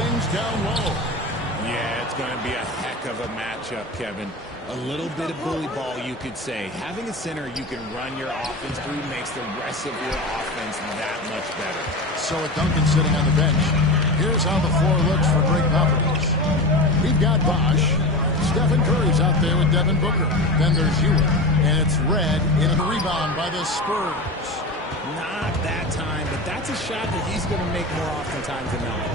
things down low. Yeah, it's going to be a heck of a matchup, Kevin. A little bit of bully ball, you could say. Having a center you can run your offense through makes the rest of your offense that much better. So with Duncan sitting on the bench, here's how the floor looks for great properties. We've got Bosch. Stephen Curry's out there with Devin Booker. Then there's Ewing. And it's Red in a rebound by the Spurs. Not that time, but that's a shot that he's going to make more oftentimes than not.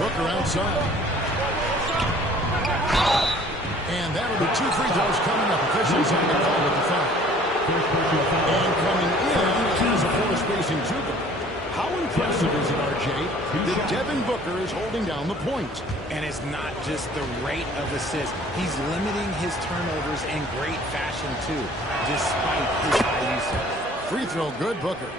Booker outside. And that'll be 2 free throws coming up. Officials on the call with the foul. And coming in is a full spacing Zucker. How impressive is it, RJ, that Devin Booker is holding down the point? And it's not just the rate of assists. He's limiting his turnovers in great fashion, too, despite his high usage. Free throw good, Booker.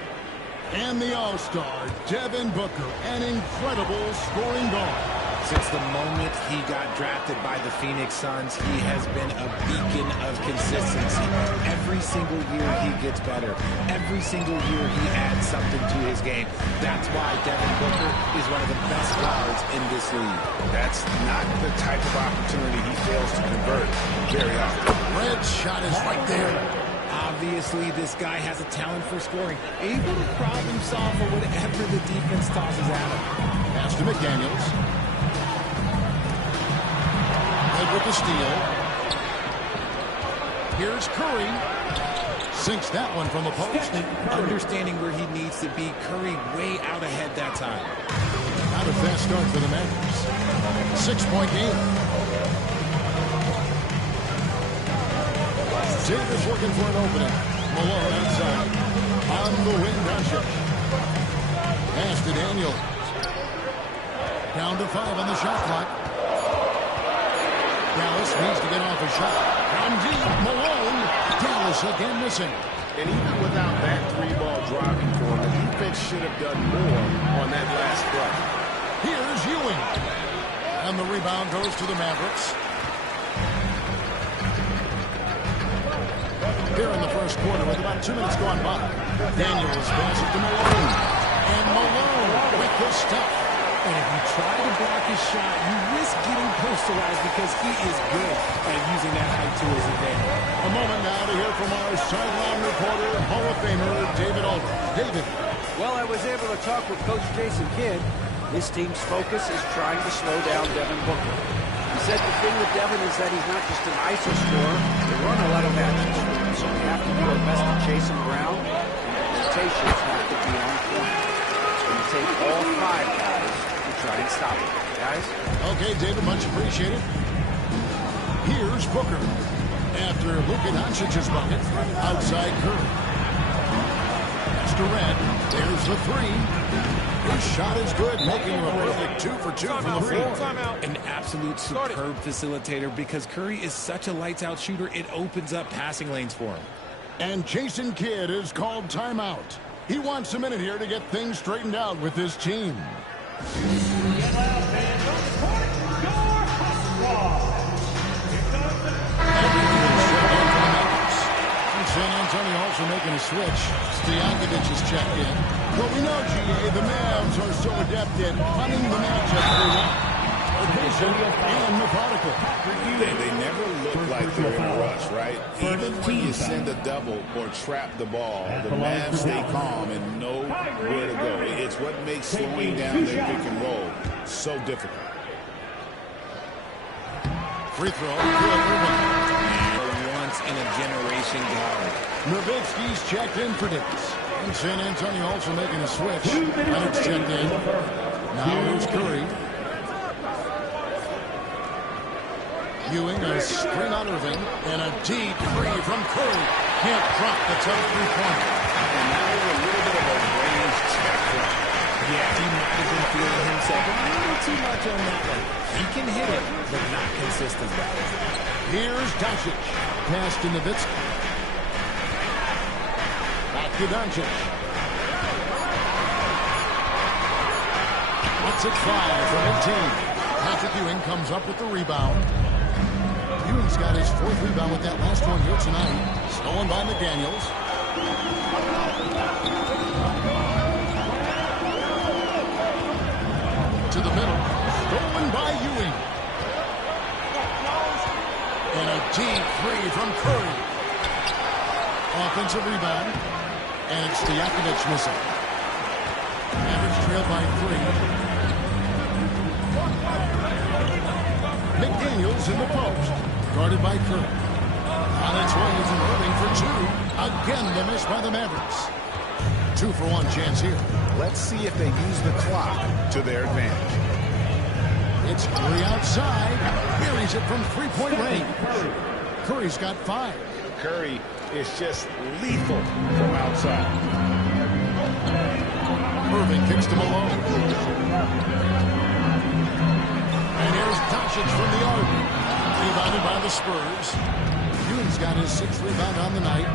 And the All-Star, Devin Booker, an incredible scoring guard. Since the moment he got drafted by the Phoenix Suns, he has been a beacon of consistency. Every single year he gets better. Every single year he adds something to his game. That's why Devin Booker is one of the best guards in this league. That's not the type of opportunity he fails to convert very often. Red's shot is right there. Obviously, this guy has a talent for scoring, able to problem solve for whatever the defense tosses at him. Pass to McDaniels. Red with the steal. Here's Curry. Sinks that one from the post. Understanding where he needs to be, Curry way out ahead that time. Not a fast start for the Mavericks. 6-point game. Davis looking for an opening. Malone outside. On the wing, Doncic. Pass to Daniel. Down to 5 on the shot clock. Dallas needs to get off a shot. From deep, Malone. Dallas again missing. And even without that 3-ball driving form, the defense should have done more on that last play. Here's Ewing. And the rebound goes to the Mavericks. Here in the first quarter with about 2 minutes gone by. Daniels passes to Malone. And Malone with the stuff. And if you try to block his shot, you risk getting posterized because he is good at using that height to his advantage. A moment now to hear from our sideline reporter, Hall of Famer David Aldridge. David. Well, I was able to talk with Coach Jason Kidd. This team's focus is trying to slow down Devin Booker. He said the thing with Devin is that he's not just an ISO scorer. They run a lot of actions for him, so we have to do our best to chase him around. And rotations have to be on point. It's going to take all 5 guys to try and stop him. Guys? Okay, David, much appreciated. Here's Booker. After Luka Doncic's bucket, outside Curry. That's to Red. There's the 3. His shot is good, making him a perfect 2 for 2 from the floor. An absolute superb facilitator because Curry is such a lights-out shooter, it opens up passing lanes for him. And Jason Kidd is called timeout. He wants a minute here to get things straightened out with his team. San Antonio also making a switch. Stojakovic is checked in. But we know, GA, the Mavs are so adept at hunting the matchup they want. Patient and methodical. They never look like they're in a rush, right? Even when you send a double or trap the ball, the Mavs stay calm and know where to go. It's what makes slowing down their pick and roll so difficult. Free throw. Good. In a generation guard. Nowitzki's checked in for Davis. And San Antonio also making a switch. Leonard's checked in. Now here's Curry. Ewing, a screen on Irving. And a deep 3 from Curry. Can't drop the tough 3-pointer. And that was a little bit of a range check. Yeah, he might have been feeling himself a little too much on that one. He can hit it, but not consistently. Here's Doncic. Pass to Nowitzki. Back to Doncic. That's it 5 from 18. Patrick Ewing comes up with the rebound. Ewing's got his 4th rebound with that last one here tonight. Stolen by McDaniels. To the middle. Deep three from Curry. Offensive rebound. And it's Stojakovic missing. Mavericks trailed by 3. McDaniels in the post. Guarded by Curry. On its way from Irving for 2. Again, the miss by the Mavericks. 2-for-1 chance here. Let's see if they use the clock to their advantage. It's Curry outside. Buries it from three-point range. Curry's got 5. Curry is just lethal from outside. Irving kicks to Malone. And here's Doncic from the arc. Rebounded by the Spurs. Ewing's got his 6th rebound on the night.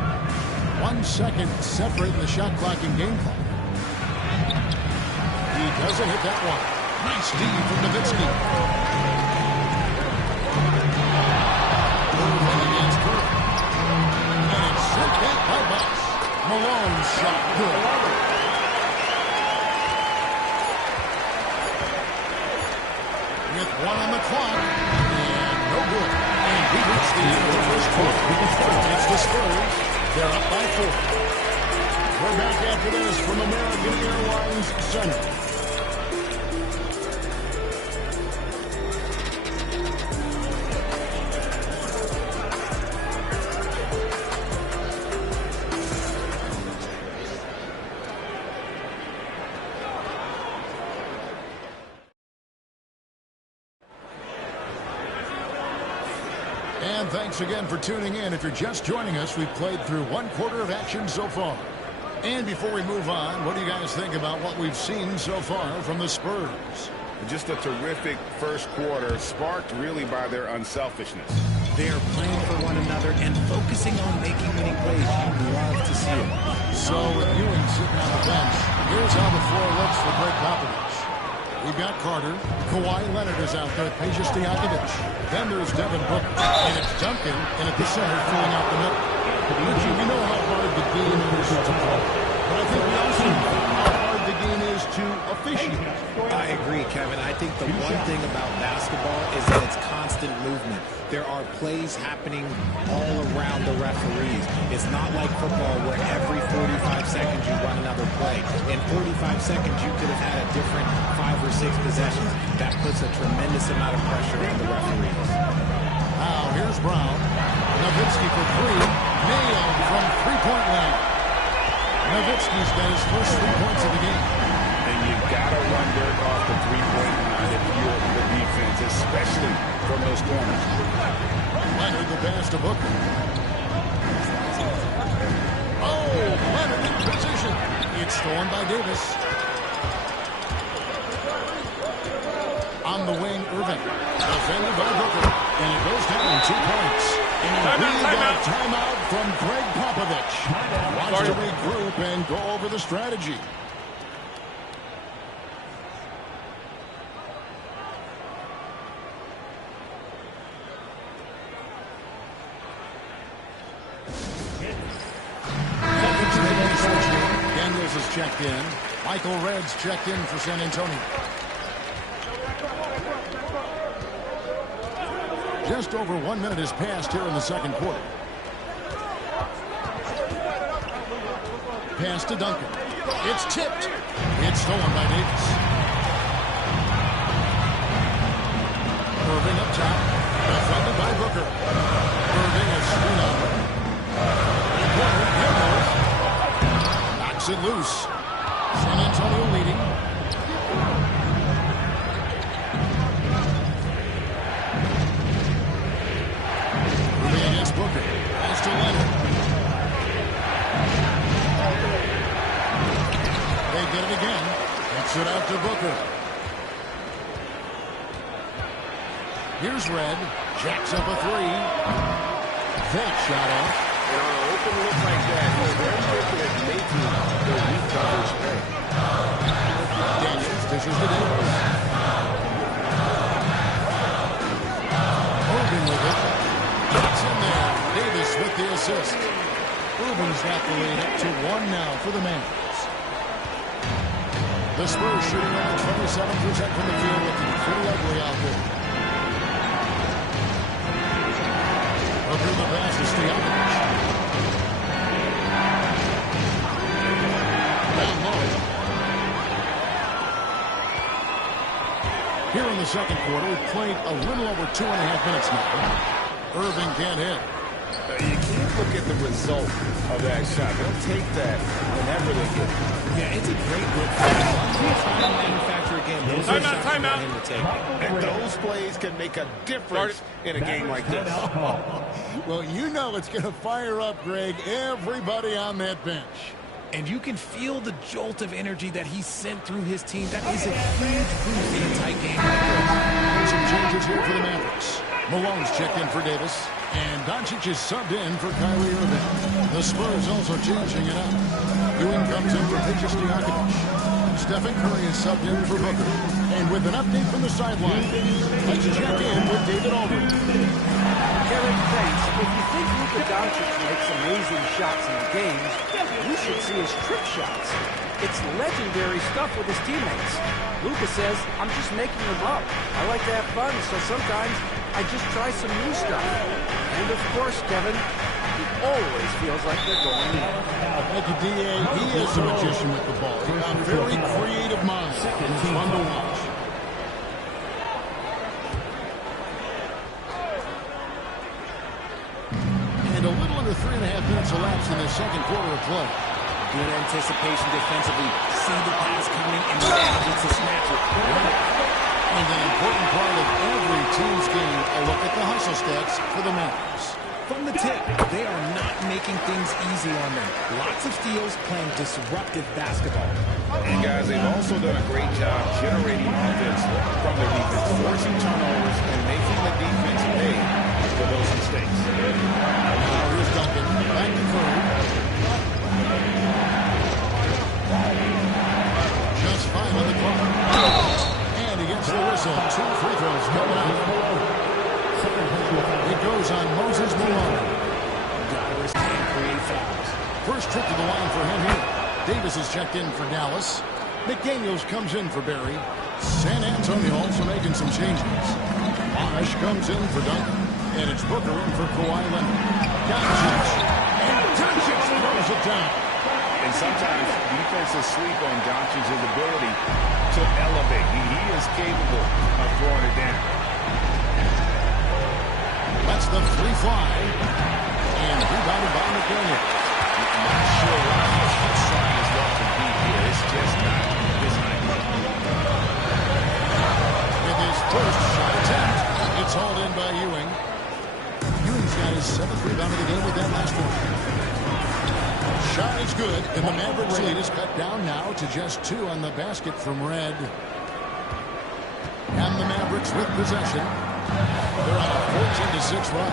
1 second separating the shot clock and game clock. He doesn't hit that one. Nice D from Nowitzki. Irving against Curry. And it's sent back by Bucks. Malone's shot good. With 1 on the clock. And no good. And he reached the end of the first quarter. It's the Spurs. They're up by 4. We're back after this from American Airlines Center. And thanks again for tuning in. If you're just joining us, we've played through 1 quarter of action so far. And before we move on, what do you guys think about what we've seen so far from the Spurs? Just a terrific first quarter, sparked really by their unselfishness. They are playing for one another and focusing on making winning plays. You love to see it. So with Ewing sitting on the bench, here's how the floor looks for Greg Popovich. We've got Carter. Kawhi Leonard is out there. Peja Stojakovic. Then there's Devin Booker. And it's Duncan. And at the center, filling out the middle. Richie, we know how hard the game is to play. But I think we also know how hard the game is to officiate. I agree, Kevin. I think the one thing about basketball is that it's constant movement. There are plays happening all around the referees. It's not like football where every 45 seconds you run another play. In 45 seconds, you could have had a different 5 or 6 possessions. That puts a tremendous amount of pressure on the referees. Now, here's Brown. Nowitzki for 3. Nailed from three-point land. Nowitzki's got his first 3 points of the game. And you got to run Dirk off the three-point line if you're the defense, especially from those corners. Leonard the pass to Booker. Oh, Leonard in position. It's stolen by Davis. On the wing, Irving. Defended by Booker. And it goes down 2 points. And we got timeout from Greg Popovich. Wants to regroup and go over the strategy. Daniels is checked in. Michael Red's checked in for San Antonio. Just over 1 minute has passed here in the second quarter. Pass to Duncan. It's tipped. It's stolen by Davis. Irving up top. Defended by Booker. Irving is screen on. Knocks it loose. San Antonio leading. Irving against Booker. Pass to Leonard. They get it again. Kicks it out to Booker. Here's Red. Jacks up a 3. Fake shot off. And on an open look like that, he's very quick at making the weak coverage pay. Daniels dishes to Davis. Irving with it. Gets in there. Davis with the assist. Irving's got the lead up to 1 now for the Mavs. The Spurs shooting only 27% from the field, looking pretty ugly out there. Booker, the pass to Stojakovic. Down low. Here in the second quarter, we've played a little over 2.5 minutes now. Irving can't hit. You can't look at the result of that shot. They'll take that whenever they get it. Yeah, it's a great look for him. He's trying to manufacture again. Those are shots for him to take. And those plays can make a difference in a game like this. Well, you know it's going to fire up, Greg, everybody on that bench. And you can feel the jolt of energy that he sent through his team. That is a huge boost in a tight game like this. Some changes here for the Mavericks. Malone's checked in for Davis, and Doncic is subbed in for Kyrie Irving. The Spurs also changing it up. Ewing comes in for Stojakovic. Stephen Curry is subbed in for Booker. And with an update from the sideline, let's check in with David Aldridge. Kevin, thanks. If you think Luka Doncic makes amazing shots in the games, you should see his trick shots. It's legendary stuff with his teammates. Luka says, I'm just making them up. I like to have fun, so sometimes I just try some new stuff. And of course, Kevin, he always feels like they're going in. Thank you, D.A. He is a magician with the ball. A very creative mind. It's fun to watch. And a little under 3.5 minutes elapsed in the second quarter of play. Good anticipation defensively. See the pass coming, and now gets a snatch it. And an important part of every team's game, a look at the hustle stats for the Mavericks. From the tip, they are not making things easy on them. Lots of steals, playing disruptive basketball. And guys, they've also done a great job generating offense from their defense, forcing turnovers and making the defense pay for those mistakes. Now here's Duncan, back to Curry. Just 5 on the clock. And he gets the whistle. 2 free throws coming out. It goes on Moses Malone. Divers can't create fouls. First trip to the line for him here. Davis is checked in for Dallas. McDaniels comes in for Barry. San Antonio also making some changes. Bosh comes in for Duncan. And it's Booker in for Kawhi Leonard. Doncic. And Doncic throws it down. And sometimes defenses sleep on Doncic's ability to elevate. He is capable of throwing it down. That's the free fly. And rebounded by McDaniels. Not sure why his shot is left to beat here. It's just not his night. With his first shot attempt, it's hauled in by Ewing. Ewing's got his 7th rebound of the game with that last one. Shot is good, and the Mavericks lead is cut down now to just 2 on the basket from Red. And the Mavericks with possession. They're on a 14-6 run.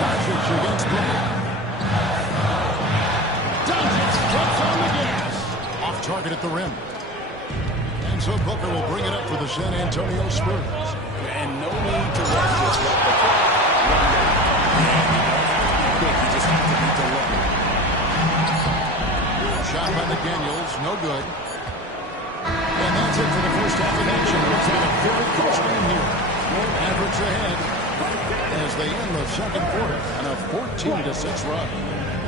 Doncic against Booker. Doncic steps on the gas. Off target at the rim. And so Booker will bring it up for the San Antonio Spurs. And no need to rush this. Let the clock run down. Quick, you just have to beat the look. Shot by McDaniels, no good. And that's it for the first half of action. It's been a very close game here. Mavericks ahead as they end the second quarter on a 14-6 run.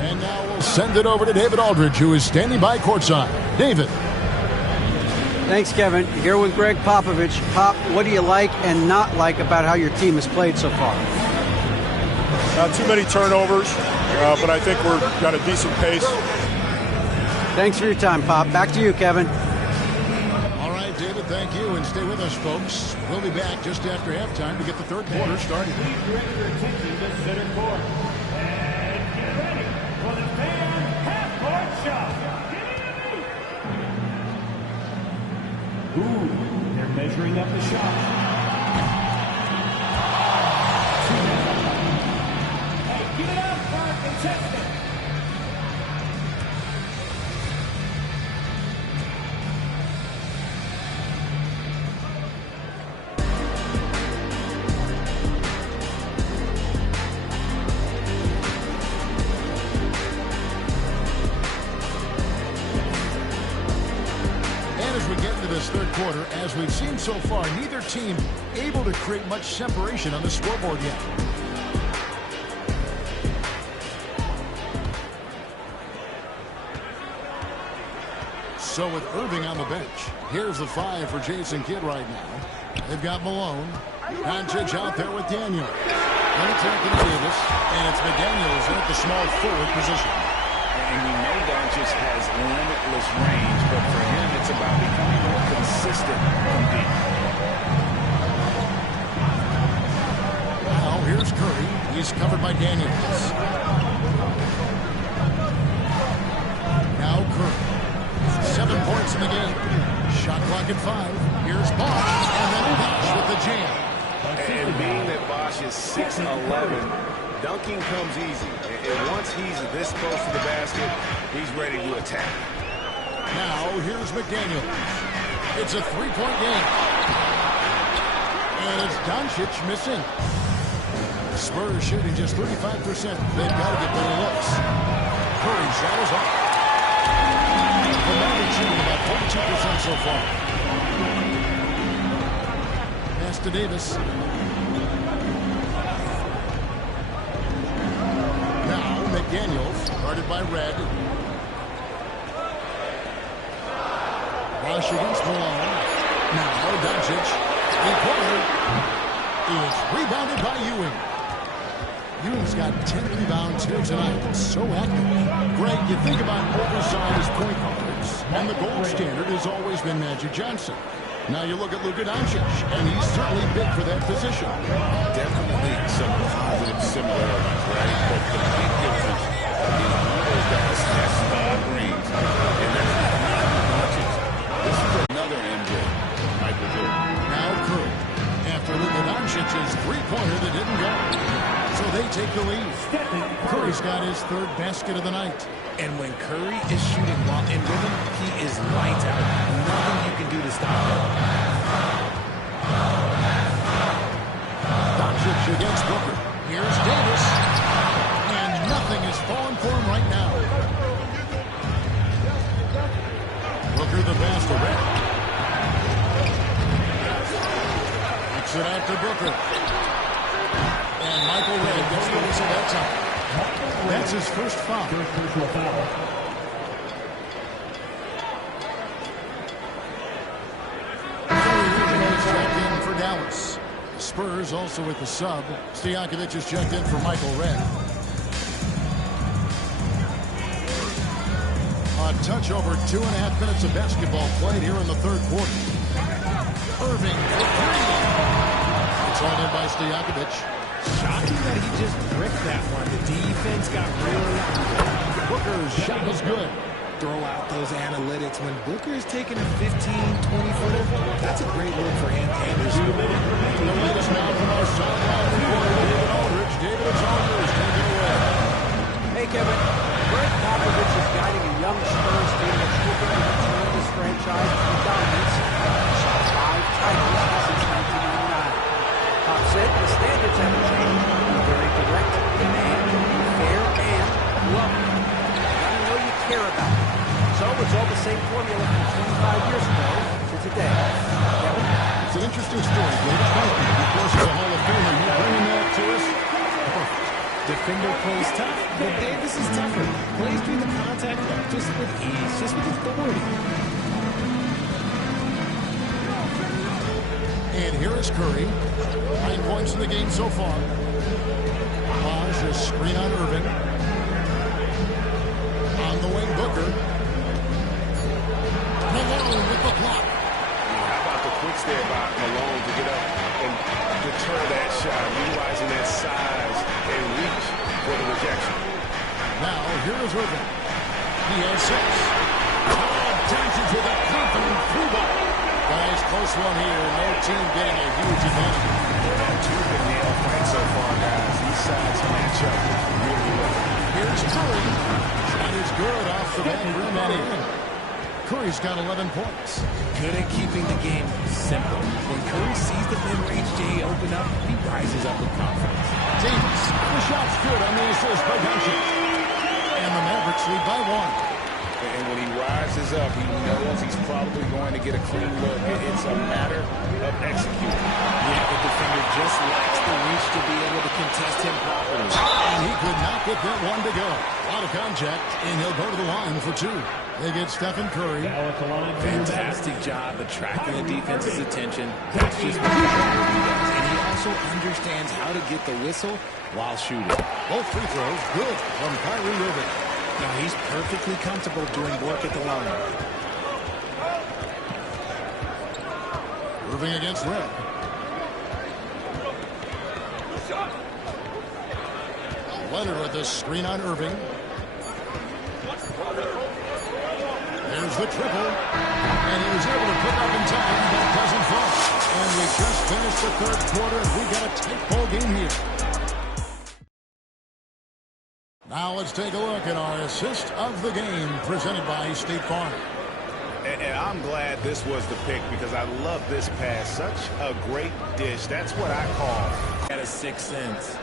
And now we'll send it over to David Aldridge, who is standing by courtside. David. Thanks, Kevin. Here with Greg Popovich. Pop, what do you like and not like about how your team has played so far? Not too many turnovers, but I think we've got a decent pace. Thanks for your time, Pop. Back to you, Kevin. All right, David, thank you. And stay with us, folks. We'll be back just after halftime to get the third quarter started. Please direct your attention to center court. And get ready for the fan half-court shot. Ooh, they're measuring up the shot. Hey, give it up for our contestant. Third quarter. As we've seen so far, neither team able to create much separation on the scoreboard yet. So with Irving on the bench, here's the 5 for Jason Kidd right now. They've got Malone. Doncic out there with Daniel. Then it's Anthony Davis, and it's McDaniels at the small forward position. And we know Doncic has limitless range, but for him, it's about becoming more consistent from deep. Now, here's Curry. He's covered by Daniels. Now Curry. 7 points in the game. Shot clock at 5. Here's Bosh, and then Bosh with the jam. And being that Bosh is 6'11", dunking comes easy. And once he's this close to the basket, he's ready to attack. Now, here's McDaniels. It's a 3-point game. And it's Doncic missing. Spurs shooting just 35%. They've got to get better looks. Curry's shot is off. The Mavericks shooting about 42% so far. Pass to Davis. Now McDaniels, guarded by Red. Rush against Malone. Now Doncic. It's rebounded by Ewing. Ewing's got 10 rebounds here tonight. So active. Greg, you think about oversized point guards, and the gold standard has always been Magic Johnson. Now you look at Luka Doncic, and he's certainly big for that position. Definitely some positive similarities, right? But the big difference is one of those guys has 5 rings, and that's not Doncic. This is another MJ, Michael Jordan. Now Curry, after Luka Doncic's three-pointer that didn't go. So they take the lead. Curry's got his 3rd basket of the night. And when Curry is shooting while in rhythm, he is lights out. Nothing you can do to stop him. Doncic against Booker. Here's Davis. And nothing is falling for him right now. Booker the pass to Red. Kicks it out to Booker. And Michael Red gets the whistle that time. That's his first foul. Checked in for Dallas. Spurs also with the sub. Stojakovic is checked in for Michael Red. A touch over 2.5 minutes of basketball played here in the 3rd quarter. Irving for 3. It's all in by Stojakovic. Shocking that he just bricked that one. The defense got really good. Booker's shot was good. Throw out those analytics. When Booker is taking a 15, 20-footer, that's a great look for him and his score. The latest now from our sideline reporter, David Aldridge. David, it's all yours. Take it away. Hey, Kevin. Greg Popovich is guiding a young Spurs team that's looking to return this franchise to dominance. 5 titles since 1999. Pop said the standards haven't changed. Very direct, demanding, fair, and loving. You gotta know you care about it. So it's all the same formula from 25 years ago to today. Kevin? It's an interesting story, David. Thank you. Of course, as a Hall of Famer, you're bringing that to us. Defender plays tough, but Davis is tougher. Plays through the contact, just with ease, just with authority. And here is Curry. 9 points in the game so far. Bosh, a screen on Irving. On the wing, Booker. Malone with the block. How about the quick step by Malone to get up and deter that shot, utilizing that size and reach for the rejection. Now, here is Irving. He has 6. Doncic with a confident through ball. Guys, close one here. No team getting a huge advantage. Well, 2 big nail fights so far, guys. These sides match up really well. Here's Curry. Shot is good off the back rim and in. Curry's got 11 points. Good at keeping the game simple. When Curry sees the mid-range J open up, he rises up with confidence. Davis, the shot's good on the assist by Doncic. And the Mavericks lead by 1. And when he rises up, he knows he's probably going to get a clean look. It's a matter of executing. Yeah, the defender just lacks the reach to be able to contest him properly. And he could not get that one to go. Out of contact, and he'll go to the line for two. They get Stephen Curry. Fantastic job attracting the defense's attention. That's just what he does. And he also understands how to get the whistle while shooting. Both free throws good from Kyrie Irving. Now he's perfectly comfortable doing work at the line. Irving against Red. Leonard with the screen on Irving. There's the triple. And he was able to pick up in time, but doesn't fall. And we just finished the third quarter, and we got a tight ball game here. Now let's take a look at our assist of the game presented by State Farm. And I'm glad this was the pick because I love this pass. Such a great dish. That's what I call At a 6 cents.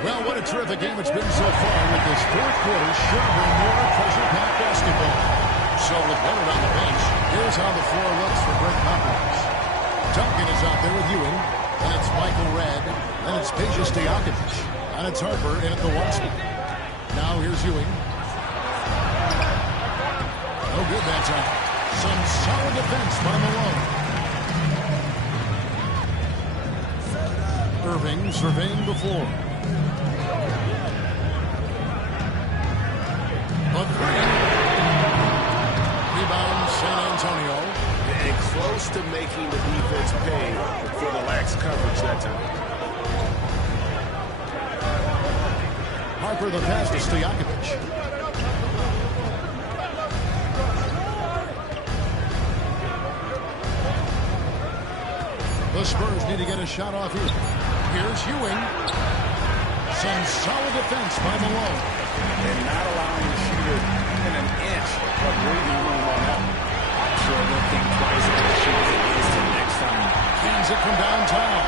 Well, what a terrific game it's been so far with this fourth quarter sure bring more pressure-packed basketball. So with Leonard on the bench, here's how the floor looks for Greg Popovich. Duncan is out there with Ewing. And it's Michael Red. And it's Peja Stojakovic. And it's Harper in at the 1 spot. Now here's Ewing. No good that time. Some solid defense by Malone. Irving surveying the floor. The three. Rebound San Antonio. and close to making the defense pay for the lax coverage that time. Harper the pass to Stojakovic. The Spurs need to get a shot off here. Here's Ewing. Some solid defense by Malone. And not allowing the shooter in an inch of breathing room on that one. Sure, they'll think twice about shooting it this time next time. Hands it from downtown.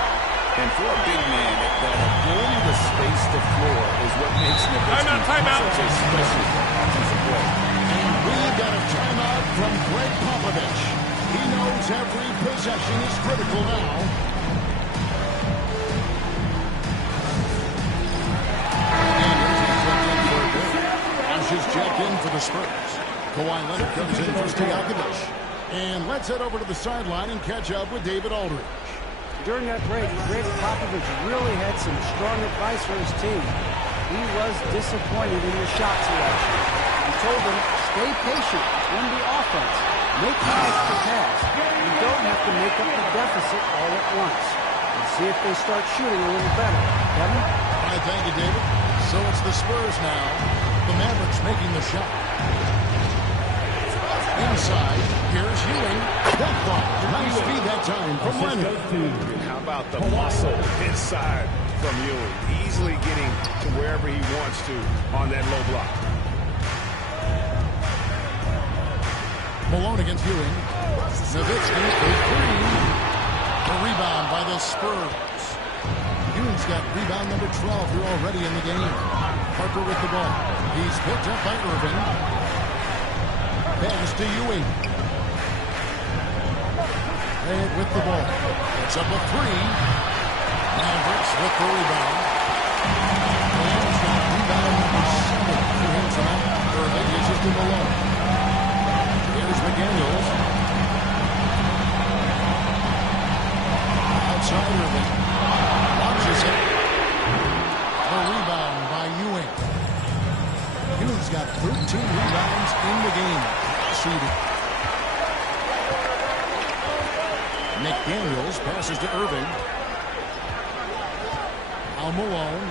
And for a big man, that ability to space the floor is what makes Nowitzki such a special offensive player. And we got a timeout from Greg Popovich. He knows every possession is critical now. And here's checked in for a bit. Ashes checked in for the Spurs. Kawhi Leonard comes in for Stojakovic. And let's head over to the sideline and catch up with David Aldridge. During that break, Greg Popovich really had some strong advice for his team. He was disappointed in the shot selection. He told them, stay patient, win the offense, make the extra pass. You don't have to make up the deficit all at once. And see if they start shooting a little better. Kevin? All right, thank you, David. So it's the Spurs now. The Mavericks making the shot. Inside, here's Ewing. That ball. Nice feed that time from Leonard. And how about the muscle inside from Ewing? Easily getting to wherever he wants to on that low block. Malone against Ewing. Nowitzki for three. The rebound by the Spurs. Ewing's got rebound number 12 here already in the game. Harper with the ball. He's picked up by Irving. Pass to Ewing. Red with the ball. It's up a three. Mavericks with the rebound. Malone's got rebound number 7 for him tonight. Irving dishes to Malone. Here's McDaniels. Outside Irving. Launches it. The rebound by Ewing. Ewing's got 13 rebounds in the game. Shooting. McDaniels passes to Irving. Al Malone.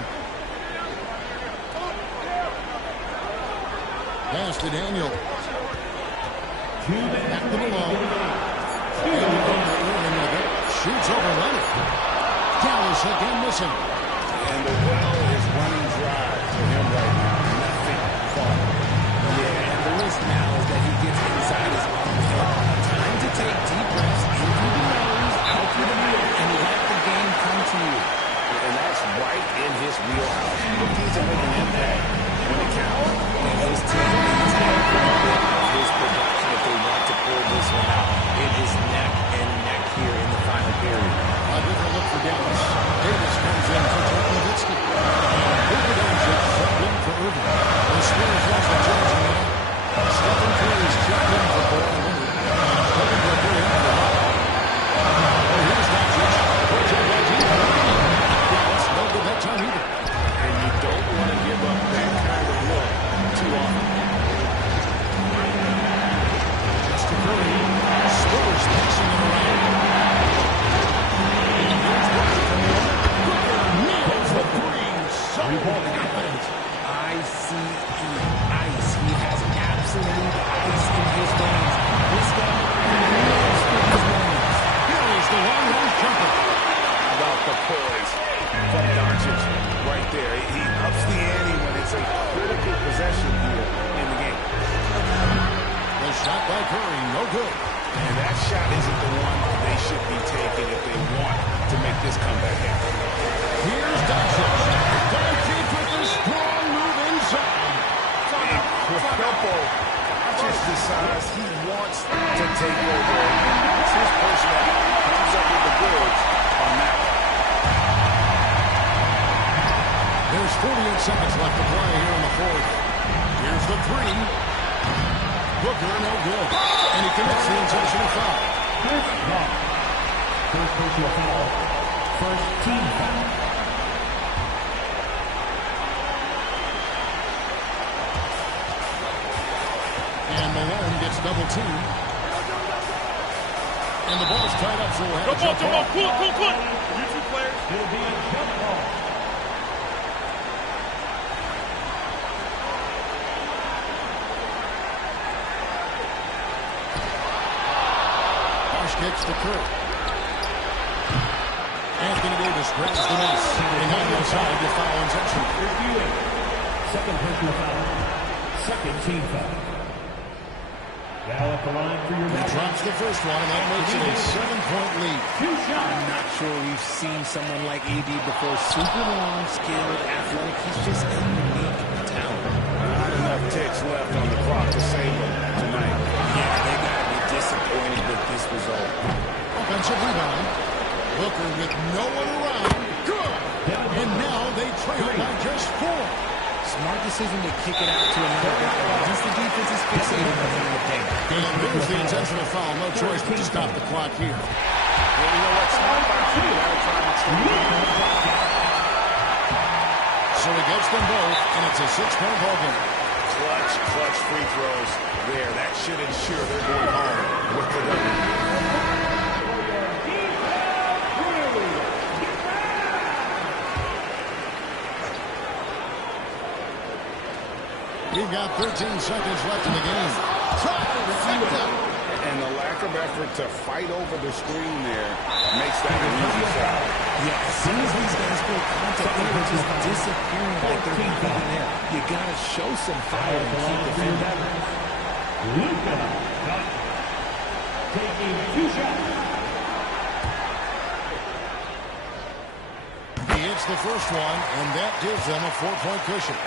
Pass to Daniel. Back to Malone. Shoots over Leonard. Dallas again missing. And the well is running dry for him right now. Nothing falling. Yeah, and the risk now is that he gets inside his own head. Time to take deep breaths in through the nose, out through the mouth, and let the game come to you. And that's right in his his wheelhouse. Rookies are making an impact when it counts. And his team needs every bit of his production if they want to pull this one out. It is neck and neck here in the final period. A different look for Dallas. Davis comes in for Dirk Nowitzki. And Luka Doncic subbed in for Irving. The Spurs lost the charge now. Stephen Curry's checked in for Kawhi Leonard. And Kevin Durant in for Hall. Oh, here's Doncic. Puts it back deep. Dallas no good that time either. And you don't want to give up that kind of look too often. Mr. Curry. Spurs passing it around. ICE. Ice. He has absolute ice in his veins. This guy lives for his moments. Here is the long-range jumper. How about the poise from Doncic right there? He ups the ante when it's a critical possession here in the game. The shot by Curry, no good. And that shot isn't the one they should be taking if they want to make this comeback happen. Here's Doncic. Doncic with a strong move inside. Incredible. Doncic decides he wants to take over, and that's his personality. He comes up with the goods on that one. There's 48 seconds left to play here in the fourth. Here's the three. Booker, no good. And he commits the intentional foul. First personal foul. First team foul. And Malone gets double teamed. And the ball's tied up, so we'll have a jump ball. Pull. You two players. It'll be a jump ball. Kicks to Curry. Anthony Davis grabs the miss. And on the outside, the foul intentional. Reviewing. Second personal foul. Second team foul. Now at the line for your He match. drops the first one, and that makes it a 7-point lead. Two shots. I'm not sure we've seen someone like AD before. Super long, skilled, athletic. He's just a unique talent. Not enough ticks left on the clock to save him tonight. Yeah, they got to be disappointed with this result. Offensive rebound. Booker with no one around. Good. And now they trail by just 4. Smart decision to kick it out to another guy. Since the defense is fixated on him in the paint. And there's the intentional foul. No choice but to stop the clock here. Well, you know what? Smart by two. That'll try to extend. So he gets them both, and it's a 6-point ball game. Clutch free throws there. That should ensure they're going home with the W. We've got 13 seconds left in the game. Try to defend it. And the lack of effort to fight over the screen there makes that an easy shot. Yeah, as soon as these guys go contact, they're just disappearing like they're not even there. You got to show some fire and keep defending. Luka taking 2 shots. He hits the first one, and that gives them a 4-point cushion.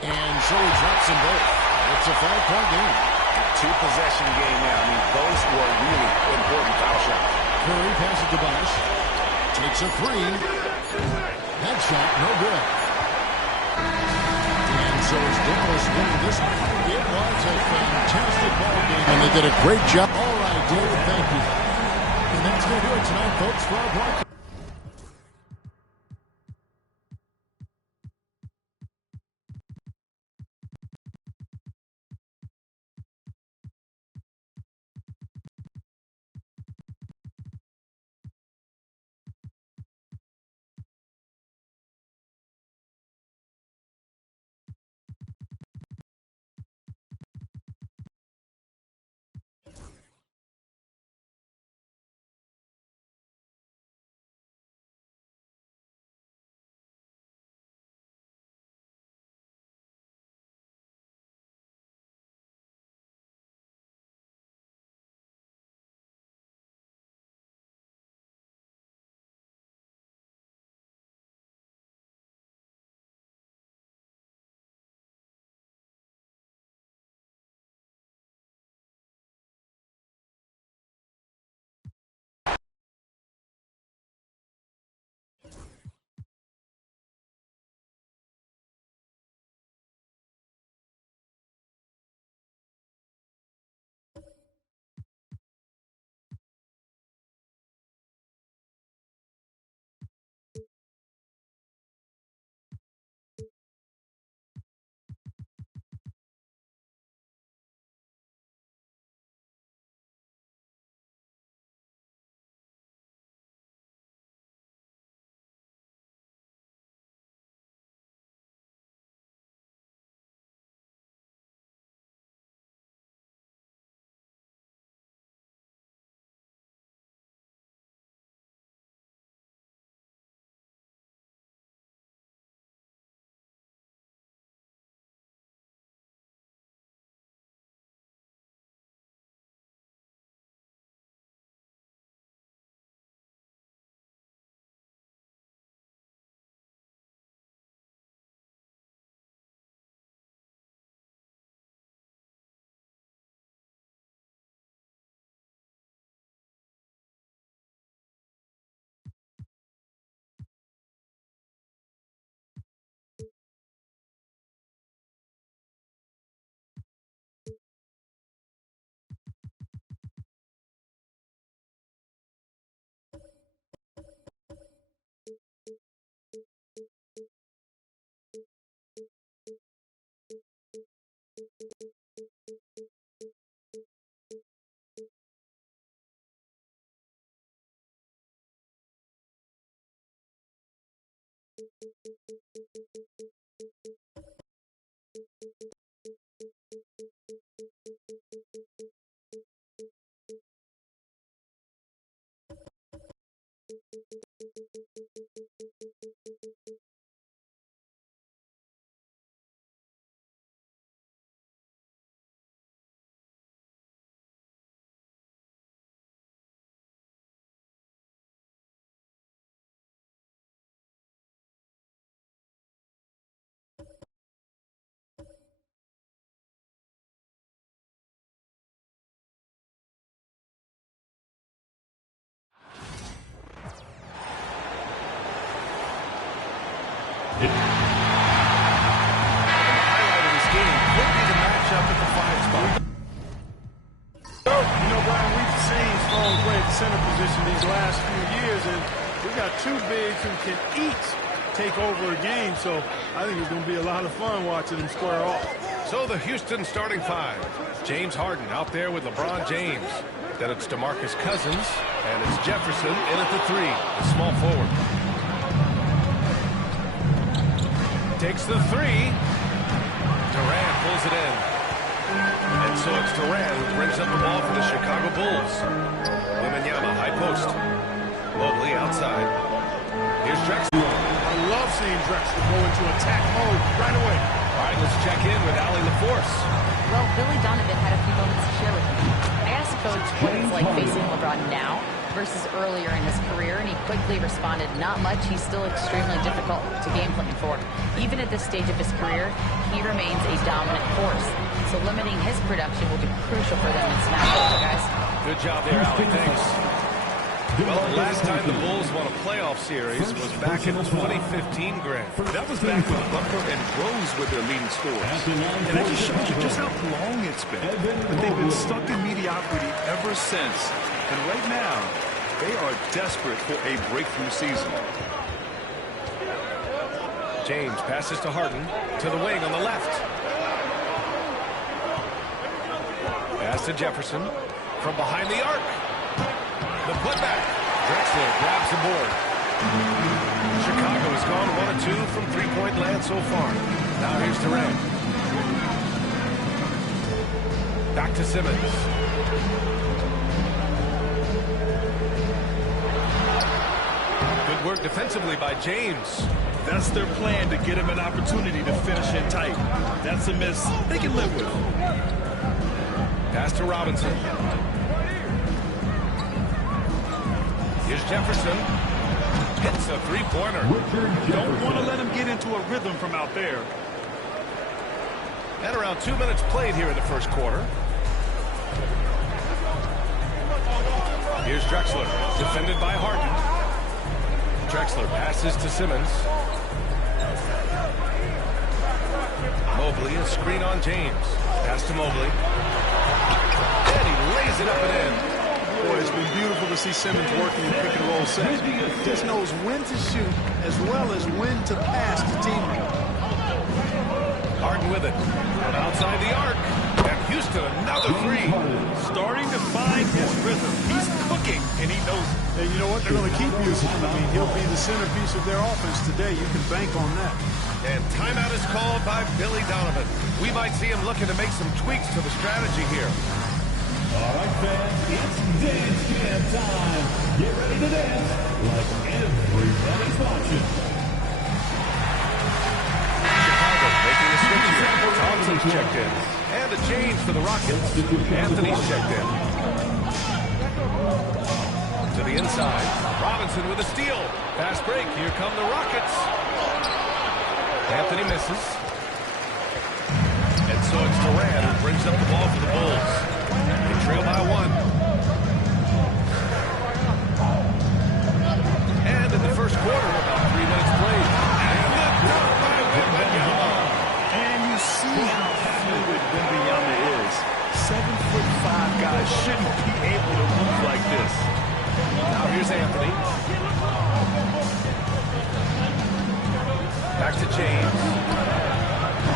And so he drops them both. It's a 5-point game. Two-possession game now. I mean, those were really important foul shots. Curry passes to Bosh. Takes a 3. That shot, no good. And so as Dallas won this one, it was a fantastic ball game. And they did a great job. All right, David, thank you. And that's going to do it tonight, folks, for our broadcast. Highlight of this game could be the matchup at the 5 spot. You know, Brian, we've seen strong play at the center position these last few years, and we've got two bigs who can each take over a game, so I think it's going to be a lot of fun watching them square off. So the Houston starting 5. James Harden out there with LeBron James. Then it's DeMarcus Cousins, and it's Jefferson in at the 3, the small forward. Takes the 3. Durant pulls it in. And so it's Durant who brings up the ball for the Chicago Bulls. Wembanyama, high post. Mobley outside. Here's Drexler. I love seeing Drexler go into attack mode right away. All right, let's check in with Allie LaForce. Well, Billy Donovan had a few moments to share with me. I asked Coach what it's like facing LeBron now versus earlier in his career, and he quickly responded, not much. He's still extremely difficult to game plan for. Even at this stage of his career, he remains a dominant force. So limiting his production will be crucial for them in this matchup, guys. Good job there, Allie. Thanks. Well, the last time the Bulls won a playoff series was back in 2015, Grant. That was back when Butler and Rose were their leading scorers. And that just shows you just how long it's been. But they've been stuck in mediocrity ever since. And right now, they are desperate for a breakthrough season. James passes to Harden, to the wing on the left. Pass to Jefferson, from behind the arc. The putback. Drexler grabs the board. Chicago has gone 1 of 2 from three-point land so far. Now here's Durant. Back to Simmons. Good work defensively by James. That's their plan, to get him an opportunity to finish in tight. That's a miss they can live with. Pass to Robinson. Here's Jefferson. Hits a three-pointer. Don't want to let him get into a rhythm from out there. And around 2 minutes played here in the first quarter. Here's Drexler, defended by Harden. Drexler passes to Simmons. Mobley, a screen on James. Pass to Mobley. And he lays it up and in. Boy, it's been beautiful to see Simmons working in pick and roll sets. He just knows when to shoot as well as when to pass to teammates. Harden with it. From outside the arc. And Houston, another 3. Starting to find his rhythm. He's cooking, and he knows it. And you know what? They're going to keep using him. I mean, he'll be the centerpiece of their offense today. You can bank on that. And timeout is called by Billy Donovan. We might see him looking to make some tweaks to the strategy here. All right, fans, it's dance jam time. Get ready to dance like everybody's watching. Chicago making a switch here. Thompson's checked in. And a change for the Rockets. Anthony's checked in. To the inside. Robinson with a steal. Fast break. Here come the Rockets. Anthony misses. And so it's Durant who brings up the ball for the Bulls. They trail by 1. And in the first quarter, about 3 minutes played. And the dunk by Wembanyama. And you see how fluid Wembanyama is. 7'5" guys shouldn't be able to move like this. Now here's Anthony. Back to James.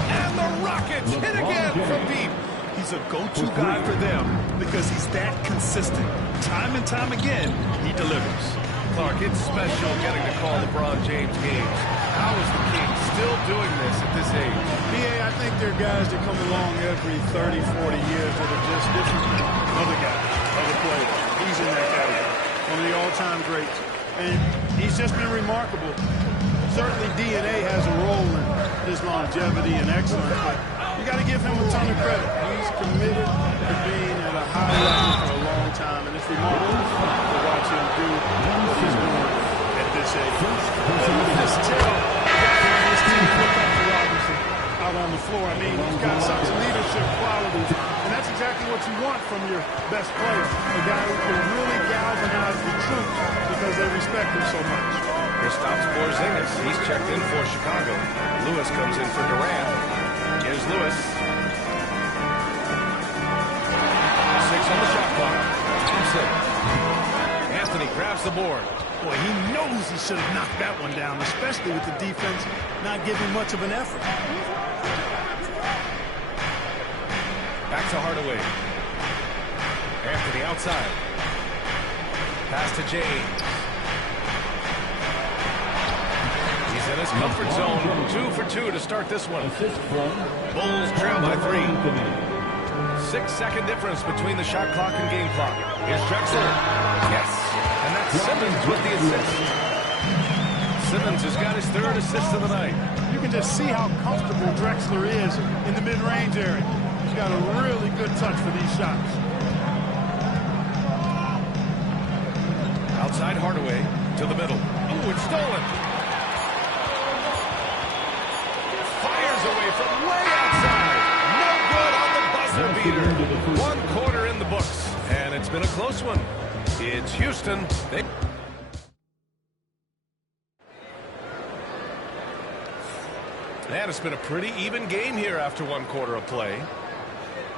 And the Rockets hit again from deep. He's a go-to guy for them because he's that consistent. Time and time again, he delivers. Clark, it's special getting to call LeBron James games. How is the King still doing this at this age? I think there are guys that come along every 30, 40 years that are just different than other guys, other players. He's in that category. One of the all-time greats. And he's just been remarkable. Certainly DNA has a role in his longevity and excellence, but you got to give him a ton of credit. He's committed to being at a high level for a long time, and it's remarkable to watch him do what he's doing at this age. You can just tell his team look up to Robinson out on the floor. I mean, he's got such leadership qualities, and that's exactly what you want from your best player, a guy who can really galvanize the troops because they respect him so much. Kristaps Porzingis, he's checked in for Chicago. Lewis comes in for Durant. Here's Lewis. 6 on the shot clock. Thompson. Anthony grabs the board. Boy, he knows he should have knocked that one down, especially with the defense not giving much of an effort. Back to Hardaway. Anthony outside. Pass to James. He's in his comfort zone. 2 for 2 to start this one. Bulls trail by 3. 6-second difference between the shot clock and game clock. Here's Drexler. Yes. And that's Simmons with the assist. Simmons has got his 3rd assist of the night. You can just see how comfortable Drexler is in the mid-range area. He's got a really good touch for these shots. Outside Hardaway to the middle. Oh, it's stolen. Fires away from way outside. No good on the buzzer beater. 1 quarter in the books, and it's been a close one. It's Houston. And it's been a pretty even game here after 1 quarter of play.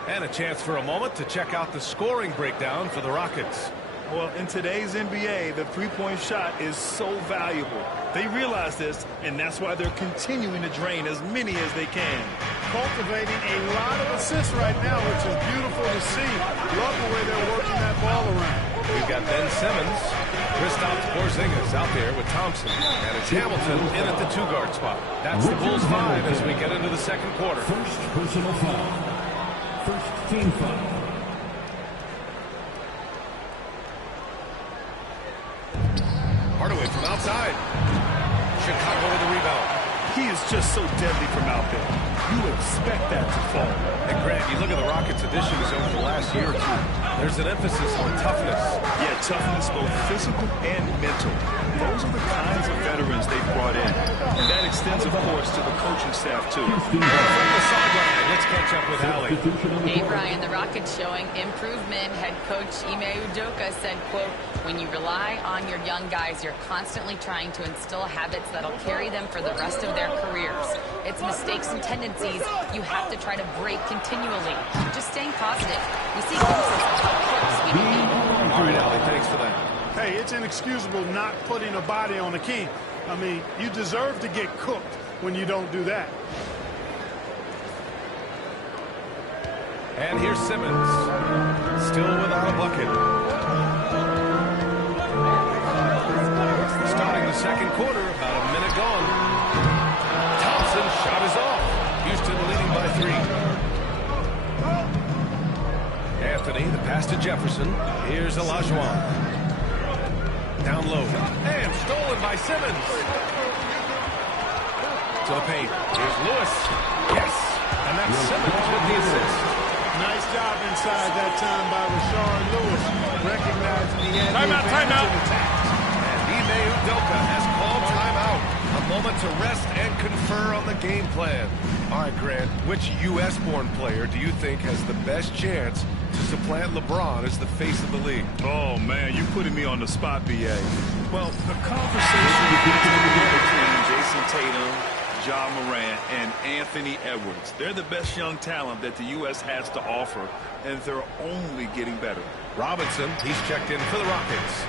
And a chance for a moment to check out the scoring breakdown for the Rockets. Well, in today's NBA, the three-point shot is so valuable. They realize this, and that's why they're continuing to drain as many as they can. Cultivating a lot of assists right now, which is beautiful to see. Love the way they're working that ball around. We've got Ben Simmons, Kristaps Porzingis out there with Thompson, and it's Hamilton in at the 2-guard spot. That's the Bulls 5 as we get into the 2nd quarter. First personal foul. First team foul. Hardaway from outside. Chicago with the rebound. He is just so deadly from out there. You expect that to fall. And Grant, you look at the Rockets' additions over the last year or 2. There's an emphasis on toughness. Yeah, toughness, both physical and mental. Those are the kinds of veterans they've brought in. And that extends, of course, to the coaching staff, too. From the sideline, let's catch up with Allie. Hey, Brian, the Rockets showing improvement. Head coach Ime Udoka said, quote, when you rely on your young guys, you're constantly trying to instill habits that'll carry them for the rest of their careers. It's mistakes and tendencies you have to try to break continually. Just staying positive. We see glimpses of how close we can be. All right, Allie, thanks for that. Hey, it's inexcusable not putting a body on the king. I mean, you deserve to get cooked when you don't do that. And here's Simmons. Still without a bucket. Starting the 2nd quarter, about a minute gone. Thompson shot is off. Houston leading by 3. Anthony, the pass to Jefferson. Here's Olajuwon. Down low. And stolen by Simmons. To the paint. Here's Lewis. Yes. And that's Simmons with the assist. Nice job inside that time by Rashard Lewis. Recognizing he had the advantage in attack. And Ime Udoka has called timeout. A moment to rest and confer on the game plan. All right, Grant, which U.S.-born player do you think has the best chance to supplant LeBron as the face of the league? Oh, man, you're putting me on the spot, B.A. Well, the conversation between Jason Tatum, Ja Morant, and Anthony Edwards. They're the best young talent that the U.S. has to offer, and they're only getting better. Robinson, he's checked in for the Rockets.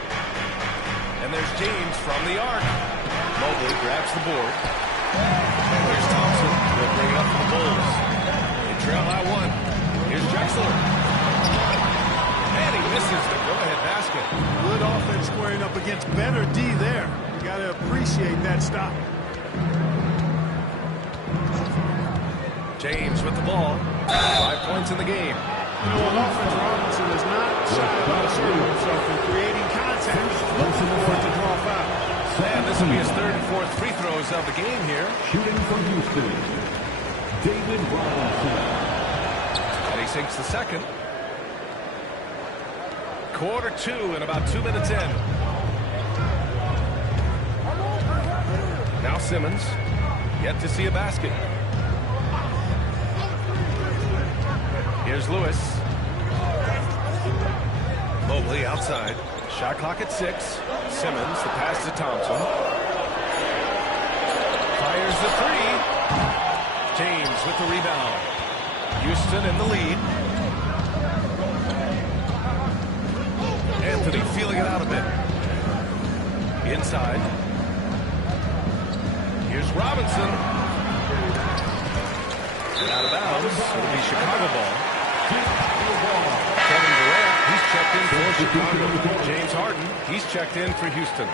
And there's James from the arc. Mobley grabs the board. And here's Thompson. He'll bring it up for the Bulls. They trail by 1. Here's Drexler. And he misses the go-ahead basket. Good offense squaring up against better D there. You got to appreciate that stop. James with the ball. 5 points in the game. You know, on offense, Robinson is not shy about asserting himself and creating contact, looking for it to draw fouls. And this will be his third and fourth free throws of the game here. Shooting for Houston, David Robinson. And he sinks the second. Quarter 2 and about 2 minutes in. Now Simmons, yet to see a basket. Here's Lewis. Mobley outside. Shot clock at 6. Simmons, the pass to Thompson. Fires the 3. James with the rebound. Houston in the lead. Anthony feeling it out a bit. Inside. Here's Robinson. And out of bounds. It'll be Chicago ball. Kevin Durant, he's checked in for Chicago. James Harden, he's checked in for Houston.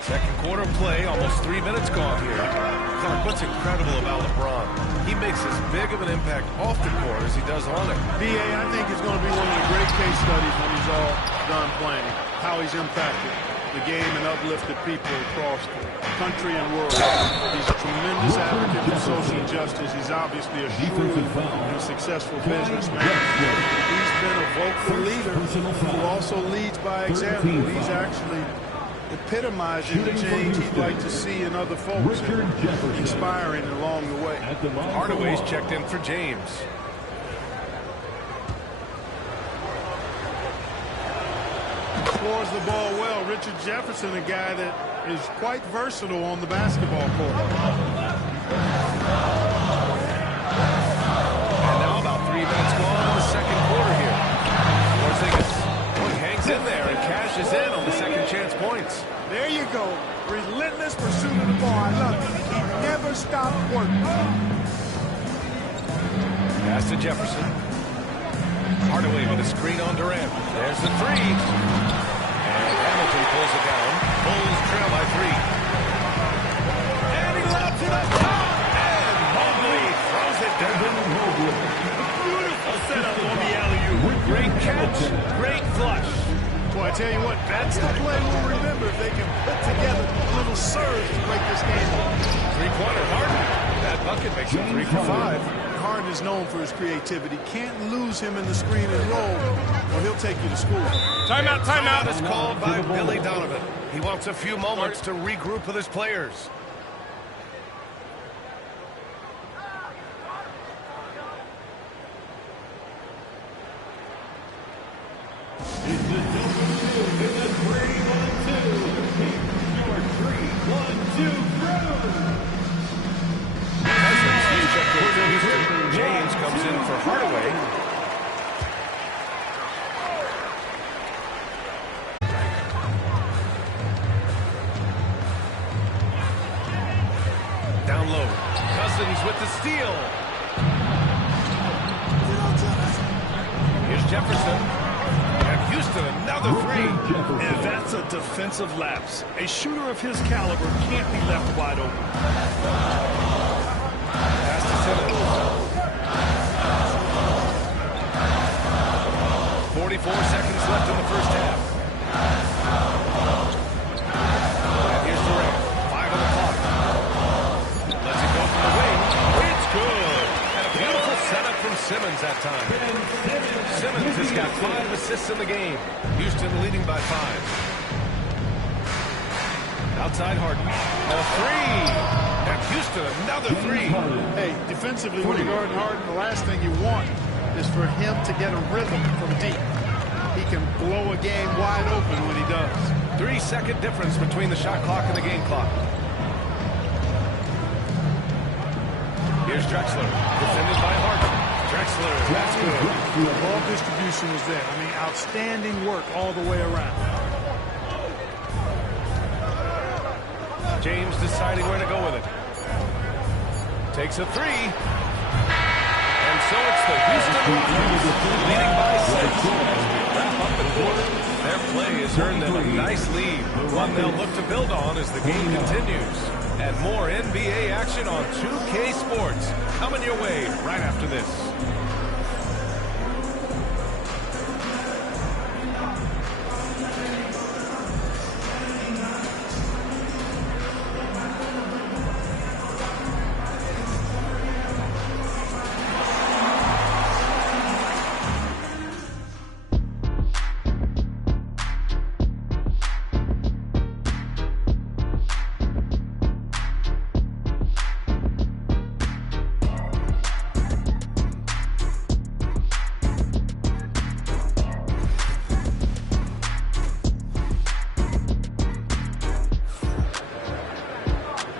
Second quarter play, almost 3 minutes gone here. Clark, what's incredible about LeBron? He makes as big of an impact off the court as he does on it. B.A., I think it's going to be one of the great case studies when he's all done playing. How he's impacted the game and uplifted people across the country and world. He's a tremendous advocate for social justice. He's obviously a shrewd and successful businessman. He's been a vocal leader who also leads by example. He's actually epitomizing the change he'd like to see in other folks, inspiring along the way. Hardaway's checked in for James. Scores the ball well. Richard Jefferson, a guy that is quite versatile on the basketball court. And now about 3 minutes gone in the second quarter here. Porzingis hangs in there and cashes in on the second chance points. There you go. Relentless pursuit of the ball. I love it. He never stopped working. Pass to Jefferson. Hardaway with a screen on Durant. There's the 3. And Hamilton pulls it down. Bulls trail by 3. And he lobs it up top. And Mobley throws it down. Beautiful setup on the alley-oop. Great catch. Great flush. Boy, I tell you what, that's the play we'll remember if they can put together a little surge to break this game off. Three-pointer Harden. That bucket makes it 3 for 5. Harden is known for his creativity. Can't lose him in the screen and roll, or he'll take you to school. Timeout, timeout is called by Billy Donovan. He wants a few moments to regroup with his players. It's the double-2 in the 3-1-2. Here's your 3-1-2 crew. James comes in for Hardaway. Down low. Cousins with the steal. Here's Jefferson. And Houston, another 3. And that's a defensive lapse. A shooter of his caliber can't be left wide open. Pass to Simmons. 44 seconds left in the first half. And here's Durant. 5 on the clock. Lets it go from the wing. It's good. And a beautiful setup from Simmons that time. Simmons has got 5 assists in the game. Houston leading by 5. Outside Harden. A 3. And Houston, another 3. Hey, defensively, when you're guarding Harden, the last thing you want is for him to get a rhythm from deep. He can blow a game wide open when he does. 3-second difference between the shot clock and the game clock. Here's Drexler, defended by Harden. Drexler, that's good. The ball distribution was there. I mean, outstanding work all the way around. James deciding where to go with it. Takes a 3. And so it's the Houston Rockets leading by 6 as we wrap up Their play has earned them a nice lead, one they'll look to build on as the game continues. And more NBA action on 2K Sports coming your way right after this.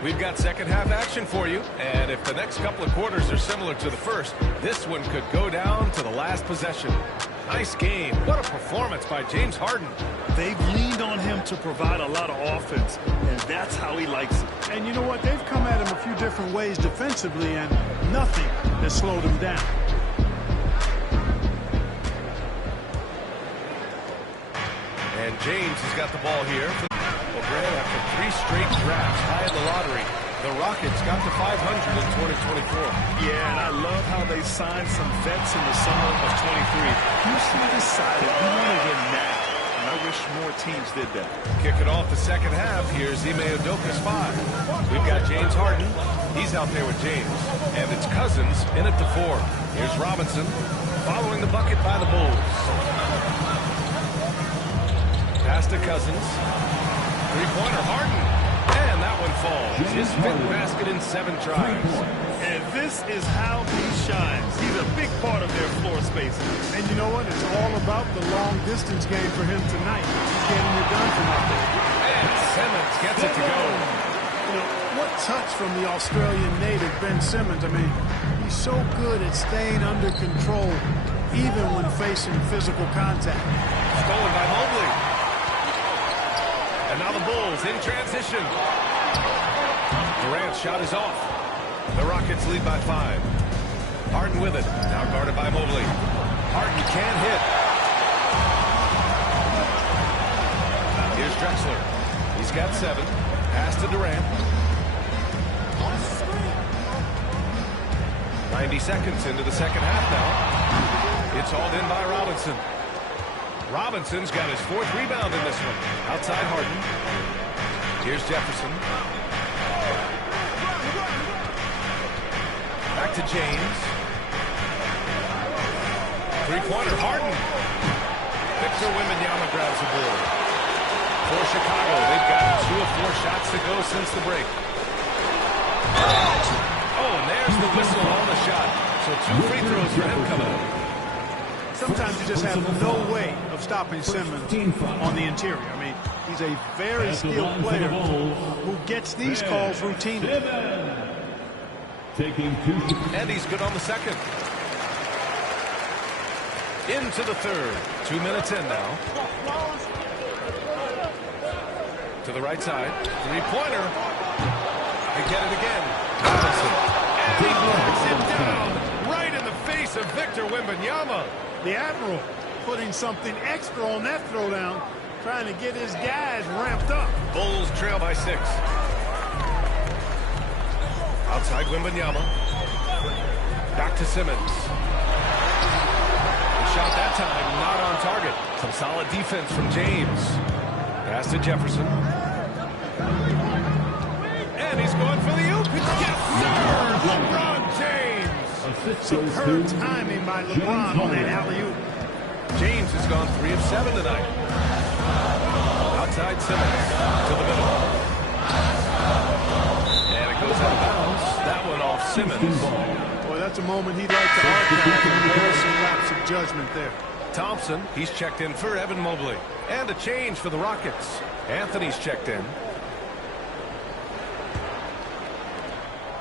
We've got second half action for you, and if the next couple of quarters are similar to the first, this one could go down to the last possession. Nice game. What a performance by James Harden. They've leaned on him to provide a lot of offense, and that's how he likes it. And you know what? They've come at him a few different ways defensively, and nothing has slowed him down. And James has got the ball here. After 3 straight drafts high in the lottery, the Rockets got to 500 in 2024. Yeah, and I love how they signed some vets in the summer of 23. Houston decided we want to win now, and I wish more teams did that. Kicking off the second half, here's Ime Udoka's 5. We've got James Harden. He's out there with James. And it's Cousins in at the 4. Here's Robinson following the bucket by the Bulls. Pass to Cousins. Three-pointer, Harden. And that one falls. His 5th basket in 7 tries. And this is how he shines. He's a big part of their floor space. And you know what? It's all about the long-distance game for him tonight. He's getting it done from out there. And Simmons gets it to go. You know, what touch from the Australian native, Ben Simmons. I mean, he's so good at staying under control, even when facing physical contact. Stolen by Mobley. And now the Bulls in transition. Durant's shot is off. The Rockets lead by 5. Harden with it. Now guarded by Mobley. Harden can't hit. Here's Drexler. He's got 7. Pass to Durant. 90 seconds into the second half now. It's hauled in by Robinson. Robinson's got his 4th rebound in this one. Outside Harden. Here's Jefferson. Back to James. Three-pointer, Harden. Victor Wembanyama grabs the board. For Chicago, they've got 2 of 4 shots to go since the break. Oh, and there's the whistle on the shot. So 2 free throws for him coming up. Sometimes you just have no way of stopping Simmons on the interior. I mean, he's a very skilled player who gets these calls routinely. And he's good on the second. Into the third. 2 minutes in now. To the right side. Three-pointer. They get it again. Robinson. And he knocks him down right in the face of Victor Wembanyama. The Admiral putting something extra on that throwdown, trying to get his guys ramped up. Bulls trail by 6. Outside Wembanyama. Back to Simmons. The shot that time not on target. Some solid defense from James. Pass to Jefferson. And he's going for the oop. Yes, sir! LeBron James! Superb timing by LeBron on that alley-oop. James has gone 3 of 7 tonight. Outside Simmons to the middle. And it goes out of bounds. That one off Simmons. Boy, that's a moment he'd like to archive. Embarrassing lapse of judgment there. Thompson, he's checked in for Evan Mobley. And a change for the Rockets. Anthony's checked in.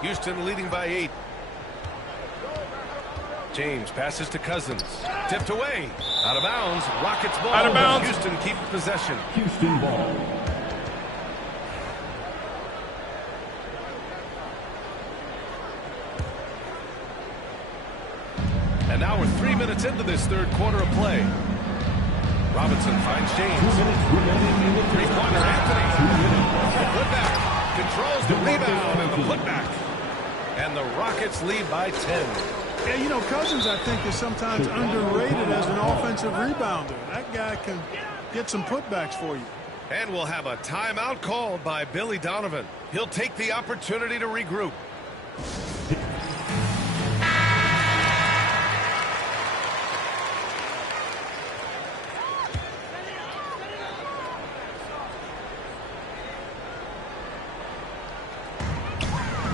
Houston leading by 8. James passes to Cousins. Tipped away. Out of bounds. Rockets ball. Out of bounds. Houston keep possession. Houston ball. And now we're 3 minutes into this third quarter of play. Robinson finds James. Three-pointer, Anthony. Putback. Controls the rebound and the putback. And the Rockets lead by 10. Yeah, you know, Cousins, I think, is sometimes underrated as an offensive rebounder. That guy can get some putbacks for you. And we'll have a timeout called by Billy Donovan. He'll take the opportunity to regroup.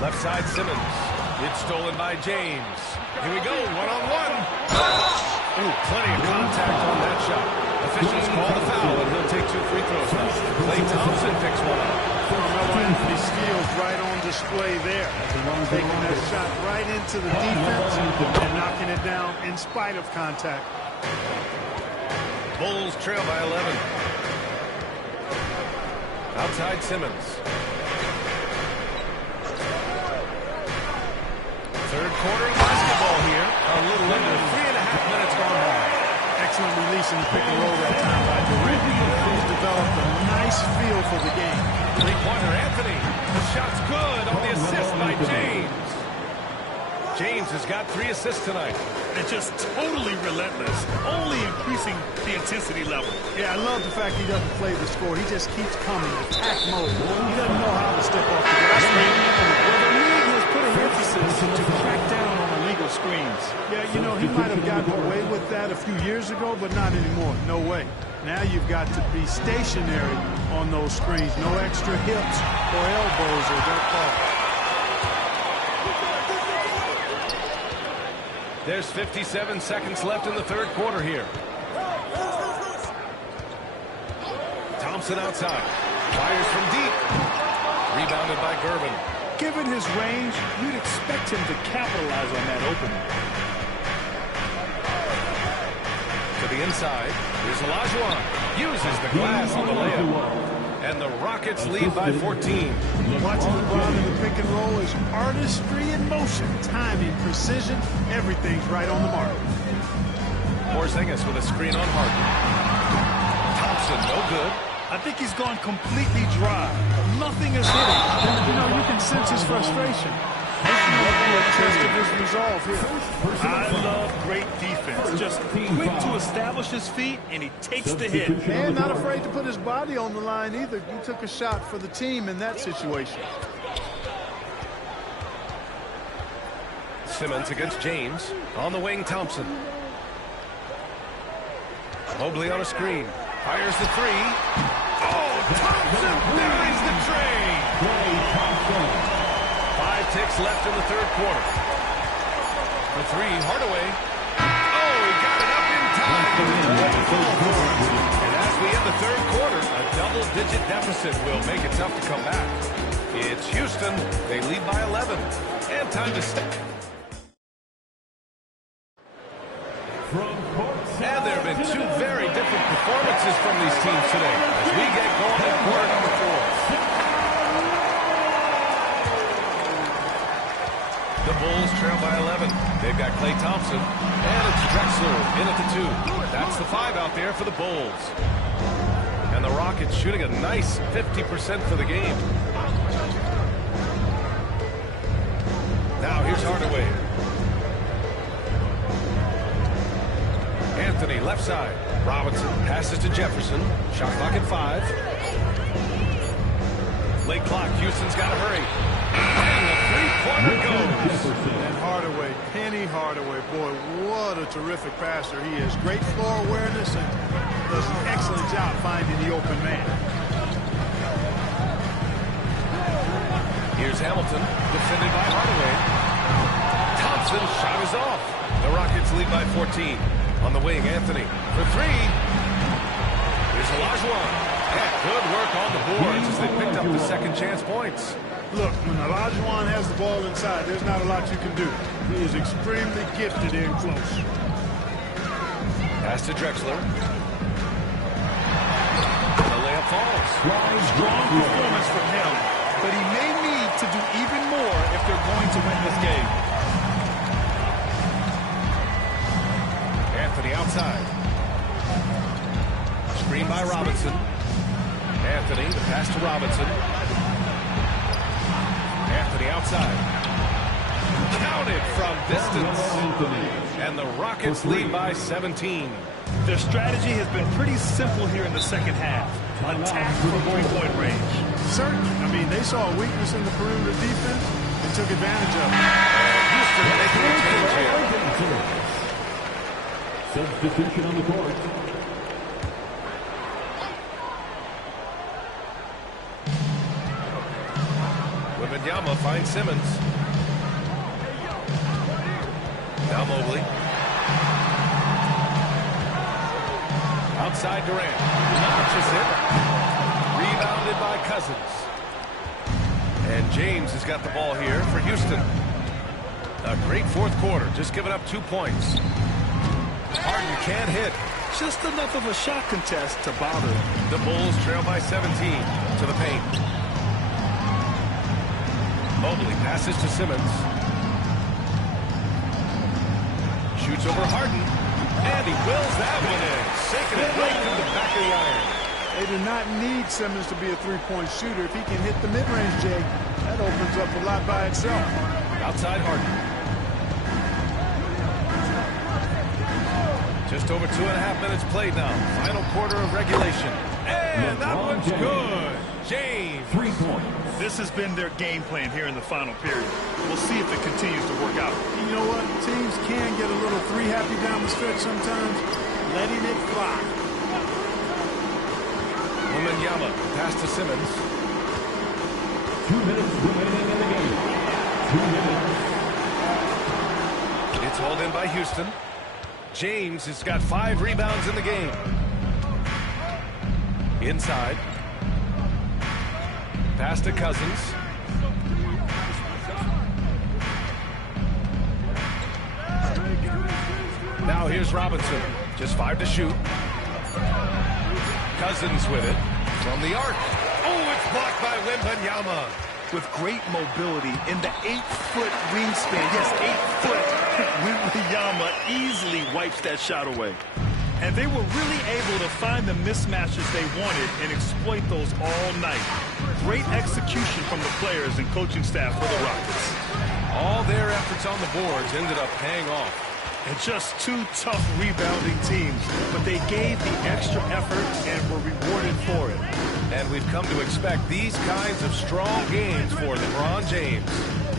Left side Simmons. It's stolen by James. Here we go, one-on-one. Ooh, plenty of contact on that shot. Officials call the foul, and he'll take 2 free throws now. Klay Thompson picks one up. Carmelo Anthony's skills right on display there. Taking that shot right into the defense and knocking it down in spite of contact. Bulls trail by 11. Outside Simmons. Third quarter of basketball here. A little under 3.5 minutes gone by. Excellent release in the pick and roll that time by Durant. He's developed a nice feel for the game. Three-pointer Anthony. The shot's good on the assist by James. James has got 3 assists tonight. And just totally relentless, only increasing the intensity level. Yeah, I love the fact he doesn't play the score. He just keeps coming, attack mode. He doesn't know how to step off the gas. Well, the league has put an emphasis to crack down on illegal screens. Yeah, you know, he might have gotten away with that a few years ago, but not anymore. No way. Now you've got to be stationary on those screens. No extra hips or elbows or that call. There's 57 seconds left in the third quarter here. Thompson outside. Fires from deep. Rebounded by Gervin. Given his range, you'd expect him to capitalize on that opening. To the inside. Here's Olajuwon. Uses the glass on the layup. And the Rockets lead by 14. Watching LeBron in the pick and roll is artistry in motion. Timing, precision, everything's right on the mark. Porzingis with a screen on Harden. Thompson, no good. I think he's gone completely dry. Nothing is hitting. You know, you can sense his frustration. A test of his resolve here. I love great defense. Just quick to establish his feet, and he takes the hit. And not afraid to put his body on the line either. He took a shot for the team in that situation. Simmons against James. On the wing, Thompson. Mobley on a screen. Fires the 3. Oh, Thompson buries the tray. 5 ticks left in the third quarter. The 3, Hardaway. Oh, he got it up in time. And as we end the third quarter, a double-digit deficit will make it tough to come back. It's Houston. They lead by 11. And time to step. And there have been 2 very different performances from these teams today as we get going in quarter number 4. The Bulls trail by 11. They've got Klay Thompson. And it's Drexler in at the 2. That's the 5 out there for the Bulls. And the Rockets shooting a nice 50% for the game. Now here's Hardaway. Anthony, left side. Robinson passes to Jefferson. Shot clock at 5. Late clock. Houston's got to hurry. And the three-pointer goes. And Hardaway, Penny Hardaway, boy, what a terrific passer he is. Great floor awareness and does an excellent job finding the open man. Here's Hamilton, defended by Hardaway. Thompson shot is off. The Rockets lead by 14. On the wing, Anthony for 3. Here's Olajuwon. And good work on the boards as they picked up the second chance points. Look, when Olajuwon has the ball inside, there's not a lot you can do. He is extremely gifted in close. Pass to Drexler. The layup falls. Strong performance from him, but he may need to do even more if they're going to win this game. Anthony outside. Screen by Robinson. Anthony, the pass to Robinson. Anthony outside. Counted from distance. And the Rockets lead by 17. Their strategy has been pretty simple here in the second half. Attack from three-point range. Certainly. I mean, they saw a weakness in the perimeter defense and took advantage of it. Houston making a change here. Substitution on the court. Wembanyama finds Simmons. Now Mobley. Outside Durant. Launches it. Rebounded by Cousins. And James has got the ball here for Houston. A great fourth quarter. Just giving up 2 points. Harden can't hit. Just enough of a shot contest to bother him. The Bulls trail by 17 to the paint. Mobley passes to Simmons. Shoots over Harden. And he wills that one in. Shaking it right through the back of the iron. They do not need Simmons to be a three-point shooter. If he can hit the mid-range, Jay, that opens up a lot by itself. Outside Harden. Just over 2.5 minutes played now. Final quarter of regulation. And that one's good. James. 3 points. This has been their game plan here in the final period. We'll see if it continues to work out. You know what? Teams can get a little three-happy down the stretch sometimes. Letting it fly. Wembanyama pass to Simmons. 2 minutes remaining in the game. 2 minutes. It's hauled in by Houston. James has got 5 rebounds in the game. Inside. Pass to Cousins. Now here's Robinson. Just 5 to shoot. Cousins with it. From the arc. Oh, it's blocked by Wembanyama. With great mobility in the 8-foot wingspan. Yes, 8-foot. Wembanyama easily wipes that shot away. And they were really able to find the mismatches they wanted and exploit those all night. Great execution from the players and coaching staff for the Rockets. All their efforts on the boards ended up paying off. And just 2 tough rebounding teams, but they gave the extra effort and were rewarded for it. And we've come to expect these kinds of strong games for LeBron James.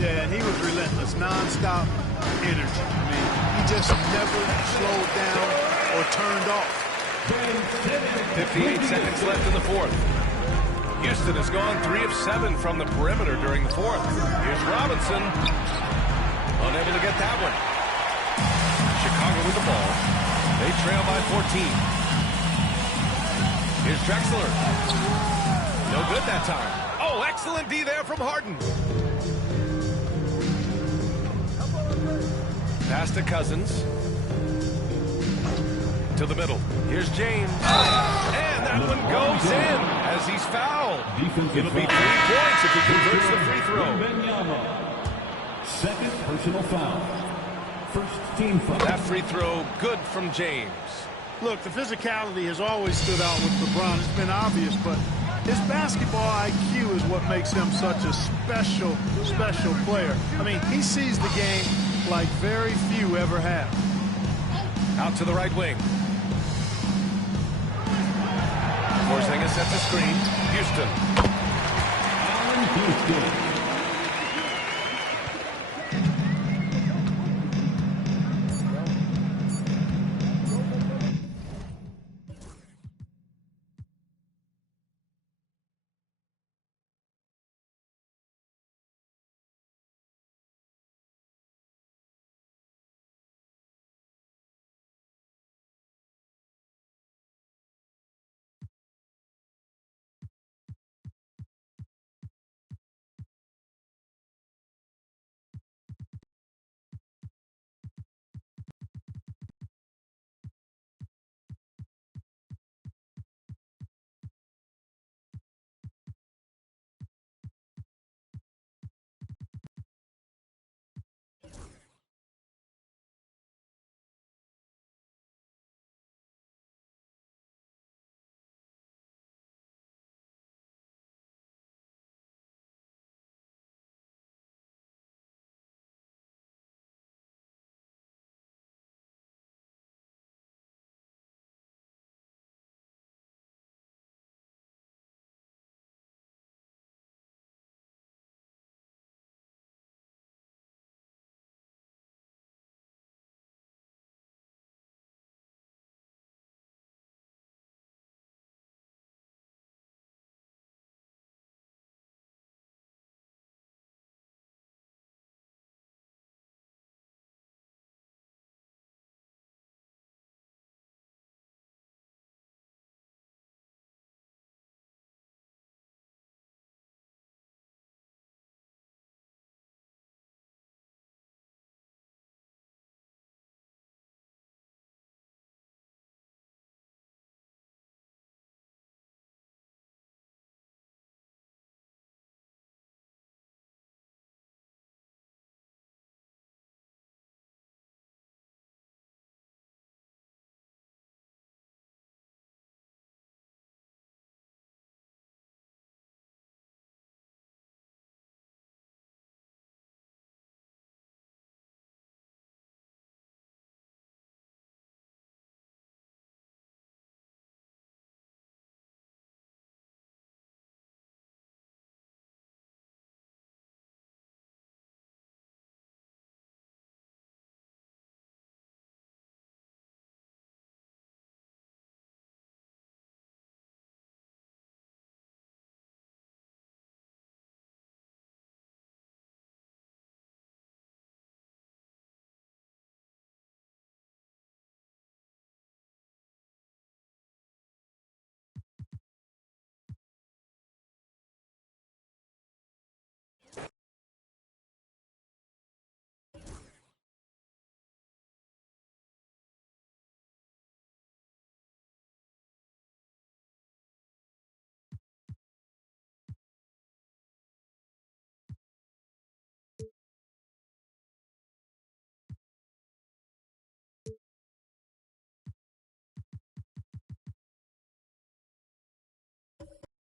Yeah, and he was relentless, nonstop energy. I mean, he just never slowed down or turned off. 58 seconds left in the fourth. Houston has gone 3 of 7 from the perimeter during the fourth. Here's Robinson. Unable to get that one. Chicago with the ball. They trail by 14. Here's Drexler. No good that time. Oh, excellent D there from Harden. Pass to Cousins. To the middle. Here's James. And that one goes in as he's fouled. It'll be 3 points if he converts the free throw. Second personal foul. First team foul. That free throw good from James. Look, the physicality has always stood out with LeBron. It's been obvious, but his basketball IQ is what makes him such a special, special player. I mean, he sees the game like very few ever have. Out to the right wing. Porzingis sets a screen. Houston. Allen Houston.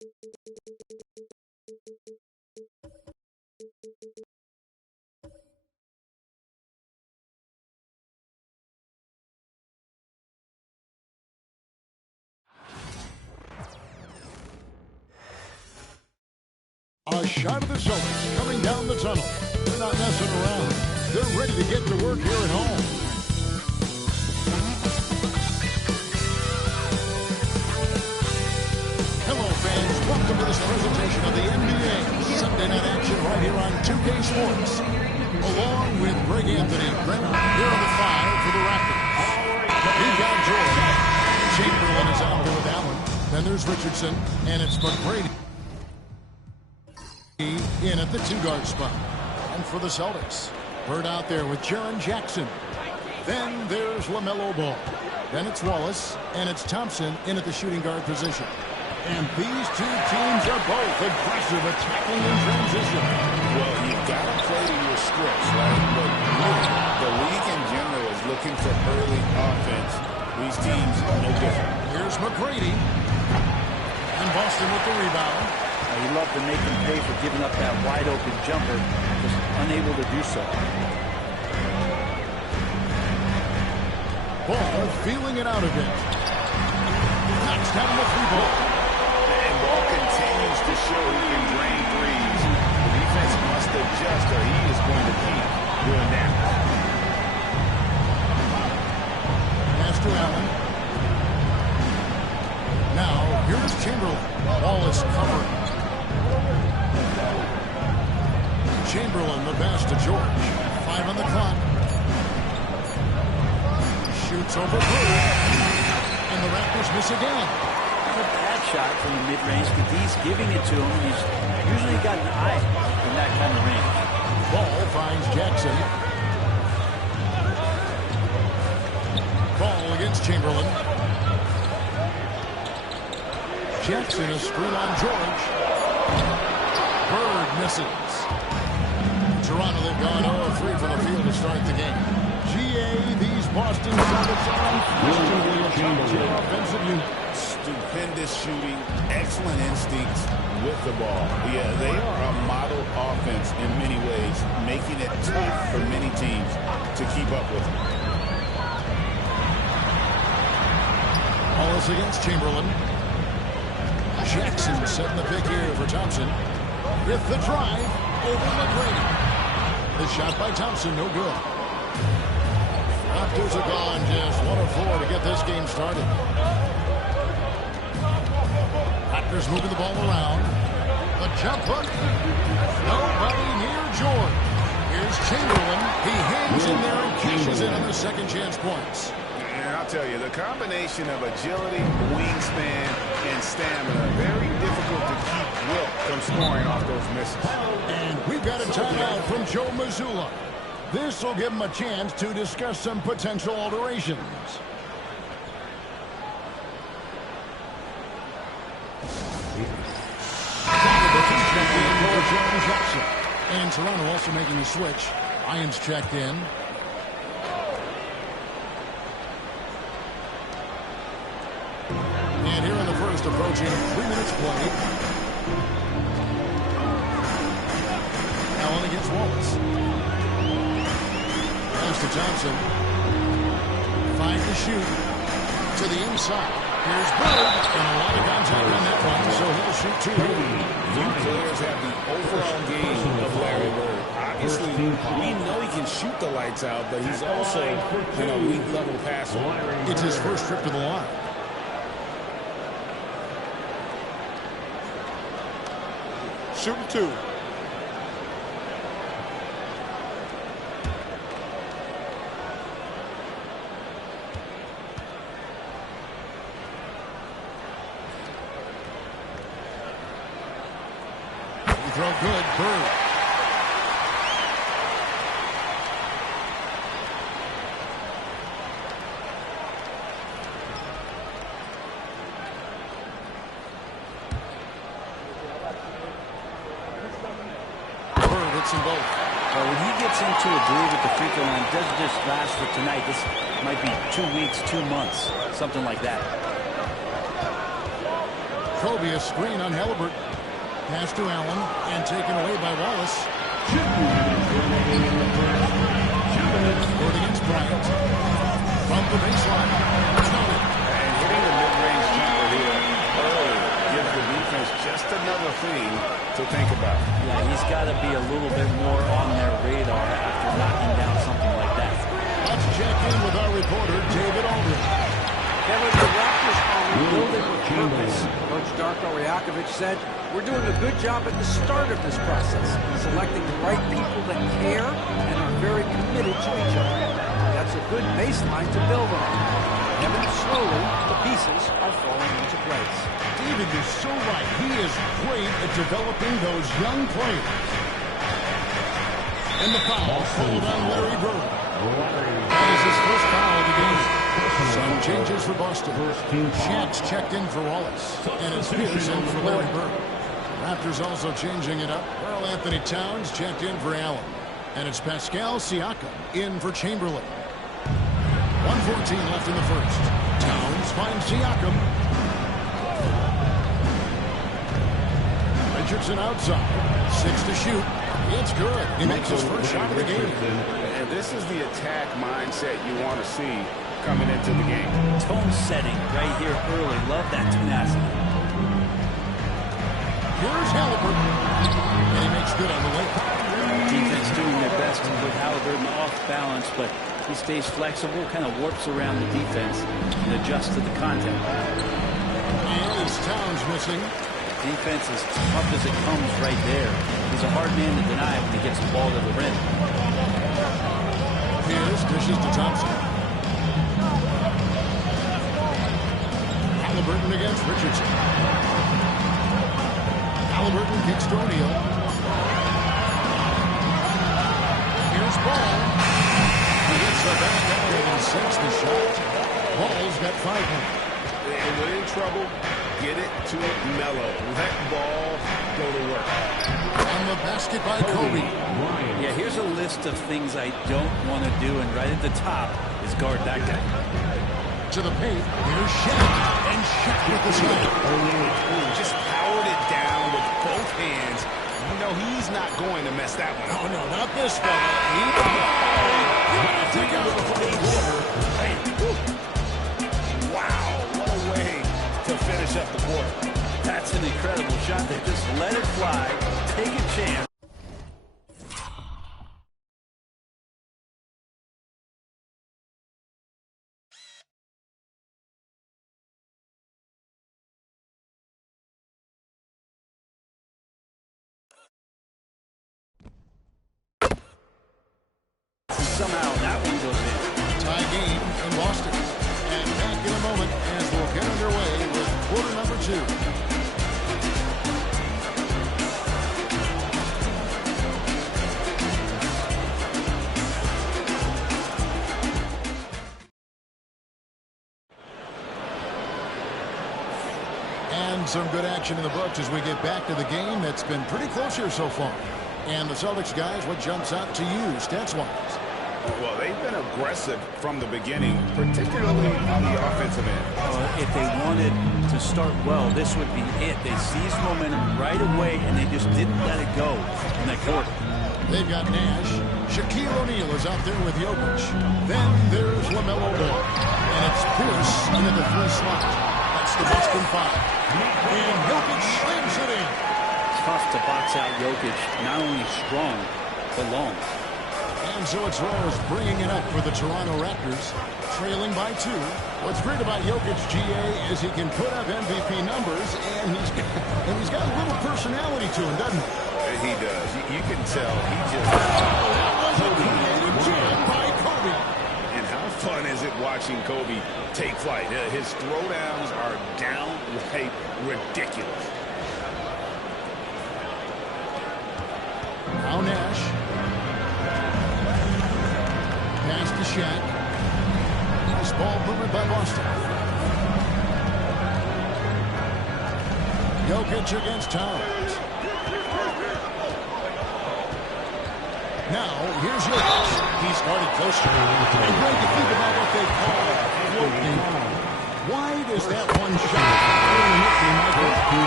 A shot of the Celtics coming down the tunnel. They're not messing around. They're ready to get to work here at home. Hello, fans. Welcome to this presentation of the NBA. Sunday night action right here on 2K Sports. Along with Greg Anthony, Brent here on the 5 for the Raptors. We've got George. Chamberlain is out there with Allen. Then there's Richardson, and it's McGrady in at the two-guard spot. And for the Celtics, Bird out there with Jaren Jackson. Then there's LaMelo Ball. Then it's Wallace, and it's Thompson in at the shooting guard position. And these two teams are both aggressive, attacking in transition. Well, you've got to play to your scripts, right? But really, the league in general is looking for early offense. These teams are no different. Here's McGrady. And Boston with the rebound. You love to make them pay for giving up that wide-open jumper, just unable to do so. Ball feeling it out a bit. Knocks down the three ball. And Ball continues to show he can drain threes. The defense must adjust or he is going to keep doing that. Pass to Allen. Now, here's Chamberlain. Ball is covered. Chamberlain, the pass to George. 5 on the clock. Shoots over Blue. And the Raptors miss again. Not a bad shot from the mid-range, but he's giving it to him. He's usually got an eye in that kind of range. Ball finds Jackson. Ball against Chamberlain. Jackson, a screen on George. Bird misses. Toronto, they've gone 0-3 from the field to start the game. GA, these Boston Celtics are unquestionably a top-tier offensive unit. Stupendous shooting, excellent instincts with the ball. Yeah, they are a model offense in many ways, making it tough for many teams to keep up with them. Wallace against Chamberlain. Jackson setting the pick here for Thompson. With the drive over McGrady. The shot by Thompson, no good. Raptors are gone just 1 of 4 to get this game started. Raptors moving the ball around. The jump hook. Nobody near George. Here's Chamberlain. He hangs in there and cashes in on the second chance points. And I'll tell you, the combination of agility, wingspan, and stamina, very difficult to keep Wilt from scoring off those misses. And we've got a timeout from Joe Mazzulla. This will give him a chance to discuss some potential alterations. And Toronto also making a switch. Irons checked in. And here in the first, approaching 3 minutes played. Allen against Wallace. Pass to Thompson. 5 to shoot. To the inside. Here's Bird. And a lot of contact on that one, so he'll shoot 2. Few players have the overall game of Larry Bird. Obviously, we know he can shoot the lights out, but he's also an elite-level passer. It's his first trip to the line. Shooting 2. Throw good, Bird. Bird hits them both. Well, when he gets into a groove with the free throw line, it doesn't just last for tonight. This might be 2 weeks, 2 months, something like that. Kobe a screen on Halliburton. Pass to Allen and taken away by Wallace. Scored against Bryant. From the baseline. Counted. And hitting the mid-range jumper here early gives the defense just another thing to think about. Yeah, he's got to be a little bit more on their radar after knocking down something like that. Let's check in with our reporter, David Aldridge. Kevin, the Raptors are rebuilding with purpose. Coach Darko Rajakovic said, we're doing a good job at the start of this process, selecting the right people that care and are very committed to each other. That's a good baseline to build on. Kevin, slowly, the pieces are falling into place. David, you're so right. He is great at developing those young players. And the foul called on Larry Bird. That is his first foul of the game. Some changes for Boston. Shaq's checked in for Wallace. And it's Pierce in for Larry Bird. Raptors also changing it up. Karl Anthony Towns checked in for Allen. And it's Pascal Siakam in for Chamberlain. 1:14 left in the first. Towns finds Siakam. Richardson outside. 6 to shoot. It's good. He makes his first shot of the game. And this is the attack mindset you want to see coming into the game. Tone setting right here early. Love that tenacity. Here's Halliburton. And he makes good on the lay. Defense doing their best to put Halliburton off balance, but he stays flexible, kind of warps around the defense and adjusts to the contact. And it's Towns missing. Defense is tough as it comes right there. He's a hard man to deny when he gets the ball to the rim. Pierce dishes to Thompson. Halliburton against Richardson. Halliburton kicks to O'Neal. Here's Ball. He hits the back out and sinks the shot. Ball's got 5 points. And when in trouble, get it to Melo. Let Ball go to work. On the basket by Kobe. Yeah, here's a list of things I don't want to do, and right at the top is guard that guy. To the paint. Here's Shaq. And Shaq with the slam. Just powered it down with both hands. You know he's not going to mess that one up. Oh, no, not this fella. Take out the quarter. Wow, what a way to finish up the quarter. That's an incredible shot. They just let it fly, take a chance. Somehow that one goes in. Tie game in Boston. And back in a moment as we'll get underway with quarter number 2. And some good action in the books as we get back to the game that's been pretty close here so far. And the Celtics guys, what jumps out to you stats-wise? Well, they've been aggressive from the beginning, particularly on the offensive end. If they wanted to start well, this would be it. They seized momentum right away, and they just didn't let it go in that quarter. They've got Nash. Shaquille O'Neal is out there with Jokic. Then there's LaMelo Ball. And it's Pierce into the 3 slot. That's the Boston 5. And Jokic slams it in. Tough to box out Jokic. Not only strong, but long. And so it's Rose bringing it up for the Toronto Raptors, trailing by 2. What's great about Jokic, GA, is he can put up MVP numbers, and he's got a little personality to him, doesn't he? He does. You can tell he just... That was a creative jam by Kobe. And how fun is it watching Kobe take flight? His throwdowns are downright ridiculous. Now Nash. Pass to Shaq. Nice ball movement by Boston. Jokic against Towns. Now, here's Jokic. He started closer. And Greg, you think about what they call floating. Why does that one shot only hit the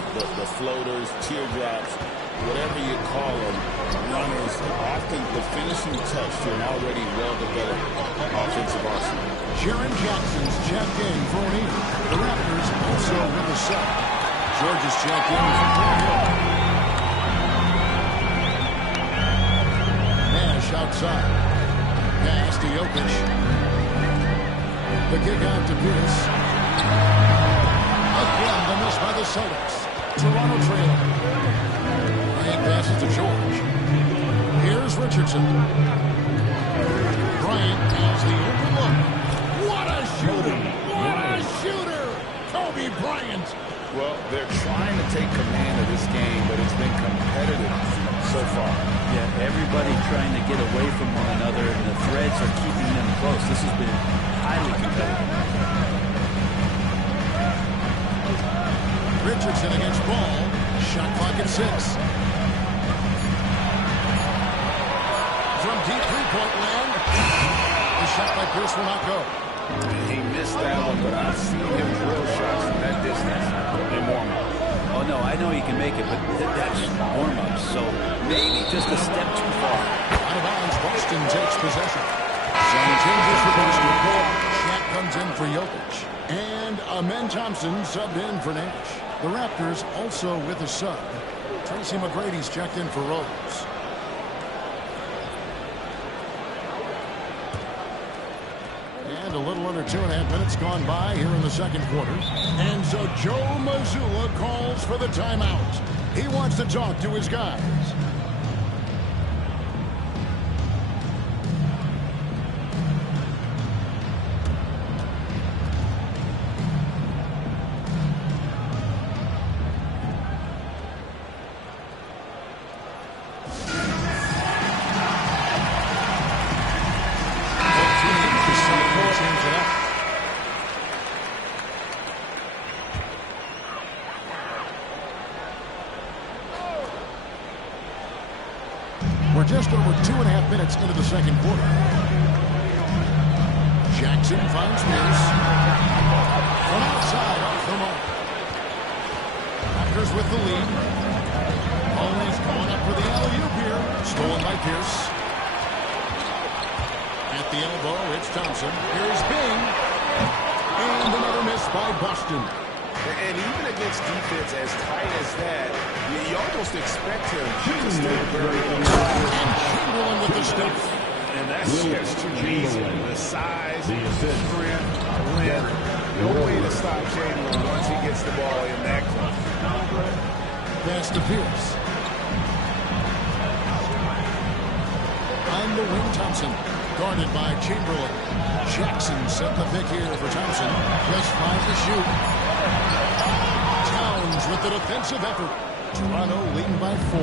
right? The floaters, teardrops, whatever you call them, runners, often the finishing touch to an already well-developed offensive arsenal. Jaren Jackson's checked in for an eagle. The Raptors also with a sub. George is checked in for Grant. Nash outside. Pass to Jokic. The kick out to Pierce. Again, the miss by the Celtics. Toronto trailing. Bryant passes to George. Here's Richardson. Bryant has the open look. What a shooter! What a shooter! Kobe Bryant. Well, they're trying to take command of this game, but it's been competitive so far. Yeah, everybody trying to get away from one another, and the threads are keeping them close. This has been highly competitive. Richardson against Ball. Shot clock at 6. From deep three-point land. The shot by Pierce will not go. He missed that one, but I've seen him drill shots from that distance in warm-up. Oh, no, I know he can make it, but that's warm-up, so maybe just a step too far. Out of bounds, Boston takes possession. Some changes for Boston. Shaq comes in for Jokic. And Amen Thompson subbed in for Nash. The Raptors also with a sub. Tracy McGrady's checked in for Rose. And a little under 2.5 minutes gone by here in the second quarter. And so Joe Mazzulla calls for the timeout. He wants to talk to his guys. We're just over 2.5 minutes into the second quarter. Jackson finds Pierce. From outside off the mark. Raptors with the lead. Always going up for the alley-oop here. Stolen by Pierce. At the elbow, it's Thompson. Here's Bing. And another miss by Boston. And even against defense as tight as that, you almost expect him to stay very And Chamberlain with the step. And that's just too easy. The size, the strength, length. No way to stop Chamberlain once he gets the ball in that close. Pass to Pierce. On the wing, Thompson. Guarded by Chamberlain. Jackson set the pick here for Thompson. Just 5 to shoot. Towns with the defensive effort. Toronto leading by 4.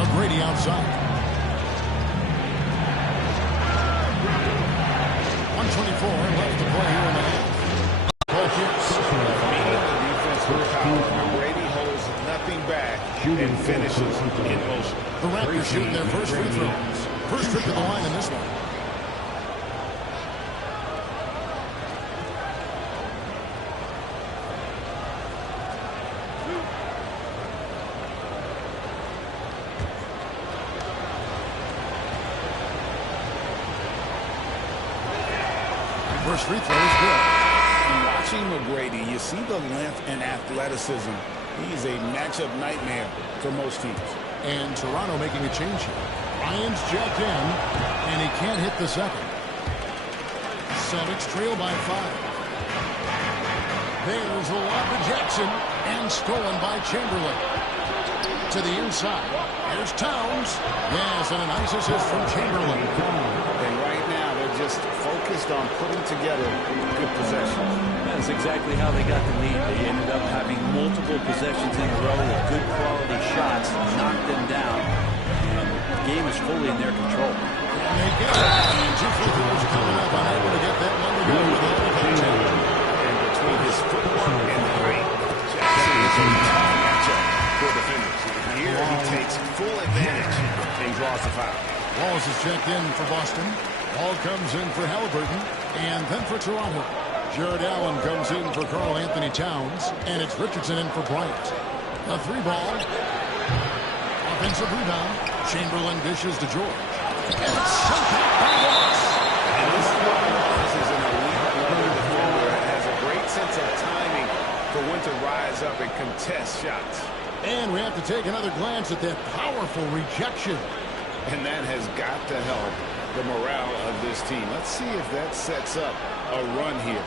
McGrady outside. 124 left to play here in the half. Ball kicks. Meeting the defense with power. McGrady holds nothing back and finishes in motion. The Raptors shoot their first free throws. First trip to the line in this one. First free throw is good. Watching McGrady, you see the length and athleticism. He's a matchup nightmare for most teams. And Toronto making a change here. Ryan's checked in, and he can't hit the second. Celtics trail by 5. There's a lob to Jackson, and stolen by Chamberlain. To the inside. Here's Towns. Yes, and a nice assist from Chamberlain. And right now, they're just focused on putting together good possessions. That's exactly how they got the lead. They ended up having multiple possessions in a row with good quality shots, knocked them down, and the game is fully in their control. And they get it. And 2 free throws coming up, unable to get that one to go without the contact. And between his footwork and the height, Jackson is a tough matchup for defenders. Here he takes full advantage and draws the foul. Walls is checked in for Boston. Ball comes in for Halliburton, and then for Toronto. Jared Allen comes in for Karl Anthony Towns, and it's Richardson in for Bryant. A 3-ball. Offensive rebound. Chamberlain dishes to George. And it's sent back by Wallace. And this is why Wallace is an elite level defender and has a great sense of timing for when to rise up and contest shots. And we have to take another glance at that powerful rejection. And that has got to help the morale of this team. Let's see if that sets up a run here.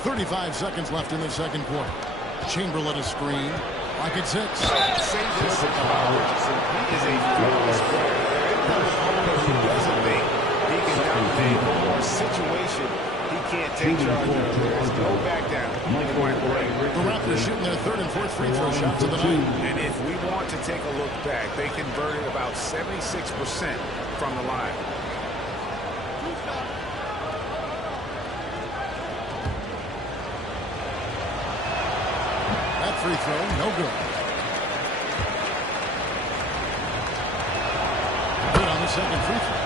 .35 seconds left in the second quarter. Chamberlain a screen. Pocket 6. Say this about Richardson. He is a fearless player. He doesn't think he can dominate or situation. He can't take charge of. There's no back down. The Raptors shooting their third and fourth free throw shots of the night. And if we want to take a look back, they converted about 76% from the line. That free throw, no good. Good on the second free throw.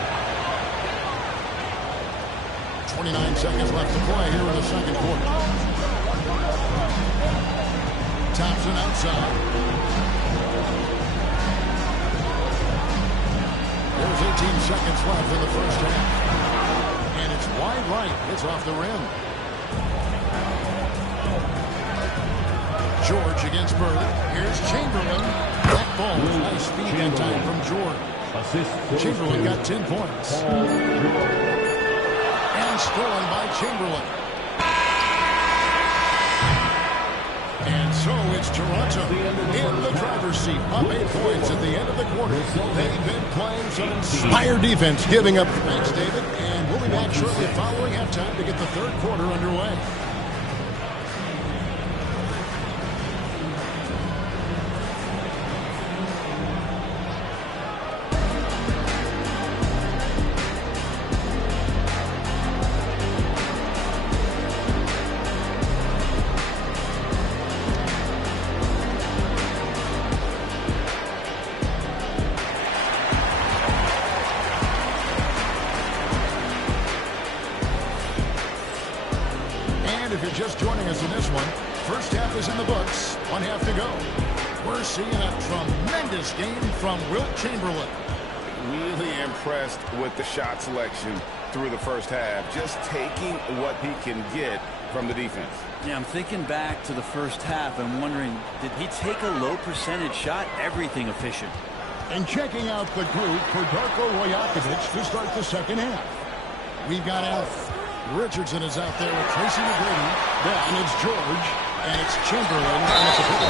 29 seconds left to play here in the second quarter. Thompson outside. There's 18 seconds left in the first half. And it's wide right. It's off the rim. George against Bird. Here's Chamberlain. That ball was nice speed that time from George. Chamberlain got 10 points. And stolen by Chamberlain. And so it's Toronto in the driver's seat, up 8 points at the end of the quarter. They've been playing some inspired defense, giving up. Thanks, David. And we'll be back shortly following halftime to get the third quarter underway. If you're just joining us in this one, first half is in the books. 1 half to go. We're seeing a tremendous game from Wilt Chamberlain. Really impressed with the shot selection through the first half. Just taking what he can get from the defense. Yeah, I'm thinking back to the first half and wondering, did he take a low percentage shot? Everything efficient. And checking out the group for Darko Rajakovic to start the second half. We've got Alf. Richardson is out there with Tracy McGrady. Then it's George, and it's Chamberlain, and it's a bit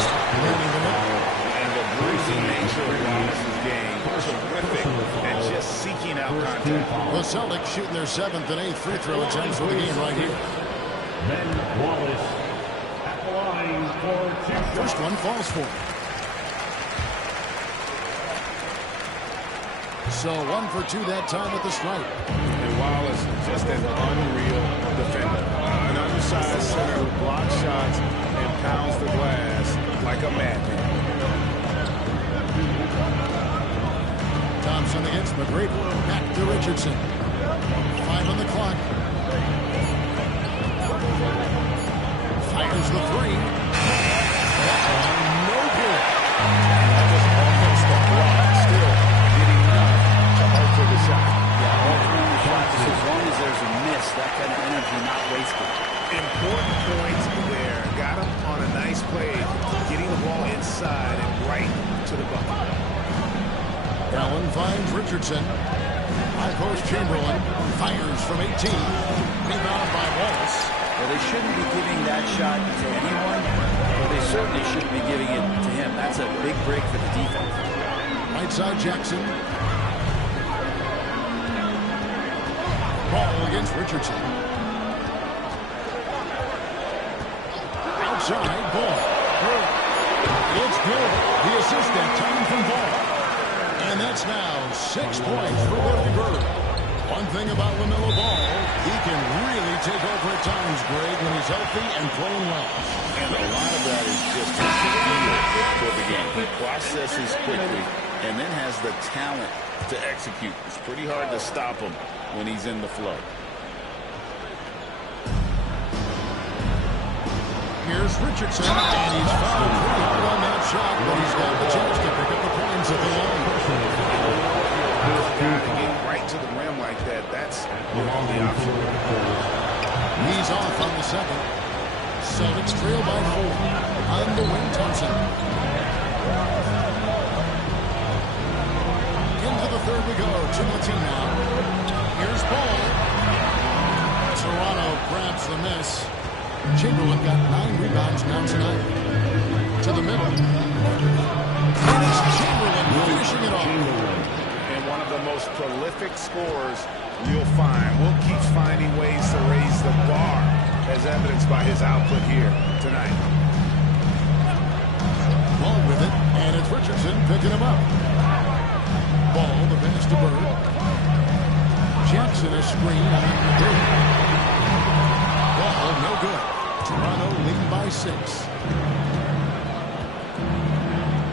learning the middle. And the bruising nature of Wallace's game, terrific, and just seeking out contact. The Celtics shooting their 7th and 8th free throw attempts for the game right here. Ben Wallace at the line for 2 shots. First one falls for him. So 1 for 2 that time at the stripe. And Wallace, just an unreal defender. An undersized center who blocks shots and pounds the glass like a madman. Thompson against McGrady. Back to Richardson. 5 on the clock. Fires the 3. No good. That was almost a block. Still getting enough to alter the shot. Yeah, altering the shot, just as long as there's a miss, that kind of energy not wasted. Important points there. Got him on a nice play, getting the ball inside and right to the bucket. Allen finds Richardson. High post Chamberlain. Fires from 18. Rebound by Wallace. Well, they shouldn't be giving that shot to anyone, but they certainly shouldn't be giving it to him. That's a big break for the defense. Right side Jackson. Ball against Richardson. Outside, Ball. It's good. The assist that time from Ball. And that's now 6 points for Larry Bird. One thing about LaMelo Ball, he can really take over at times, Greg, when he's healthy and playing well. And a lot of that is just his feel for the game. He processes quickly and then has the talent to execute. It's pretty hard to stop him when he's in the flow. Here's Richardson, and he's fouled pretty hard on that shot, but he's got the chance to pick up the points at the line. Get right to the rim like that, that's your only option. He's off on the second. Celtics trail by 4. On the wing, Thompson. Into the third we go. 2-2 now. Here's Ball. Toronto grabs the miss. Chamberlain got 9 rebounds now tonight. To the middle. And it's Chamberlain finishing it off. And one of the most prolific scorers you'll find. Will keeps finding ways to raise the bar, as evidenced by his output here tonight. Ball with it, and it's Richardson picking him up. Ball, the pass to Bird. Jackson a screen on Bird. Ball, no good. Toronto leading by 6.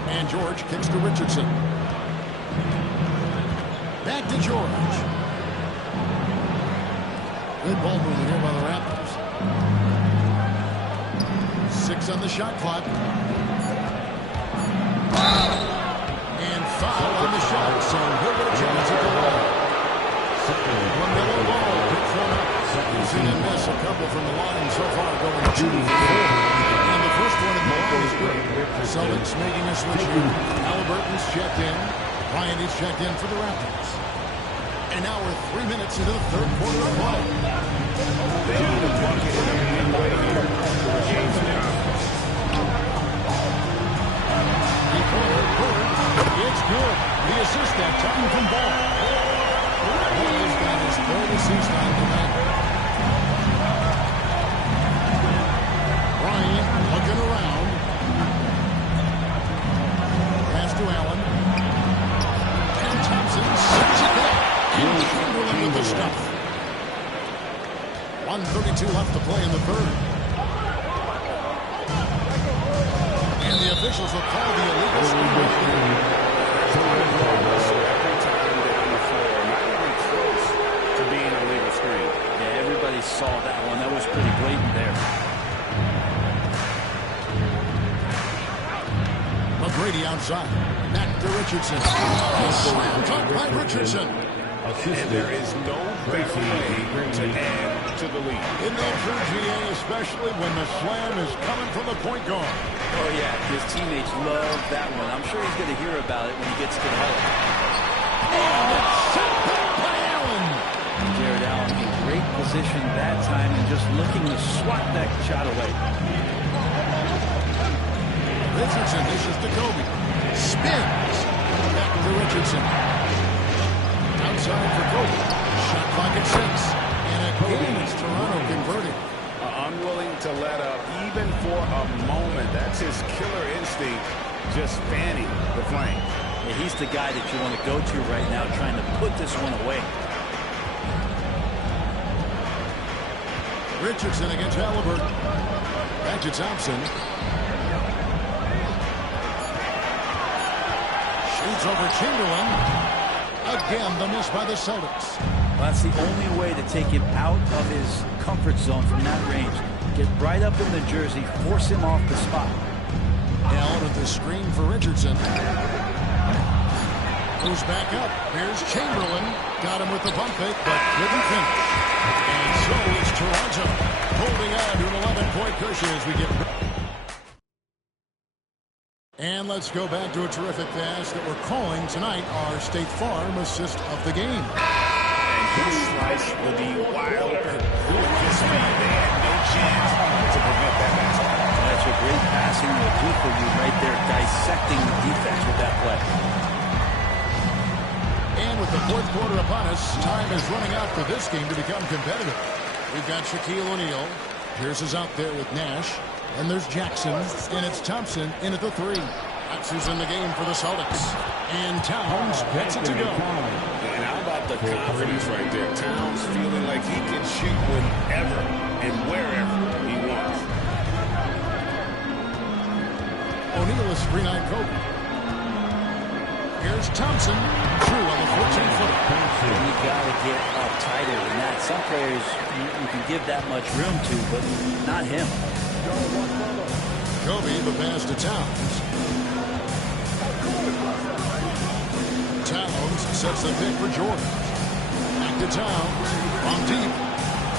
And George kicks to Richardson. Back to George. Good ball movement here by the Raptors. 6 on the shot clock. And foul on the shot, so he'll get a chance at the line. LaMelo Ball picks one up. You've seen him miss a couple from the line so far, going 2 for 4. And the first one of the ball is good. Celtics making a switch here. Halliburton's checked in. Bryant is checked in for the Raptors. And now we're 3 minutes into the third quarter of play. They need a bucket in a big way here to regain some confidence. It's good. The assist that time from Ball. Ball's got his third assist on tonight. Bryant looking around. Pass to Allen. And Thompson sets it back. And Chamberlain with the stuff. 1:32 left to play in the third. And the officials will call the illegal screen. Every time they're on the floor, not even close to being a legal screen. Yeah, everybody saw that one. That was pretty blatant there. McGrady outside. Back to Richardson. Slam dunk by Richardson. And there is no better way to add to the lead. In that true GA, especially when the slam is coming from the point guard. Oh, yeah, his teammates love that one. I'm sure he's going to hear about it when he gets to the hole. And it's shot back by Allen. Jared Allen in great position that time and just looking to swat that shot away. Richardson dishes to Kobe. Spins. Back to Richardson. Outside for Kobe. Shot clock at 6. And again, it's Toronto converting. Unwilling to let up even for a moment. That's his killer instinct, just fanning the flame. Yeah, he's the guy that you want to go to right now, trying to put this one away. Richardson against Halliburton. Back to Thompson. Shoots over Chamberlain. Again, the miss by the Celtics. Well, that's the only way to take him out of his comfort zone from that range. Get right up in the jersey, force him off the spot. Allen with the screen for Richardson. Moves back up. Here's Chamberlain. Got him with the bump fake, but couldn't finish. And so it's Toronto holding on to an 11-point cushion as we get... And let's go back to a terrific pass that we're calling tonight our State Farm assist of the game. And he sliced the D wide open. This man, they had no chance to prevent that basket. That's a great passing will do for you right there, dissecting the defense with that play. And with the fourth quarter upon us, time is running out for this game to become competitive. We've got Shaquille O'Neal. Pierce is out there with Nash. And there's Jackson, and it's Thompson in at the 3. That's who's in the game for the Celtics. And Towns gets it to go. And how about the confidence right there. Towns feeling like he can shoot whenever and wherever he wants. O'Neal is screen on Kobe. Here's Thompson. True on the 14-footer. You got to get up tighter than that. Some players you can give that much room to, but not him. Kobe, the pass to Towns. Towns sets the pick for Jordan. Back to Towns. From deep.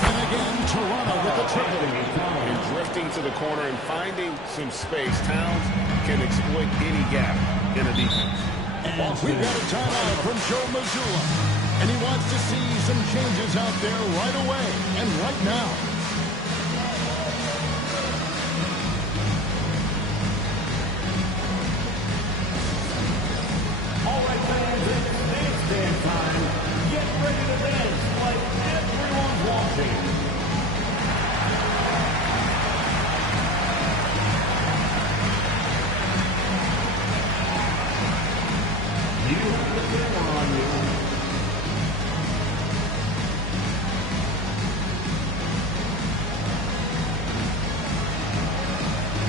And again, Toronto with the triple. And drifting to the corner and finding some space. Towns can exploit any gap in a defense. We've got a timeout from Joe Mazzulla. And he wants to see some changes out there right away and right now. All right, fans, it's dance time. Get ready to dance like everyone's watching. You have the camera on you.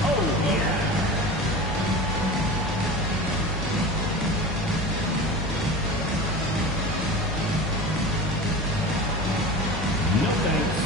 Oh, yeah. No thanks.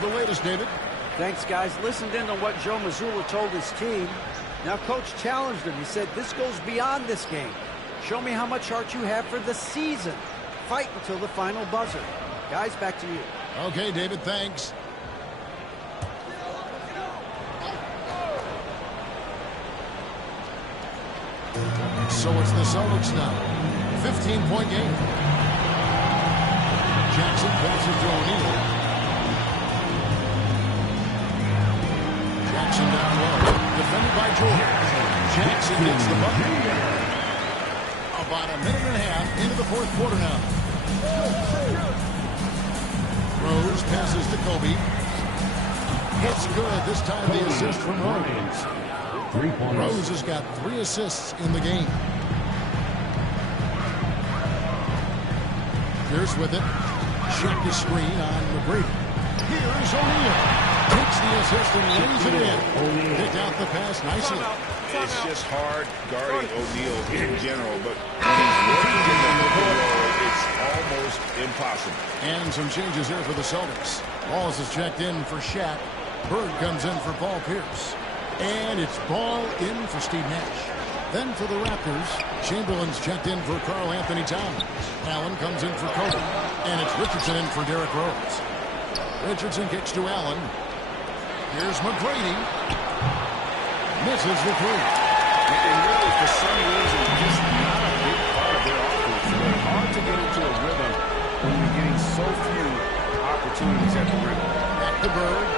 The latest, David. Thanks, guys. Listened in on what Joe Mazzulla told his team. Now, Coach challenged him. He said, this goes beyond this game. Show me how much heart you have for the season. Fight until the final buzzer. Guys, back to you. Okay, David, thanks. So it's the Celtics now. 15-point game. Jackson passes to O'Neal. Jackson down low, defended by Jordan. Jackson gets the bucket. About a minute and a half into the fourth quarter now. Rose passes to Kobe. It's good. This time the assist from Rose. Rose has got 3 assists in the game. Pierce with it. Check the screen on McGrady. Here's O'Neal. Takes the assist and lays it in. Picked out the pass nicely. It's just hard guarding O'Neal in general, but when he's working in the middle role, it's almost impossible. And some changes here for the Celtics. Walls is checked in for Shaq. Bird comes in for Paul Pierce. And it's Ball in for Steve Nash. Then for the Raptors, Chamberlain's checked in for Karl Anthony Towns. Allen comes in for Kobe. And it's Richardson in for Derrick Rose. Richardson kicks to Allen. Here's McGrady. Misses the three. And really, for some reason, just not a big part of their offense. They're hard to get into a rhythm when you're getting so few opportunities at the rim. Back to Bird.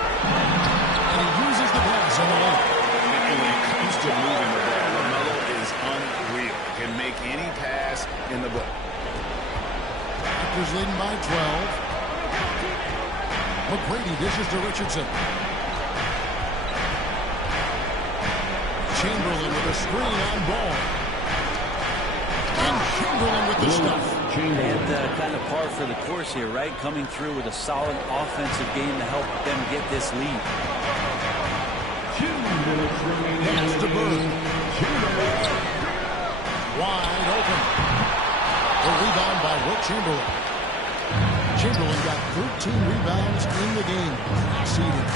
And he uses the pass on the left. And when it comes to moving the ball, LaMelo is unreal. Can make any pass in the book. Raptors leading by 12. McGrady dishes to Richardson. Chamberlain with a screen on Ball. And Chamberlain with the stuff. And kind of par for the course here, right? Coming through with a solid offensive game to help them get this lead. 2 minutes remaining. Pass to Bird. Wide open. The rebound by Wilt Chamberlain. Chamberlain got 13 rebounds in the game. Exceeding.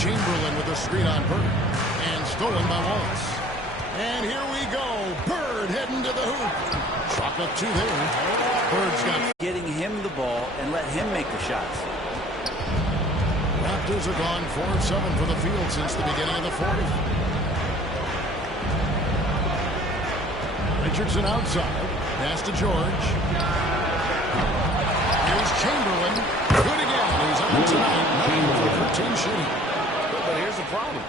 Chamberlain with a screen on Bird. And stolen by Wallace. And here we go. Bird heading to the hoop. Chocolate 2 there. Bird's got... Getting him the ball and let him make the shots. Raptors have gone 4 of 7 for the field since the beginning of the fourth. Richardson outside. Pass to George. Here's Chamberlain. Good again. He's on tonight. 9 for 13 shooting. But here's the problem.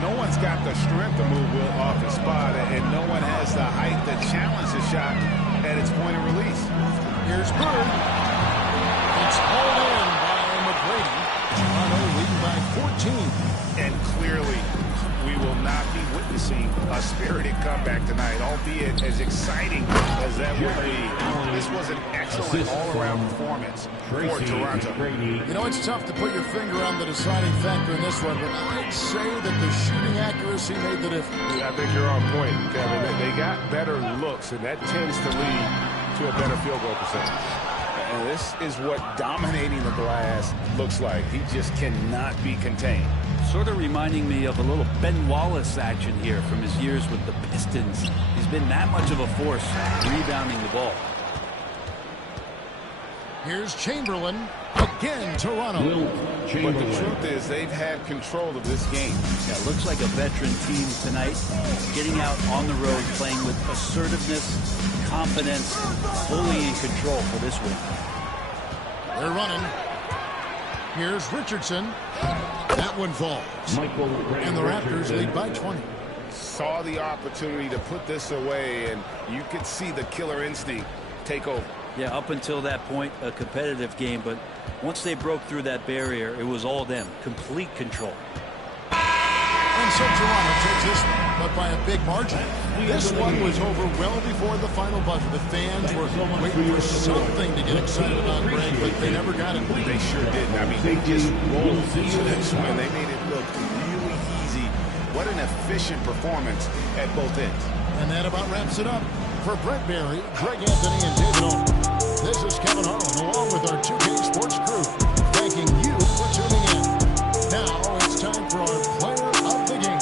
No one's got the strength to move Will off his spot, and no one has the height to challenge the shot at its point of release. Here's Bird. It's hauled in by McGrady. Toronto leading by 14. And clearly, we will not be witnessing a spirited comeback tonight, albeit as exciting as that would be. This was an excellent all-around performance for Toronto. You know, it's tough to put your finger on the deciding factor in this one, but I'd say that the shooting accuracy made the difference. I think you're on point, Kevin. They got better looks, and that tends to lead to a better field goal percentage. And this is what dominating the glass looks like. He just cannot be contained. Sort of reminding me of a little Ben Wallace action here from his years with the Pistons. He's been that much of a force rebounding the ball. Here's Chamberlain. Again, Toronto. But the truth is they've had control of this game. Yeah, looks like a veteran team tonight. Getting out on the road, playing with assertiveness, confidence, fully in control for this win. They're running. Here's Richardson. That one falls. And the Raptors lead by 20. Saw the opportunity to put this away, and you could see the killer instinct take over. Yeah, up until that point, a competitive game, but once they broke through that barrier, it was all them. Complete control. And so Toronto takes this one, but by a big margin. This one was over well before the final buzzer. The fans were waiting for something to get excited about, Greg, but they never got it. They sure didn't. I mean, they just rolled into this win. They made it look really easy. What an efficient performance at both ends. And that about wraps it up. For Brett Barry, Greg Anthony, and David Olden, this is Kevin Harlan, along with our 2K Sports crew, thanking you for tuning in. Now it's time for our player of the game.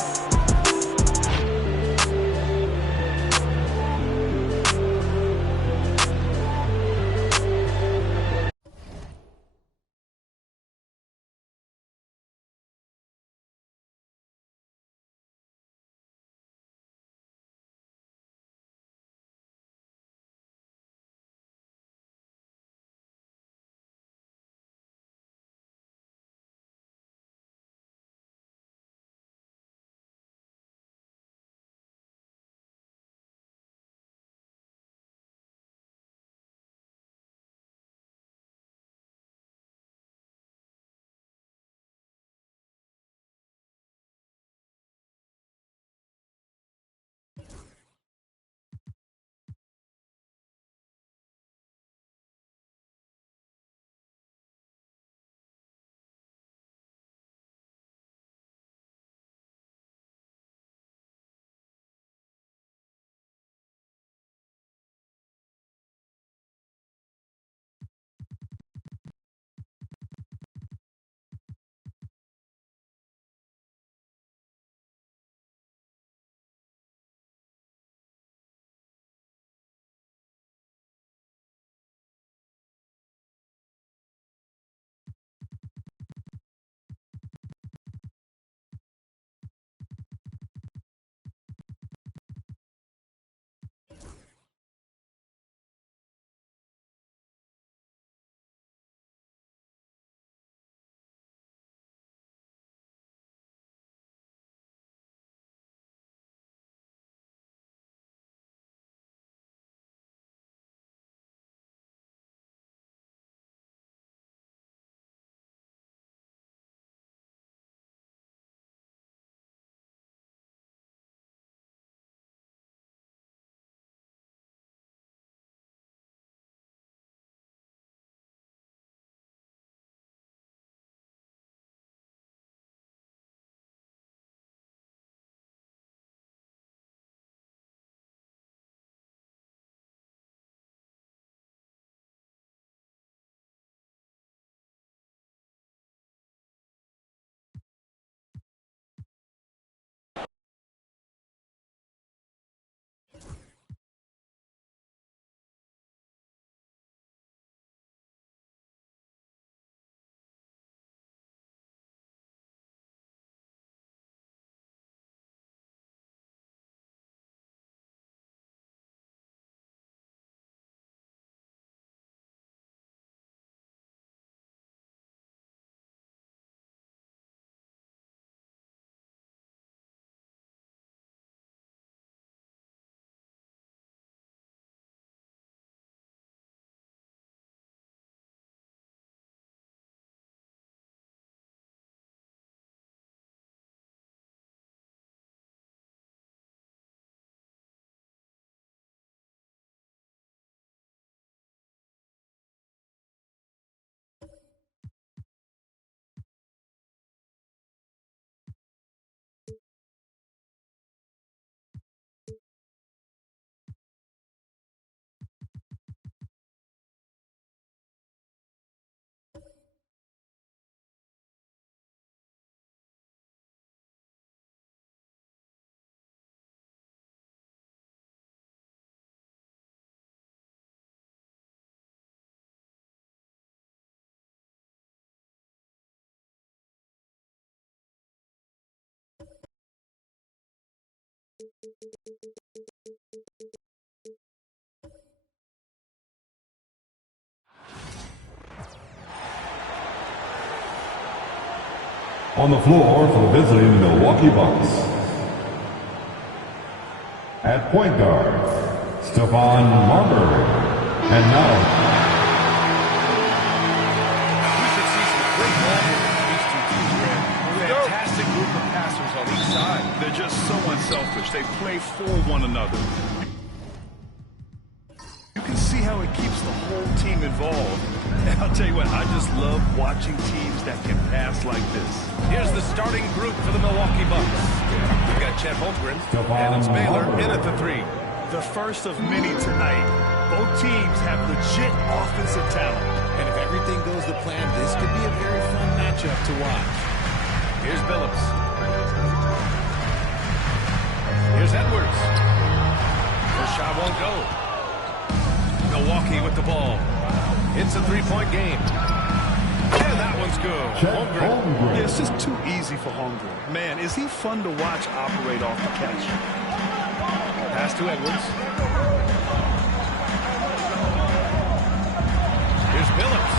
On the floor for the visiting Milwaukee Bucks. At point guard, Stephon Marbury. And now, We should see some great ball movement from these two teams, Grant. Fantastic group of passers on each side. They're just so unselfish. They play for one another. You can see how it keeps the whole team involved. And I'll tell you what, I just love watching teams that can pass like this. Here's the starting group for the Milwaukee Bucks. We've got Chet Holmgren, and it's Baylor in at the 3. The first of many tonight. Both teams have legit offensive talent. And if everything goes to plan, this could be a very fun matchup to watch. Here's Billups. Here's Edwards. First shot won't go. Milwaukee with the ball. It's a three-point game. And that one's good. Holmgren. Yeah, it's just too easy for Holmgren. Man, is he fun to watch operate off the catch. Pass to Edwards. Here's Billups.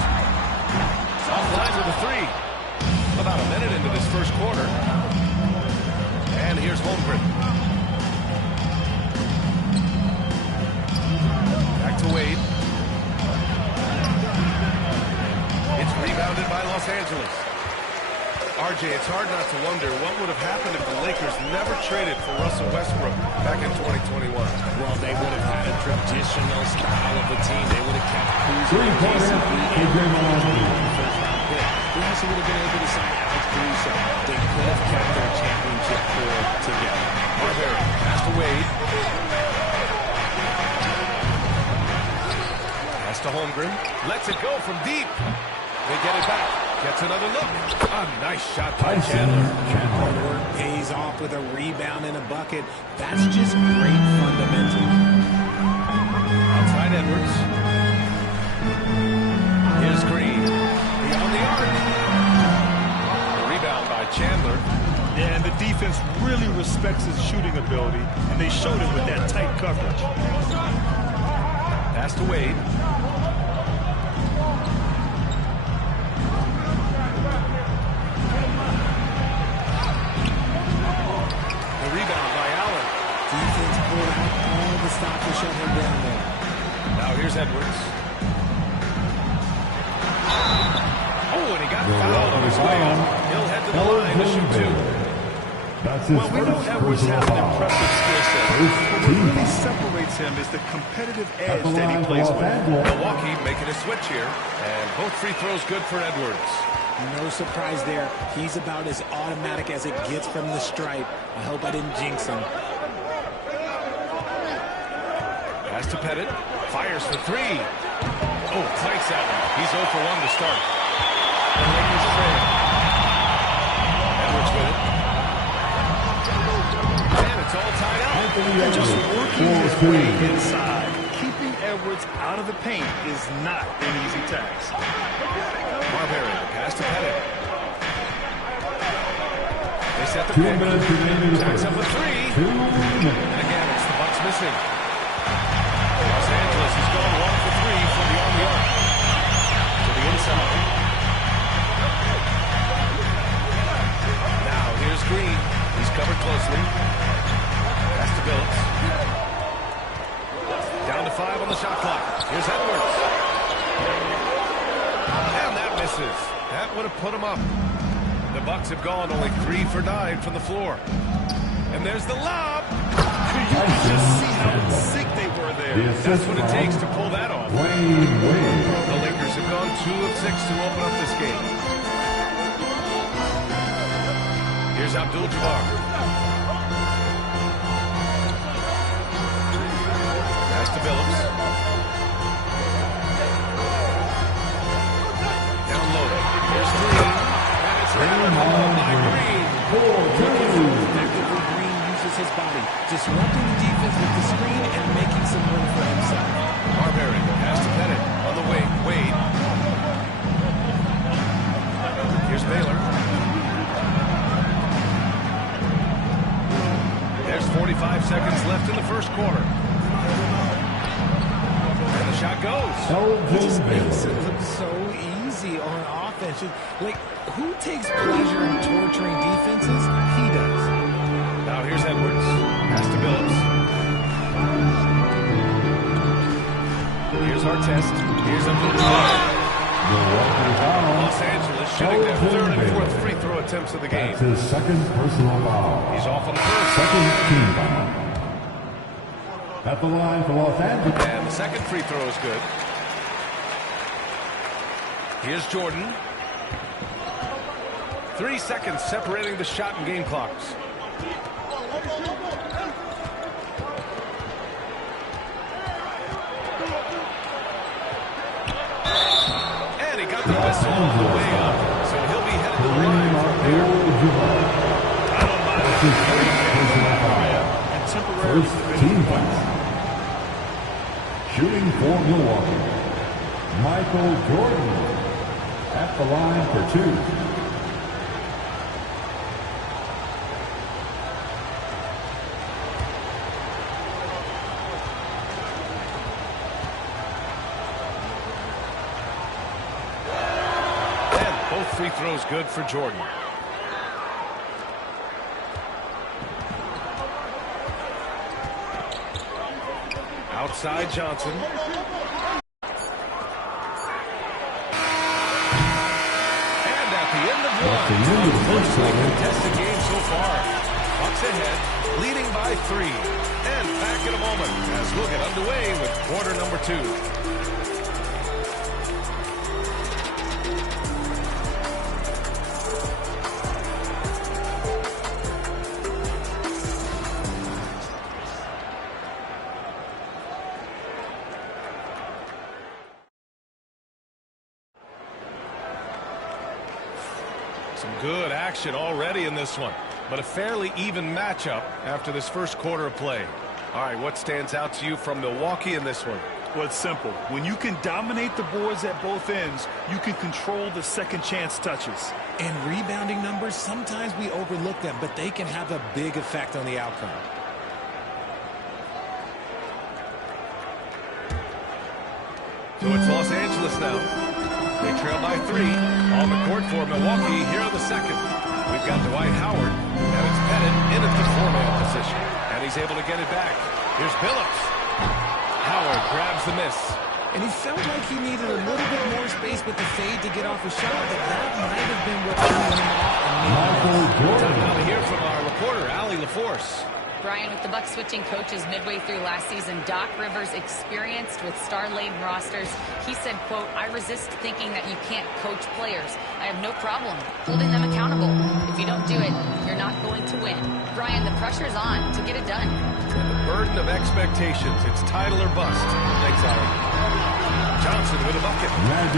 Offline with a 3. About a minute into this first quarter. And here's Holmgren. Back to Wade. It's rebounded by Los Angeles. RJ, it's hard not to wonder what would have happened if the Lakers never traded for Russell Westbrook back in 2021. Well, they would have had a traditional style of a team. They would have kept Kuzma and Three-pointer, KCP and first-round pick. They also would have been able to sign Alex Caruso. They could have kept their championship core together. Marbury, pass to Wade. Pass to Holmgren. Lets it go from deep. They get it back. Gets another look. A nice shot by Chandler. Hard work pays off with a rebound and a bucket. That's just great fundamentals. Outside Edwards. Here's Green. Beyond the arc. The rebound by Chandler. Yeah, and the defense really respects his shooting ability, and they showed it with that tight coverage. Pass to Wade. Stop to shut him down there. Now here's Edwards. Oh, and he got fouled on his way up. He'll head to the line to shoot 2. That's his well, we know Edwards has an impressive skill set. What really separates him is the competitive edge that he plays with. Milwaukee making a switch here, and both free throws good for Edwards. No surprise there. He's about as automatic as it gets from the stripe. I hope I didn't jinx him. Pass to Pettit. Fires for 3. Oh, clanks that one. He's 0 for 1 to start. The Lakers trail. Edwards with it. And it's all tied up. They're just working his way inside. Keeping Edwards out of the paint is not an easy task. Marbury, the pass to Pettit. They set the 2 pick. minutes remaining. Jacks up a 3. 2 minutes. And again, it's the Bucks missing. Los Angeles is going 1 for 3 from beyond the arc. To the inside. Now here's Green. He's covered closely. Pass to Billups. Down to 5 on the shot clock. Here's Edwards. And that misses. That would have put him up. The Bucks have gone only 3 for 9 from the floor. And there's the lob. You can just see how sick they were there. That's what it takes to pull that off. The Lakers have gone 2 of 6 to open up this game. Here's Abdul-Jabbar. Pass to Billups. Down low. Here's Green. And it's rebounded by Green. Effectively, Green uses his body, disrupting the defense with the screen and making some room for himself. Marbury, pass to Pettit on the wing. Wade. Here's Baylor. There's 45 seconds first quarter. And the shot goes. It just makes it look so easy on offense. Like, who takes pleasure in torturing defenses? He does. Now here's Edwards. Pass to Billups. Here's Artest. Here's a move. Los Angeles shooting their third and fourth free throw attempts of the game. That's his second personal foul. He's off on the first. Second team foul. At the line for Los Angeles. And the second free throw is good. Here's Jordan. 3 seconds separating the shot and game clocks. And he got the whistle on the way up. So he'll be headed to the line from there. I don't mind that. And temporarily First team foul. Shooting for Milwaukee, Michael Jordan at the line for 2. And both free throws good for Jordan. Outside Johnson. And at the end of one, looks like a contested game so far. Bucks ahead, leading by 3. And back in a moment as we'll get underway with quarter number 2. Some good action already in this one, but a fairly even matchup after this first quarter of play. All right, what stands out to you from Milwaukee in this one? Well, it's simple. When you can dominate the boards at both ends, you can control the second chance touches. And rebounding numbers, sometimes we overlook them, but they can have a big effect on the outcome. So it's Los Angeles now. They trail by 3 on the court for Milwaukee here in the second. We've got Dwight Howard, and it's Pettit in at the 4-man position. And he's able to get it back. Here's Billups. Howard grabs the miss. And he felt like he needed a little bit more space with the fade to get off a shot, but that might have been what threw him off. Time now to hear from our reporter, Allie LaForce. Brian, with the Bucks switching coaches midway through last season, Doc Rivers, experienced with star-laden rosters, he said, quote, "I resist thinking that you can't coach players. I have no problem holding them accountable. If you don't do it, you're not going to win." Brian, the pressure's on to get it done. And the burden of expectations. It's title or bust. Thanks, Allie. Johnson with a bucket.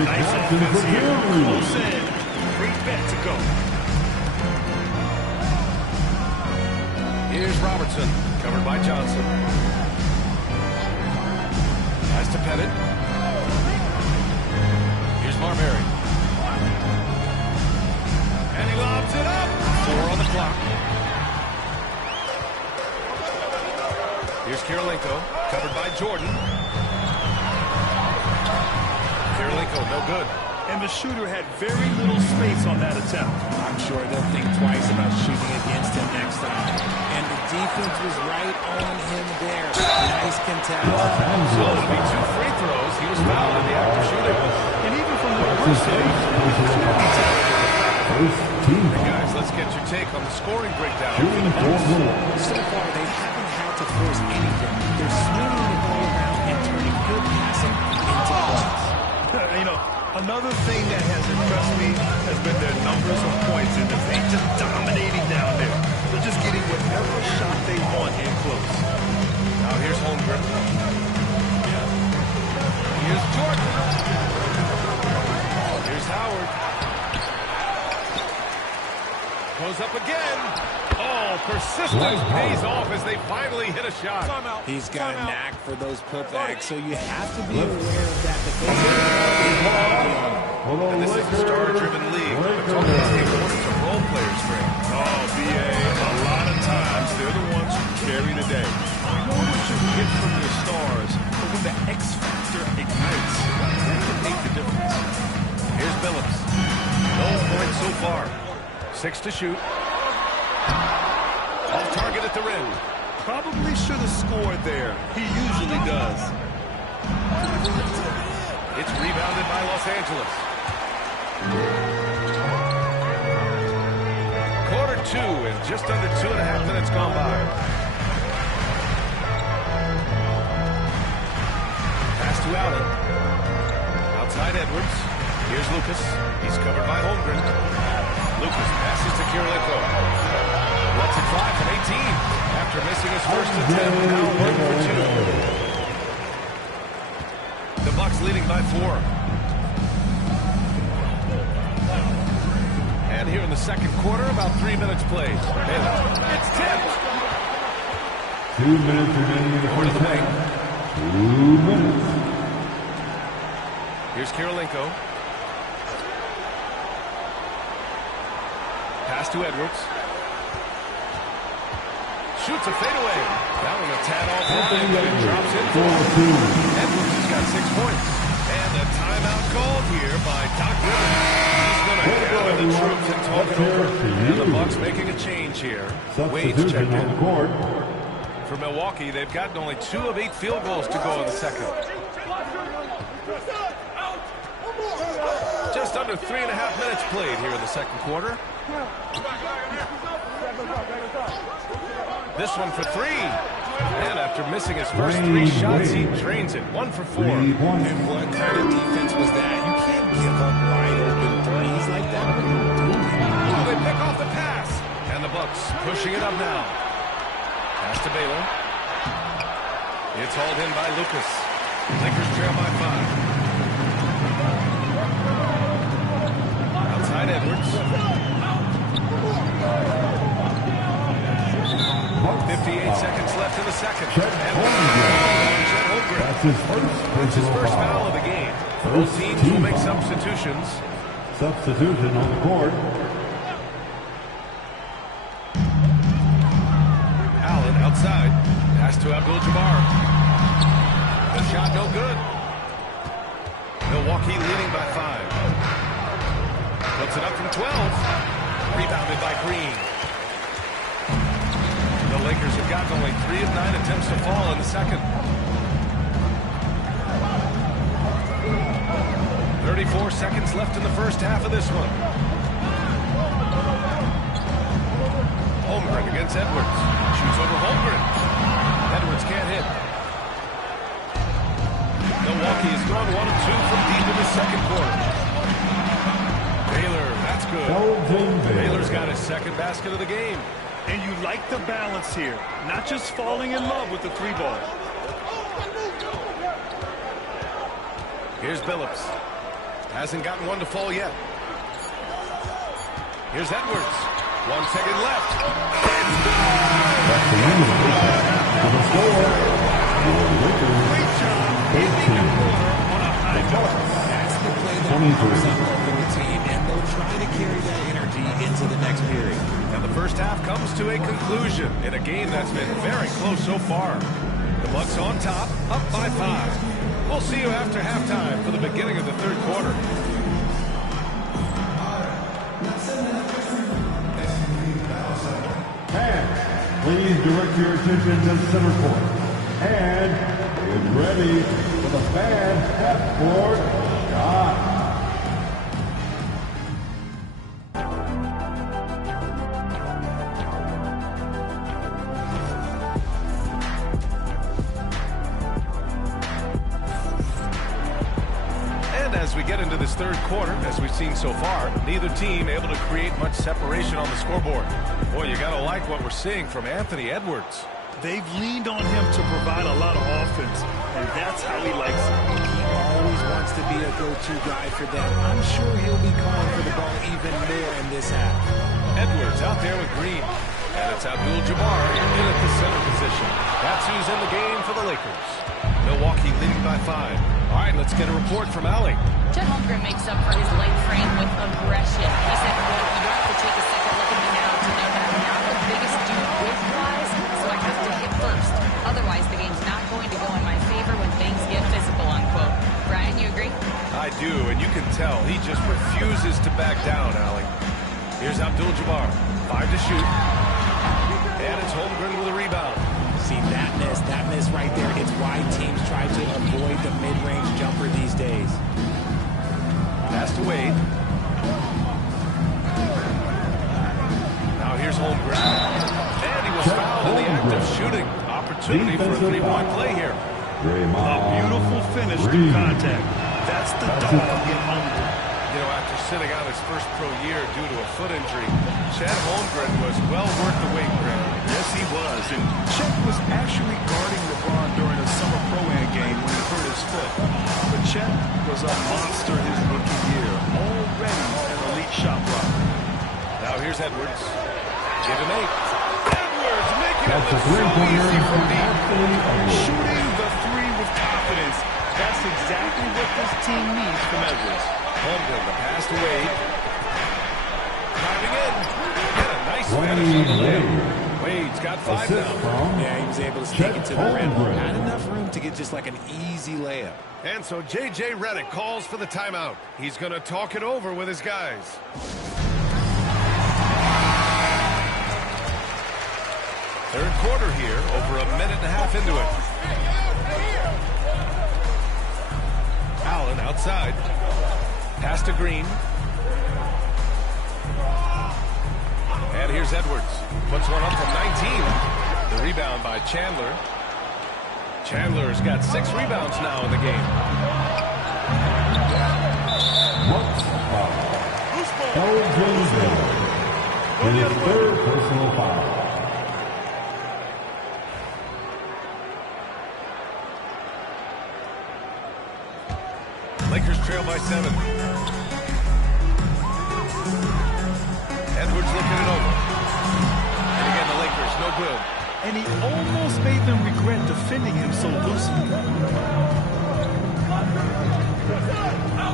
Nice offense here. Close in. Great bet to go. Here's Robertson, covered by Johnson. Pass to Pettit. Here's Marbury. And he lobs it up. 4 on the clock. Here's Kirilenko, covered by Jordan. Kirilenko, no good. And the shooter had very little space on that attempt. I'm sure they'll think twice about shooting against him next time. And the defense was right on him there. Nice contest. So it'll be 2 free throws. He was fouled in the act of shooting. And even from the first stage, Guys, let's get your take on the scoring breakdown. so far they haven't had to force anything. They're swinging the ball around and turning good passing into points. You know, another thing that has impressed me has been their numbers of points in the paint, just dominating down there. They're just getting whatever shot they want in close. Now here's Holmgren. Here's Jordan. Here's Howard. Goes up again. Oh, persistence pays off as they finally hit a shot. He's got a knack for those putbacks, so you have to be aware of that. And this is a star-driven league. But don't take orders from role players, Greg. Oh, BA, a lot of times they're the ones who carry the day. Abdul-Jabbar. 6 to shoot. Off target at the rim. Probably should have scored there. He usually does. It's rebounded by Los Angeles. Quarter 2 and just under 2.5 minutes gone by. Pass to Allen. Outside Edwards. Here's Lucas. He's covered by Holmgren. Lucas passes to Kirilenko. Lets it fly from 18. After missing his first attempt, now 1 for 2. The Bucks leading by 4. And here in the second quarter, about 3 minutes played. It's tipped. 2 minutes remaining in the first half. 2 minutes. Here's Kirilenko. Pass to Edwards. Shoots a fadeaway. That one a tad off line, but it drops in. Edwards has got 6 points. And a timeout called here by Doc Rivers. He's going to gather the troops and talk it over. And the Bucks making a change here. Wade's checked in. For Milwaukee, they've gotten only 2 of 8 field goals to go in the second. Just under 3.5 minutes played here in the second quarter. This one for 3. And after missing his first 3 shots, he drains it. 1 for 4. And what kind of defense was that? You can't give up wide open threes like that. Oh, they pick off the pass. And the Bucks pushing it up now. Pass to Baylor. It's hauled in by Lucas. Lakers trail by 5. Outside Edwards. 58 seconds left in the second. Chet Holmgren. That's his first foul of the game. Both teams will make substitutions. Substitution on the court. Allen outside. Pass to Abdul-Jabbar. The shot no good. Milwaukee leading by 5. Puts it up from 12. Rebounded by Green. The Lakers have gotten only 3 of 9 attempts to fall in the second. 34 seconds left in the first half of this one. Holmgren against Edwards. Shoots over Holmgren. Edwards can't hit. Milwaukee has gone 1 of 2 from deep in the second quarter. Baylor, that's good. Baylor's got his second basket of the game. And you like the balance here. Not just falling in love with the 3 ball. Here's Billups. Hasn't gotten one to fall yet. Here's Edwards. 1 second left. Great job hitting the corner on a high note. That's the play that powers up the team, and they'll try to carry that energy into the next period. And the first half comes to a conclusion in a game that's been very close so far. The Bucks on top, up by 5. We'll see you after halftime for the beginning of the third quarter. And please direct your attention to the center court. And get ready for the bad half-court shot. As we get into this third quarter, as we've seen so far, neither team able to create much separation on the scoreboard. Boy, you gotta like what we're seeing from Anthony Edwards. They've leaned on him to provide a lot of offense, and that's how he likes it. He always wants to be a go-to guy for them. I'm sure he'll be calling for the ball even more in this half. Edwards out there with Green. And it's Abdul-Jabbar in at the center position. That's who's in the game for the Lakers. Milwaukee leading by 5. All right, let's get a report from Allie. Chet Holmgren makes up for his light frame with aggression. He said, quote, "You don't have to take a second look at me now to know that I'm not the biggest dude width-wise, so I have to hit first. Otherwise, the game's not going to go in my favor when things get physical," unquote. Brian, you agree? I do, and you can tell he just refuses to back down, Allie. Here's Abdul-Jabbar. 5 to shoot. And it's Holmgren with a rebound. See, that miss right there. It's why teams try to avoid the mid-range jumper these days. Pass to Wade. Now here's Holmgren. And he was fouled in the act of shooting. Opportunity for a three-point play here. A beautiful finish through contact. That's the dog in Holmgren. You know, after sitting out his first pro year due to a foot injury, Chet Holmgren was well worth the wait, Grant. Yes, he was. And Chet was actually guarding LeBron during a summer pro-am game when he hurt his foot. But Chet was a monster his rookie year. Already an elite shot blocker. Now here's Edwards. Give him 8. Edwards making it look so easy from deep. Shooting the three with confidence. That's exactly what this team needs from Edwards. Holmgren, the pass to Wade. Driving in. And a nice finish on the layup. Wade's got 5 now. Yeah, he was able to sneak it to the rim. Not enough room to get just like an easy layup. And so J.J. Redick calls for the timeout. He's going to talk it over with his guys. Third quarter here, over a minute and a half into it. Allen outside. Pass to Green. And here's Edwards. Puts one up from 19. The rebound by Chandler. Chandler's got 6 rebounds now in the game. His third personal foul. Lakers trail by 7. Edwards looking it over. And again, the Lakers, no good. And he almost made them regret defending him so loosely.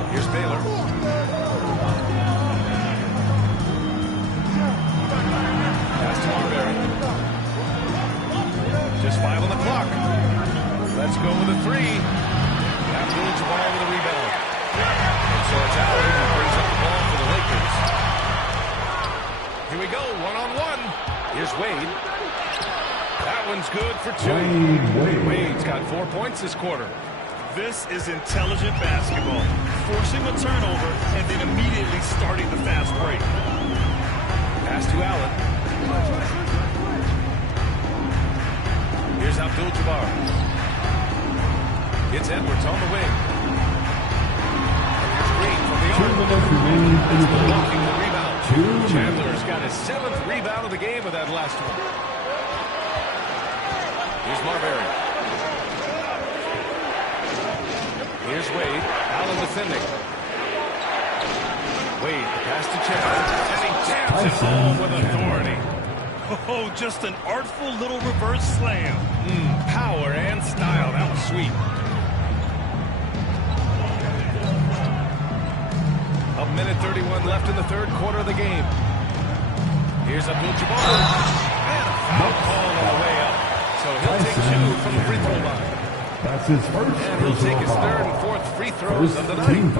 Here's Baylor. Pass to Marbury. Just 5 on the clock. Let's go with a 3. Abdul-Jabbar with a rebound. And so it's Allen who brings up the ball for the Lakers. Here we go, one-on-one. Here's Wade. That one's good for 2. Wade's got 4 points this quarter. This is intelligent basketball. Forcing a turnover and then immediately starting the fast break. Pass to Allen. Here's Abdul-Jabbar. It's Edwards on the wing. Here's Green from the arc. Blocking the rebound. Chandler's got his 7th rebound of the game with that last one. Here's Marbury. Here's Wade. Allen defending. Wade, pass to Chandler. And he jams it home with authority. Oh, just an artful little reverse slam. Power and style. That was sweet. A minute 31 left in the third quarter of the game. Here's Abdul-Jabbar. And a foul call on the way up. So he'll take 2 from the free throw line. That's his first. And he'll take his 3rd and 4th free throws of the night.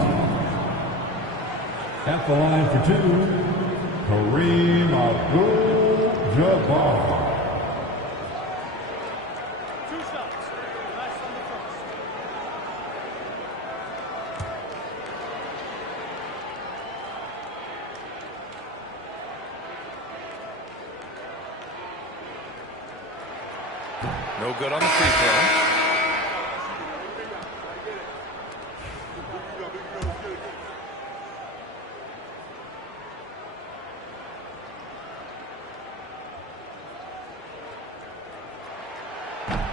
At the line for 2, Kareem Abdul-Jabbar. No good on the free throw.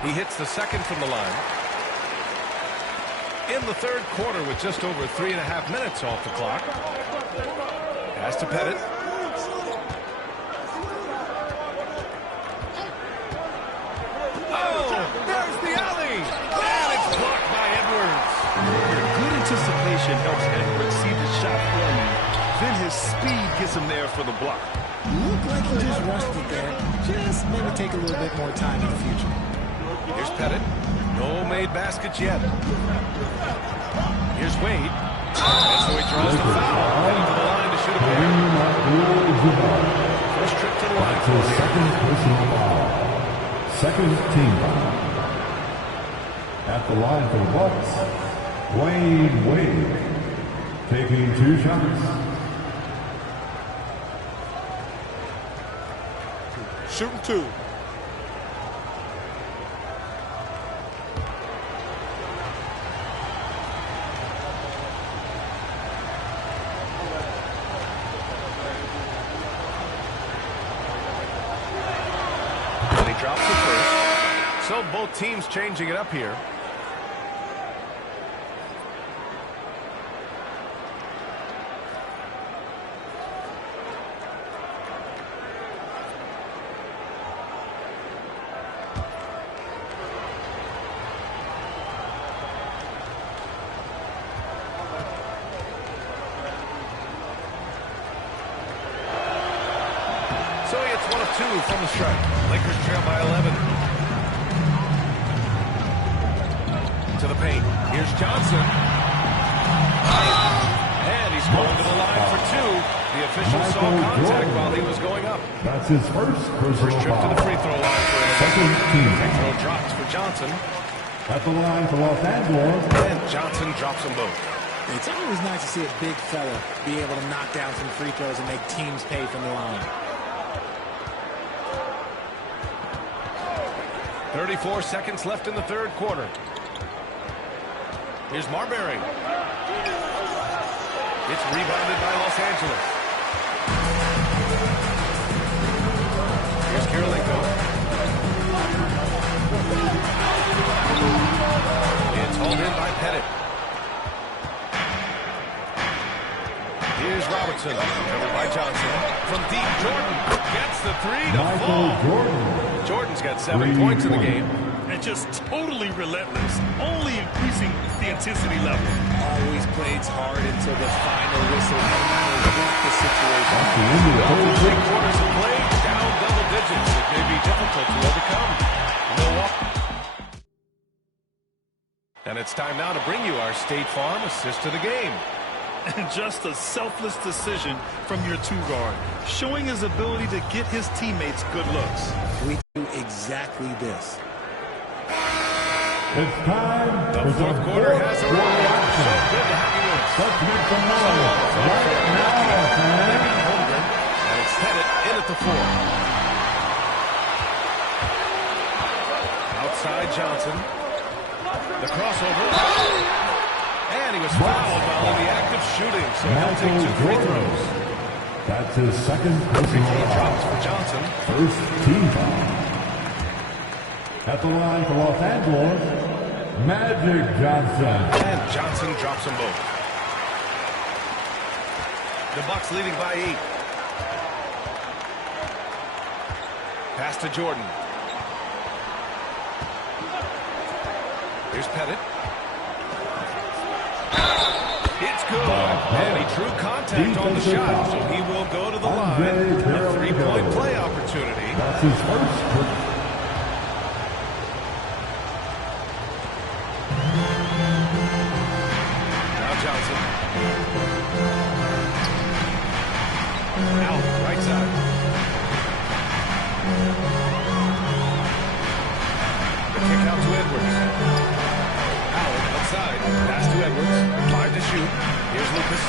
He hits the 2nd from the line. In the third quarter with just over 3.5 minutes off the clock. Pass to Pettit. Anticipation helps Edwards see the shot forming. Then his speed gets him there for the block. Looked like he just rushed it there. Just maybe take a little bit more time in the future. Here's Pettit. No made baskets yet. Here's Wade. And so he draws the foul. Heading to the line to shoot a pair. the ball. First trip to the line. That's his second personal foul. Second team foul. At the line for the Bucks, Wade taking 2 shots. Shooting 2. Drops it first. So both teams changing it up here. So he hits 1 of 2 from the strike. Lakers trail by 11. To the paint. Here's Johnson. And he's going to the line for 2. The official saw contact while he was going up. That's his first personal Trip to foul. the free throw line for him. Second team Free foul. throw drops for Johnson. At the line for Los Angeles, And Johnson drops them both. It's always nice to see a big fella be able to knock down some free throws and make teams pay from the line. 34 seconds left in the third quarter. Here's Marbury. It's rebounded by Los Angeles. Here's Kirilenko. It's hauled in by Pettit. Here's Robertson, covered by Johnson. From deep, Jordan gets the 3 to fall. Jordan's got 7 points in the game. And just totally relentless, only increasing the intensity level. Always plays hard until the final whistle, no matter what the situation. Over 3 quarters of play, down double digits. It may be difficult to overcome. Milwaukee. And it's time now to bring you our State Farm assist to the game. And just a selfless decision from your 2-guard, showing his ability to get his teammates good looks. We do exactly this. it's time The for fourth some quarter has fourth quarter arrived. So action. good to have you with us. Let's make some noise right now, fans. And it's headed in at the 4. Outside Johnson. The crossover. And he was fouled while in the act of shooting, so he'll take 2 free throws. That's his second Free personal throw foul. drops for Johnson. First team foul. At the line for Los Angeles, Magic Johnson. And Johnson drops them both. The Bucks leading by 8. Pass to Jordan. Here's Pettit. It's good. And he drew contact on the shot, so he will go to the line. A 3-point play opportunity. That's his first. Now Johnson. Out, right side. The kick out to Edwards. Allen outside. Pass to Edwards. 5 to shoot. Here's Lucas.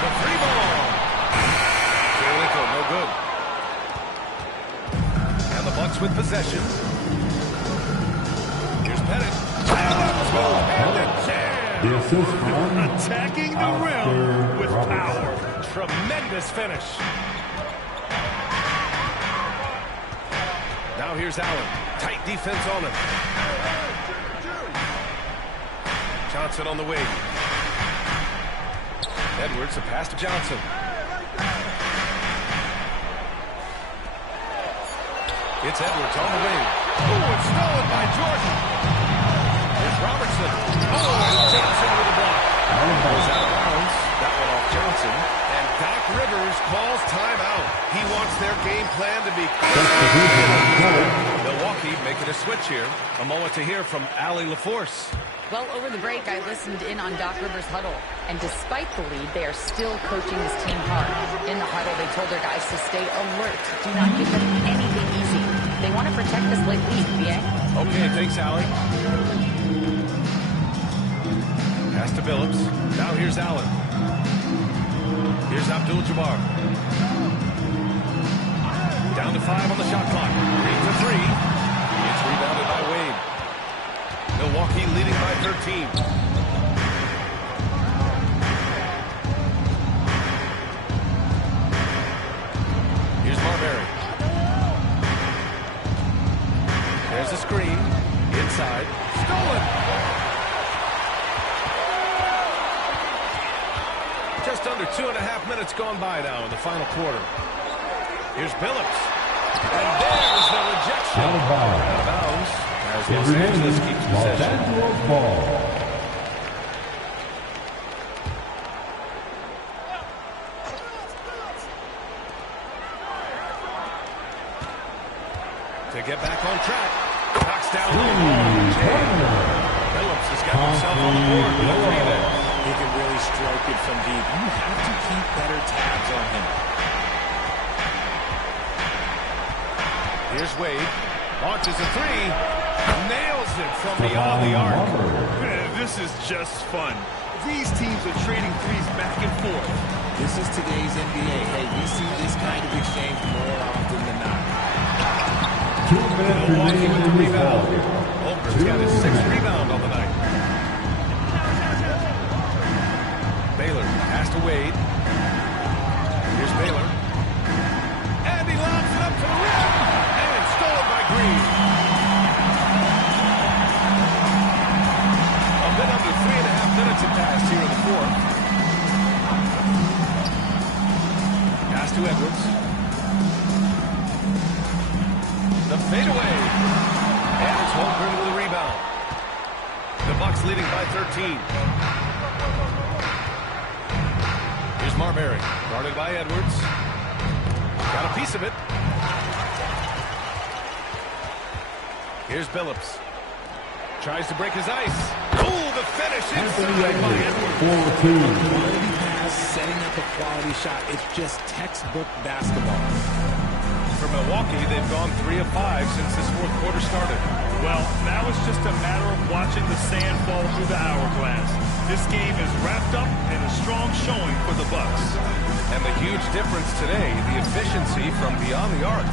The 3-ball. Kirilenko, no good. And the Bucks with possession. Here's Pettit. The assist from Attacking the rim with power. Tremendous finish. Now here's Allen. Tight defense on him. Johnson on the wing. Edwards, a pass to Johnson. It's Edwards on the wing. Oh, it's stolen by Jordan. Here's Robertson. Oh, and Johnson with a block. Goes out of bounds. That one off Johnson. And Doc Rivers calls timeout. He wants their game plan to be Milwaukee making a switch here. A moment to hear from Allie LaForce. Well, over the break, I listened in on Doc Rivers' huddle, and despite the lead, they are still coaching this team hard. In the huddle, they told their guys to stay alert. Do not give them anything easy. They want to protect this late lead, BA. Okay, thanks, Allie. Pass to Phillips. Now here's Allen. Here's Abdul-Jabbar. Down to 5 on the shot clock. 3 for 3. It's rebounded by Wade. Milwaukee leading by 13. Here's Marbury. There's a screen. Inside. Stolen. Just under 2.5 minutes gone by now in the final quarter. Here's Phillips. And there's the rejection. Out of bounds. Out of bounds. As Los Angeles keeps possession. To get back on track. Knocks down the Phillips has got himself on the board with a 3 there. He can really stroke it from deep. You have to keep better tabs on him. Here's Wade. Launches a 3. Nails it from beyond the arc. Man, this is just fun. These teams are trading threes back and forth. This is today's NBA. Hey, we see this kind of exchange more often than not. 2 minutes Milwaukee with the remaining. rebound. Holmgren's got his 6th rebound on the night. Baylor pass to Wade. Here's Baylor. And he lobs it up to the rim. And it's stolen by Green. A bit under 3.5 minutes have passed here in the fourth. Pass to Edwards. The fadeaway. And it's Holmgren with a rebound. The Bucks leading by 13. Here's Marbury. Guarded by Edwards. Got a piece of it. Here's Phillips. Tries to break his ice. Ooh, the finish inside by Edwards. 4-2. Quality pass, setting up a quality shot. It's just textbook basketball. For Milwaukee, they've gone 3 of 5 since this fourth quarter started. Well, now it's just a matter of watching the sand fall through the hourglass. This game is wrapped up in a strong showing for the Bucks. And the huge difference today, the efficiency from beyond the arc.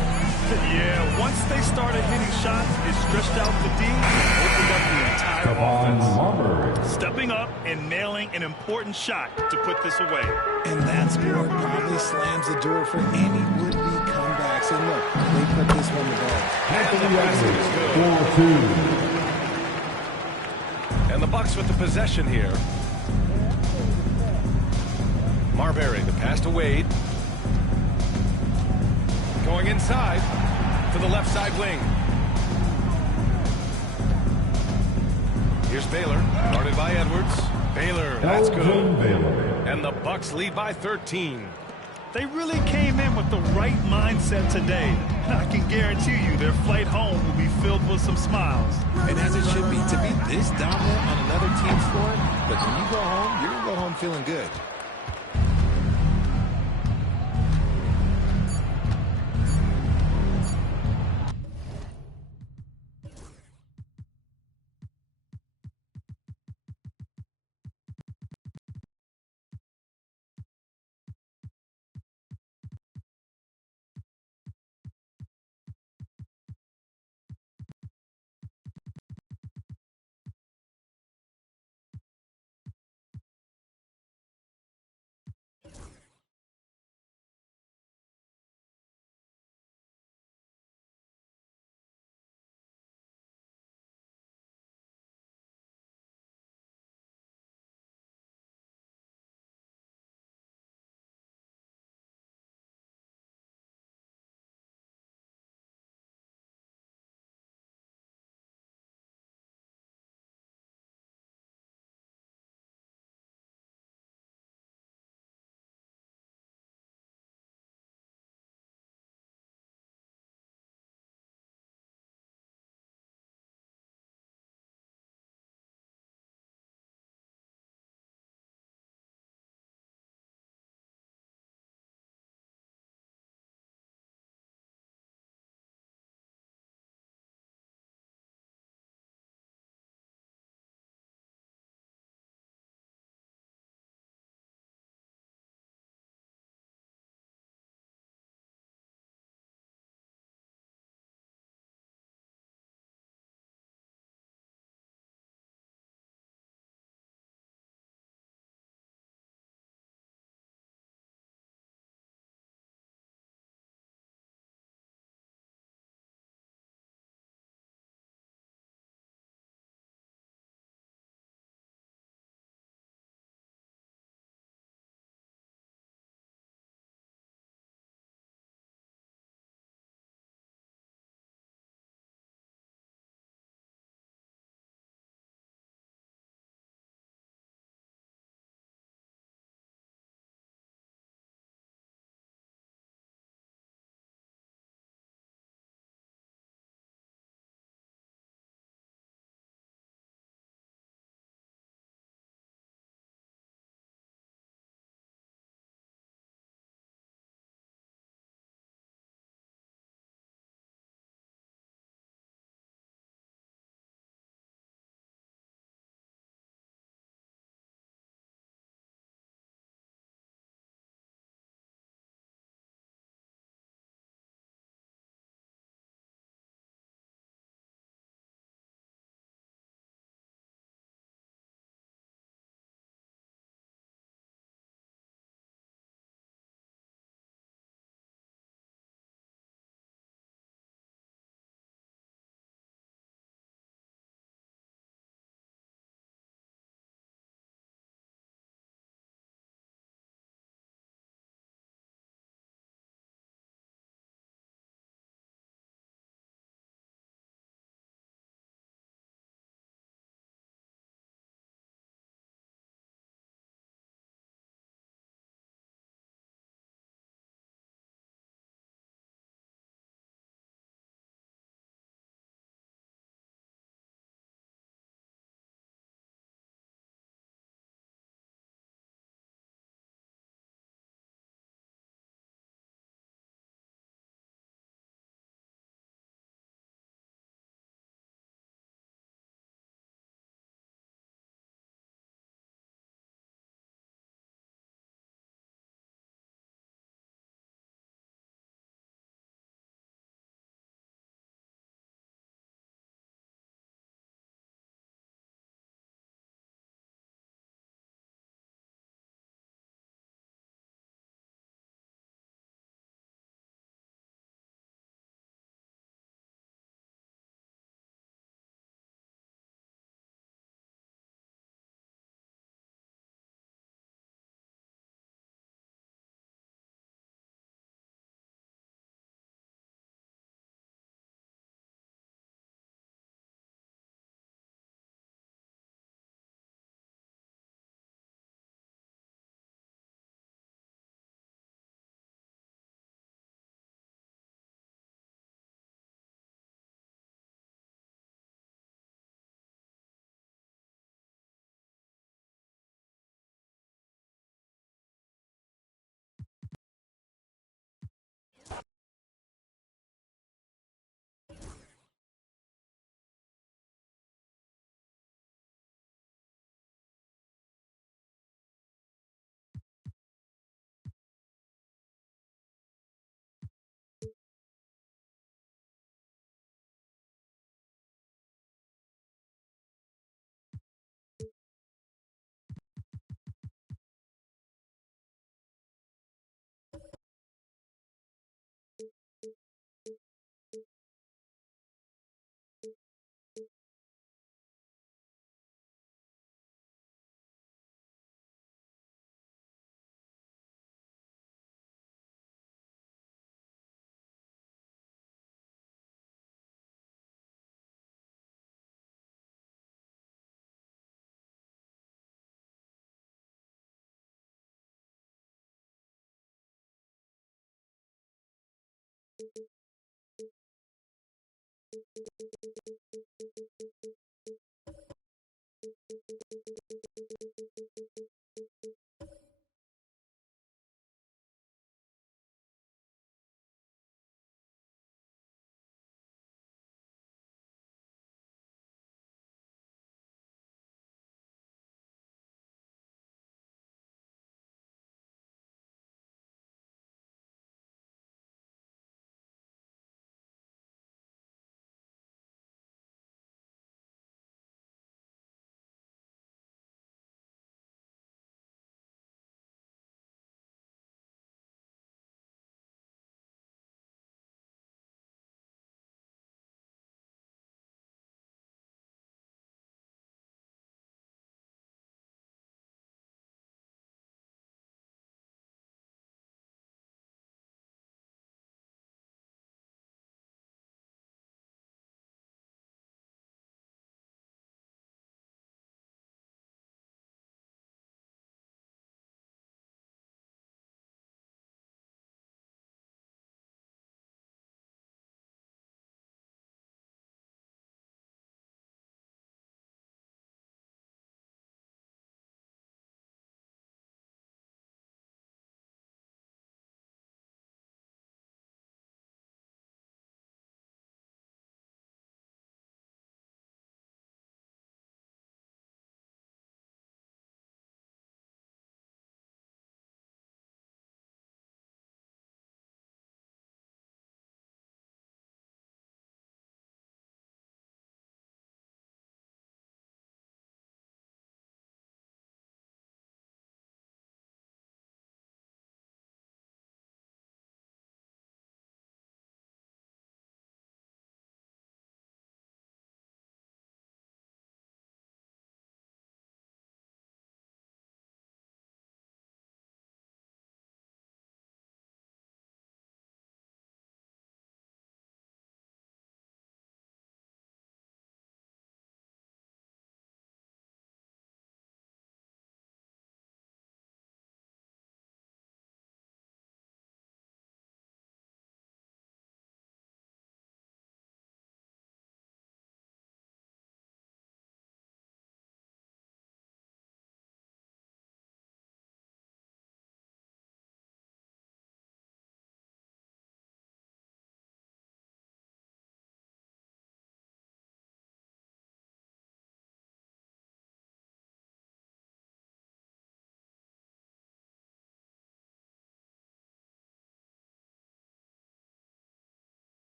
Yeah, once they started hitting shots, it stretched out the D and opened up the entire offense. Stepping up and nailing an important shot to put this away. And that's what probably slams the door for any would-be comebacks. And look, they put this one to bed. And the basket is good. 4-2. And the Bucks with the possession here. Marbury, the pass to Wade. Going inside to the left side wing. Here's Baylor, guarded by Edwards. Baylor, that's good. And the Bucks lead by 13. They really came in with the right mindset today. I can guarantee you their flight home will be filled with some smiles. And as it should be, to be this dominant on another team's floor, but when you go home, you're going to go home feeling good.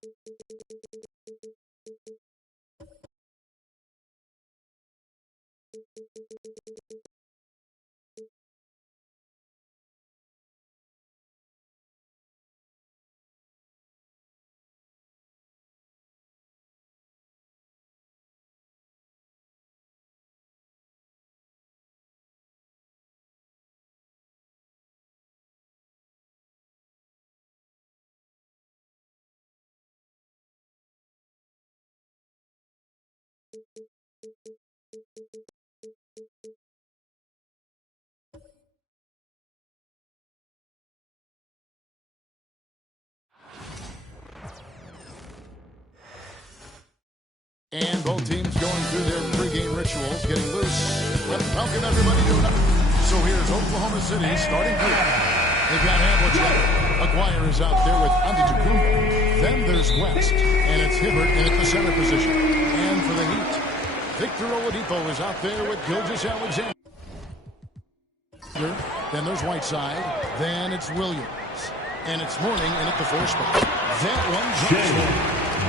And both teams going through their pregame rituals, getting loose. Welcome everybody to another. So here's Oklahoma City starting group. They've got Havlicek. Aguirre is out there with Antetokounmpo. Then there's West, and it's Hibbert in at the center position. And for the Heat, Victor Oladipo is out there with Gilgeous-Alexander. Then there's Whiteside. Then it's Williams. And it's Mourning in at the 4 spot. That one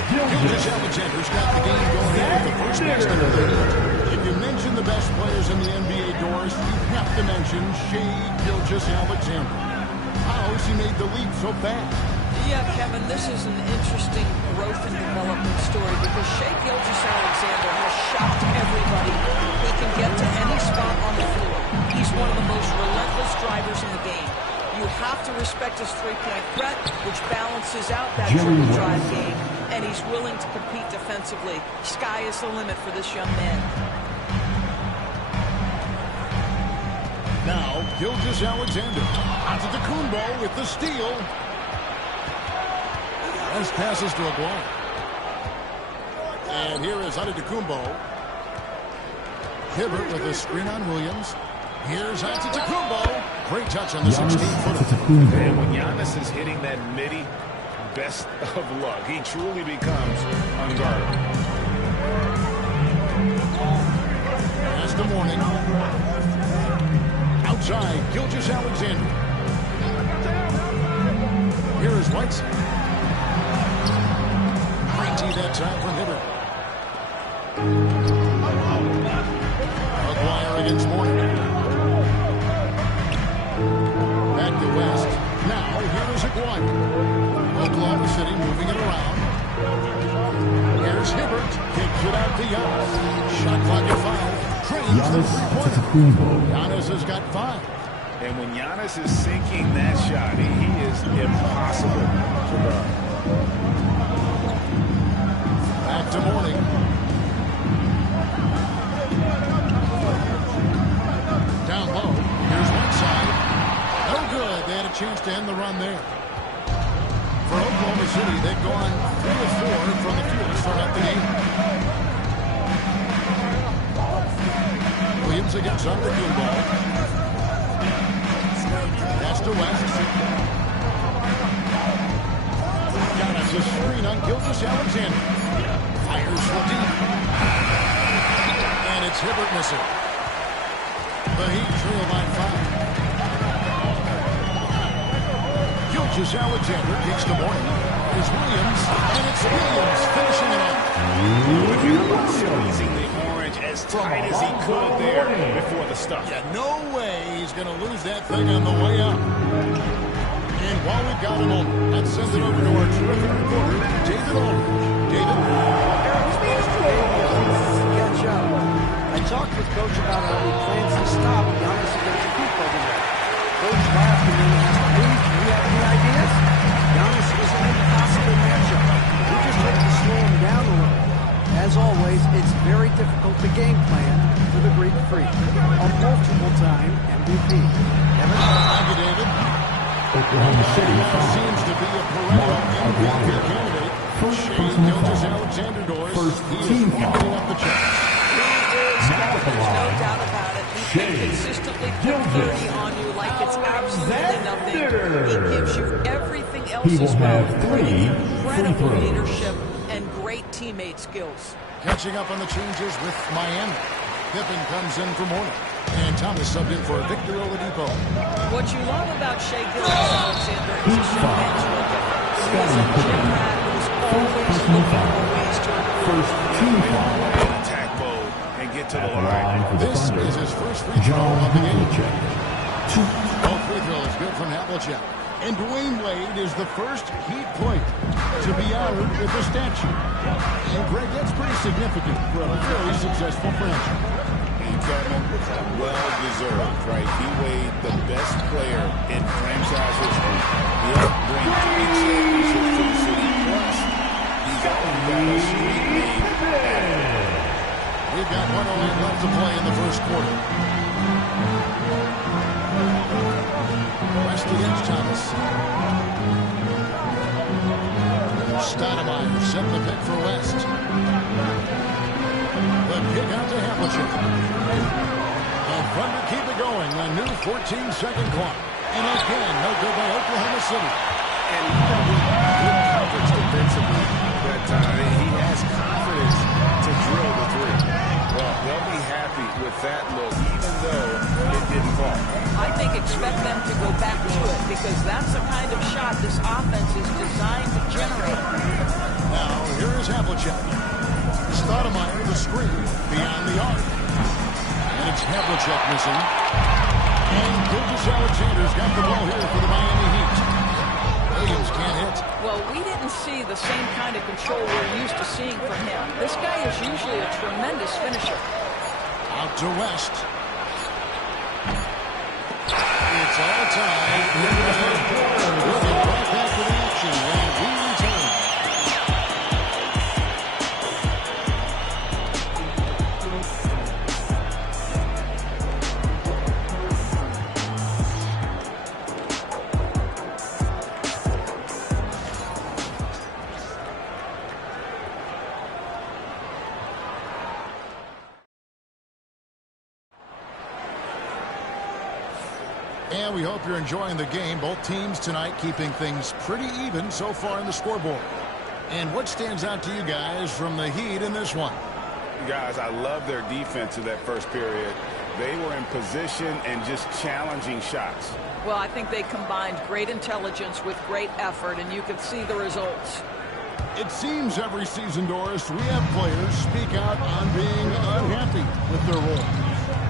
Gilgeous-Alexander's got the game going in with the first basket of the Heat. If you mention the best players in the NBA, Doris, you have to mention Shai Gilgeous-Alexander. How's he made the leap so fast? Yeah, Kevin, this is an interesting growth and development story because Shai Gilgeous-Alexander has shocked everybody. He can get to any spot on the floor. He's one of the most relentless drivers in the game. You have to respect his three-point threat, which balances out that dribble drive game, and he's willing to compete defensively. Sky is the limit for this young man. Now, Gilgeous-Alexander. Antetokounmpo with the steal. Nice passes to Aguirre. And here is Antetokounmpo. Hibbert with a screen on Williams. Here's Antetokounmpo. Great touch on the 16-footer. And when Giannis is hitting that midi, best of luck. He truly becomes unguardable. That's the Mourning. Outside, Gilgeous-Alexander. Here is Whiteside. Great tee that time from Hibbert. Aguirre against Mourning. Back to West. Now, here is Aguirre. Oklahoma City moving it around. Here's Hibbert. Kicks it out to Giannis. Shot clock at 5. Trains the three-pointer. Giannis has got 5. And when Giannis is sinking that shot, he is impossible to guard. Back to Mourning. Down low. Here's Whiteside. No good. They had a chance to end the run there. For Oklahoma City, they've gone 3 of 4 from the field to start out the game. Williams against Antetokounmpo. That's to West. Giannis a screen on Gilgeous-Alexander. Fires for deep. And it's Hibbert missing. The Heat trail by 5. Gilgeous-Alexander kicks the Mourning. Here's Williams, and it's Williams finishing it off. Squeezing the orange as tight as he could there before the stuff. Yeah, no way he's going to lose that thing on the way up. And while we've got a moment, let's send it over to our terrific reporter, David Aldridge. David? Catch up. I talked with Coach about how he plans to stop Giannis Antetokounmpo tonight. Coach laughed and then asked, "Do you have any ideas?" Giannis is an impossible matchup. We just have to slow him down a little. As always, it's very difficult to game plan for the Greek Freak, a multiple-time MVP. Kevin? Thank you, David. Oklahoma City Seems to be a perennial MVP candidate. Shai Gilgeous-Alexander Doris. He is picking up the chance. There's no doubt about it. He can consistently put 30 on you like it's absolutely nothing. He gives you everything else as well. Incredible leadership and great teammate skills. Catching up on the changes with Miami. Pippen comes in for Mourning. And Thomas subbed in for Victor Oladipo. What you love about Shai Gilgeous-Alexander is his mental difference. He is a gym rat who's personal foul. First team foul. Attack mode and get to the line. This is his first free throw of the game. Both free throws good from Havlicek. And Dwayne Wade is the first Heat player to be honored with a statue. And, Greg, that's pretty significant for a very successful franchise. And, Kevin, well-deserved, right? He Wade, the best player in franchise history. He helped bring 3 championships to the city. Plus, he's already got a street name. We've got 1:08 left to play in the first quarter. West against Thomas. Stoudemire setting the pick for West. The kick out to Havlicek. The Thunder keep it going. A new 14-second clock. And again, no good by Oklahoma City. And even with good coverage defensively that time, he has confidence to drill the three. Well, they'll be happy with that look, even though it didn't fall. I think expect them to go back to it because that's the kind of shot this offense is designed to generate. Now, here is Havlicek. Stoudemire, the screen, beyond the arc. And it's Havlicek missing. And Gilgeous-Alexander's got the ball here for the Miami Heat. Williams can't hit. Well, we didn't see the same kind of control we're used to seeing from him. This guy is usually a tremendous finisher. Out to West. It's all tied. We'll get right back to the action when we return. And we hope you're enjoying the game. Both teams tonight keeping things pretty even so far in the scoreboard. And what stands out to you guys from the Heat in this one? Guys, I love their defense in that first period. They were in position and just challenging shots. Well, I think they combined great intelligence with great effort, and you can see the results. It seems every season, Doris, we have players speak out on being unhappy with their role.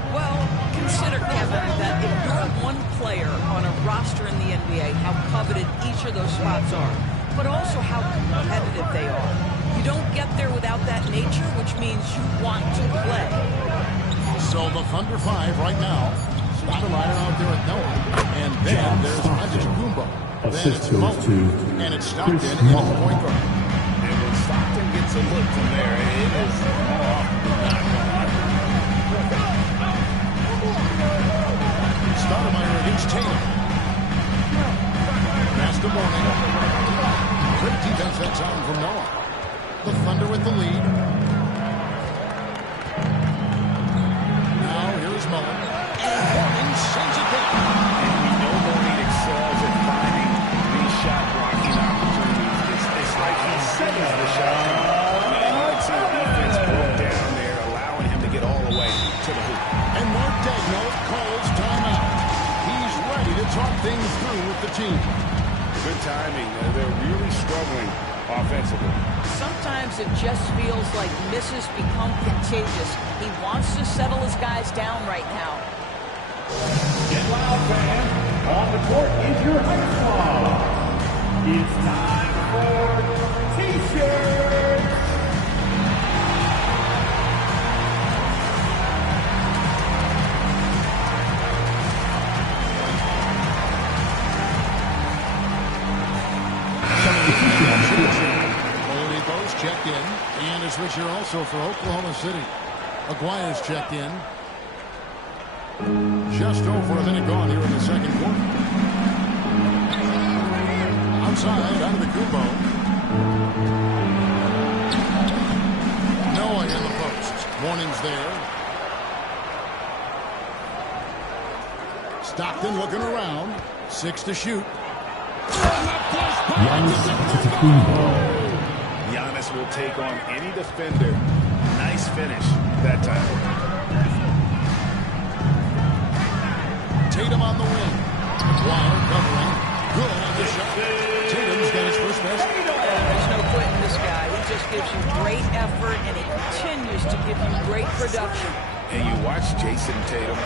Well, consider, Kevin, that if you're one player on a roster in the NBA, how coveted each of those spots are, but also how competitive they are. You don't get there without that nature, which means you want to play. So the Thunder 5 right now. Stoudemire out there at Noah. And then there's Antetokounmpo. Then it's Mullen. And it's Stockton in the point guard. And when Stockton gets a look from there, it is Stoudemire against Tatum. Pass to Mourning. Great defense that time from Noah. The Thunder with the lead. Now here's Mullen. And Mourning sends it down. And we know Mourning excels at finding these shot blocking opportunities. It's like he sees the shot. And you can see the defense broke down there, allowing him to get all the way to the hoop. And Mark Daigneault calls timeout. He's ready to talk things through with the team. Good timing. They're really struggling offensively. Sometimes it just feels like misses become contagious. He wants to settle his guys down right now. Get loud, fans. On the court is your high squad. It's time for T-shirts. Oladipo's checked in, and a switcher also for Oklahoma City. Aguayo's checked in. Just over a minute gone here in the second quarter. Outside, out of the Kumbo. Noah in the post. Mourning's there. Stockton looking around. 6 to shoot. Giannis will take on any defender. Nice finish that time. Tatum on the wing. Wire covering. Good on the shot. Tatum's got his first basket. There's no quitting this gives you great effort, and he continues to give you great production. And you watch Jason Tatum,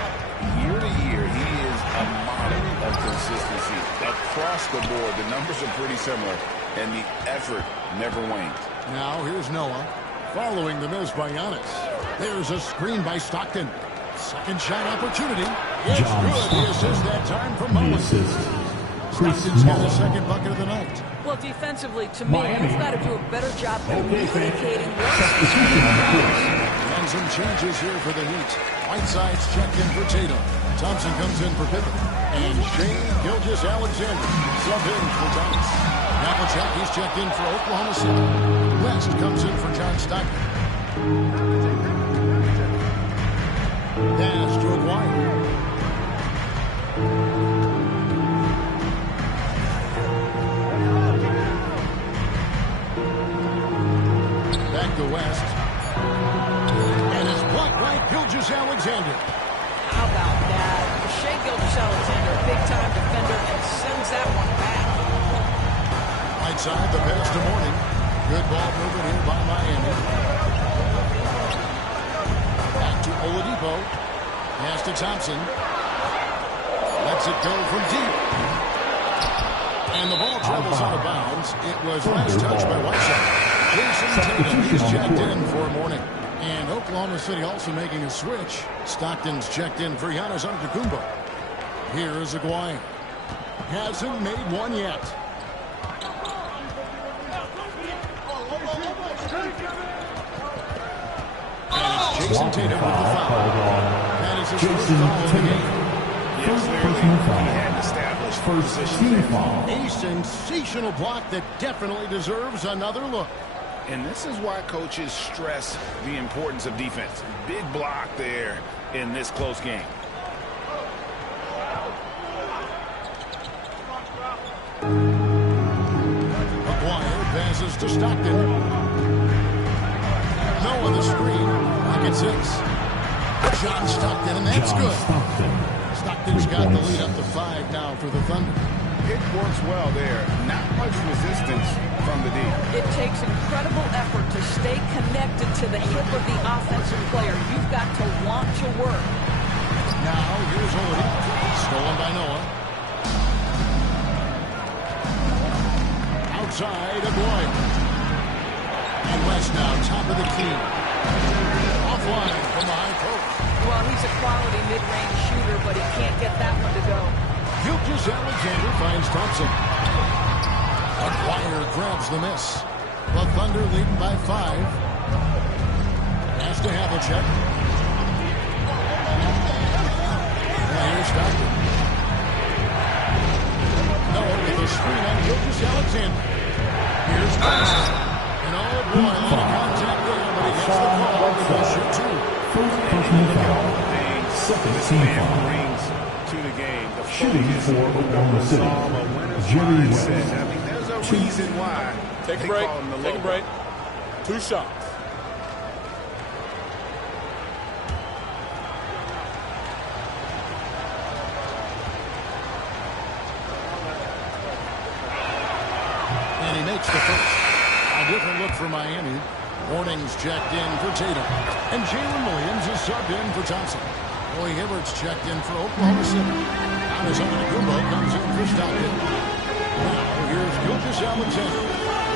year to year, he is a model of consistency. Across the board, the numbers are pretty similar, and the effort never waned. Now here's Noah. Following the miss by Giannis. There's a screen by Stockton. Second shot opportunity. It's good. The assist that time from Mullen. Stockton's got his second bucket of the night. Well, defensively, to me, you've got to do a better job communicating And some changes here for the Heat. Whiteside's checked in for Tatum. Thompson comes in for Pippen. And Shea Gilgeous-Alexander sub in for Thomas. Havlicek, he's checked in for Oklahoma City. West comes in for John Stockton. Pass to Aguirre. Back to West. And it's blocked by Gilgeous-Alexander. How about that? Shea Gilgeous-Alexander, big-time defender, and sends that one back. Right side, the pass to Morning. Good ball movement here by Miami. Back to Oladipo. Pass to Thompson. Lets it go from deep. And the ball travels out of bounds. It was last touched by Whiteside. Jason Tatum, he's checked in for Morning. And Oklahoma City also making a switch. Stockton's checked in for Giannis Antetokounmpo. Here is Aguirre. Hasn't made one yet. And it's Jason Tatum with the foul. That is his first foul of the game. First team foul. A sensational block that definitely deserves another look. And this is why coaches stress the importance of defense. Big block there in this close game. Aguirre passes to Stockton. No on the screen. Pocket six. John Stockton, and that's good. Stockton's got the lead up to 5 now for the Thunder. It works well there. Not much resistance from the D. It takes incredible effort to stay connected to the hip of the offensive player. You've got to want to work. Now, here's Oladipo. Stolen by Noah. Outside, Aguirre. And West now, top of the key. Offline from the high post. Well, he's a quality mid-range shooter, but he can't get that one to go. Gilgeous-Alexander finds Thompson. Aguirre grabs the miss. The Thunder leading by 5. Pass to Havlicek. And here's Stockton. Noah with a screen on Gilgeous-Alexander. Here's Thompson. And oh boy, a lot of contact there, but he gets the call. He'll shoot 2. First personal foul. Second team foul. To the game. The Shooting for Oklahoma City. Jerry West. I mean, there's a reason why. Take a break. Take a break. 2 shots. And he makes the first. A different look for Miami. Warning's checked in for Tatum. And Jalen Williams is subbed in for Thompson. Roy Hibbert's checked in for Oklahoma City. Giannis Antetokounmpo comes in for Stockton. Now here's Gilgeous-Alexander.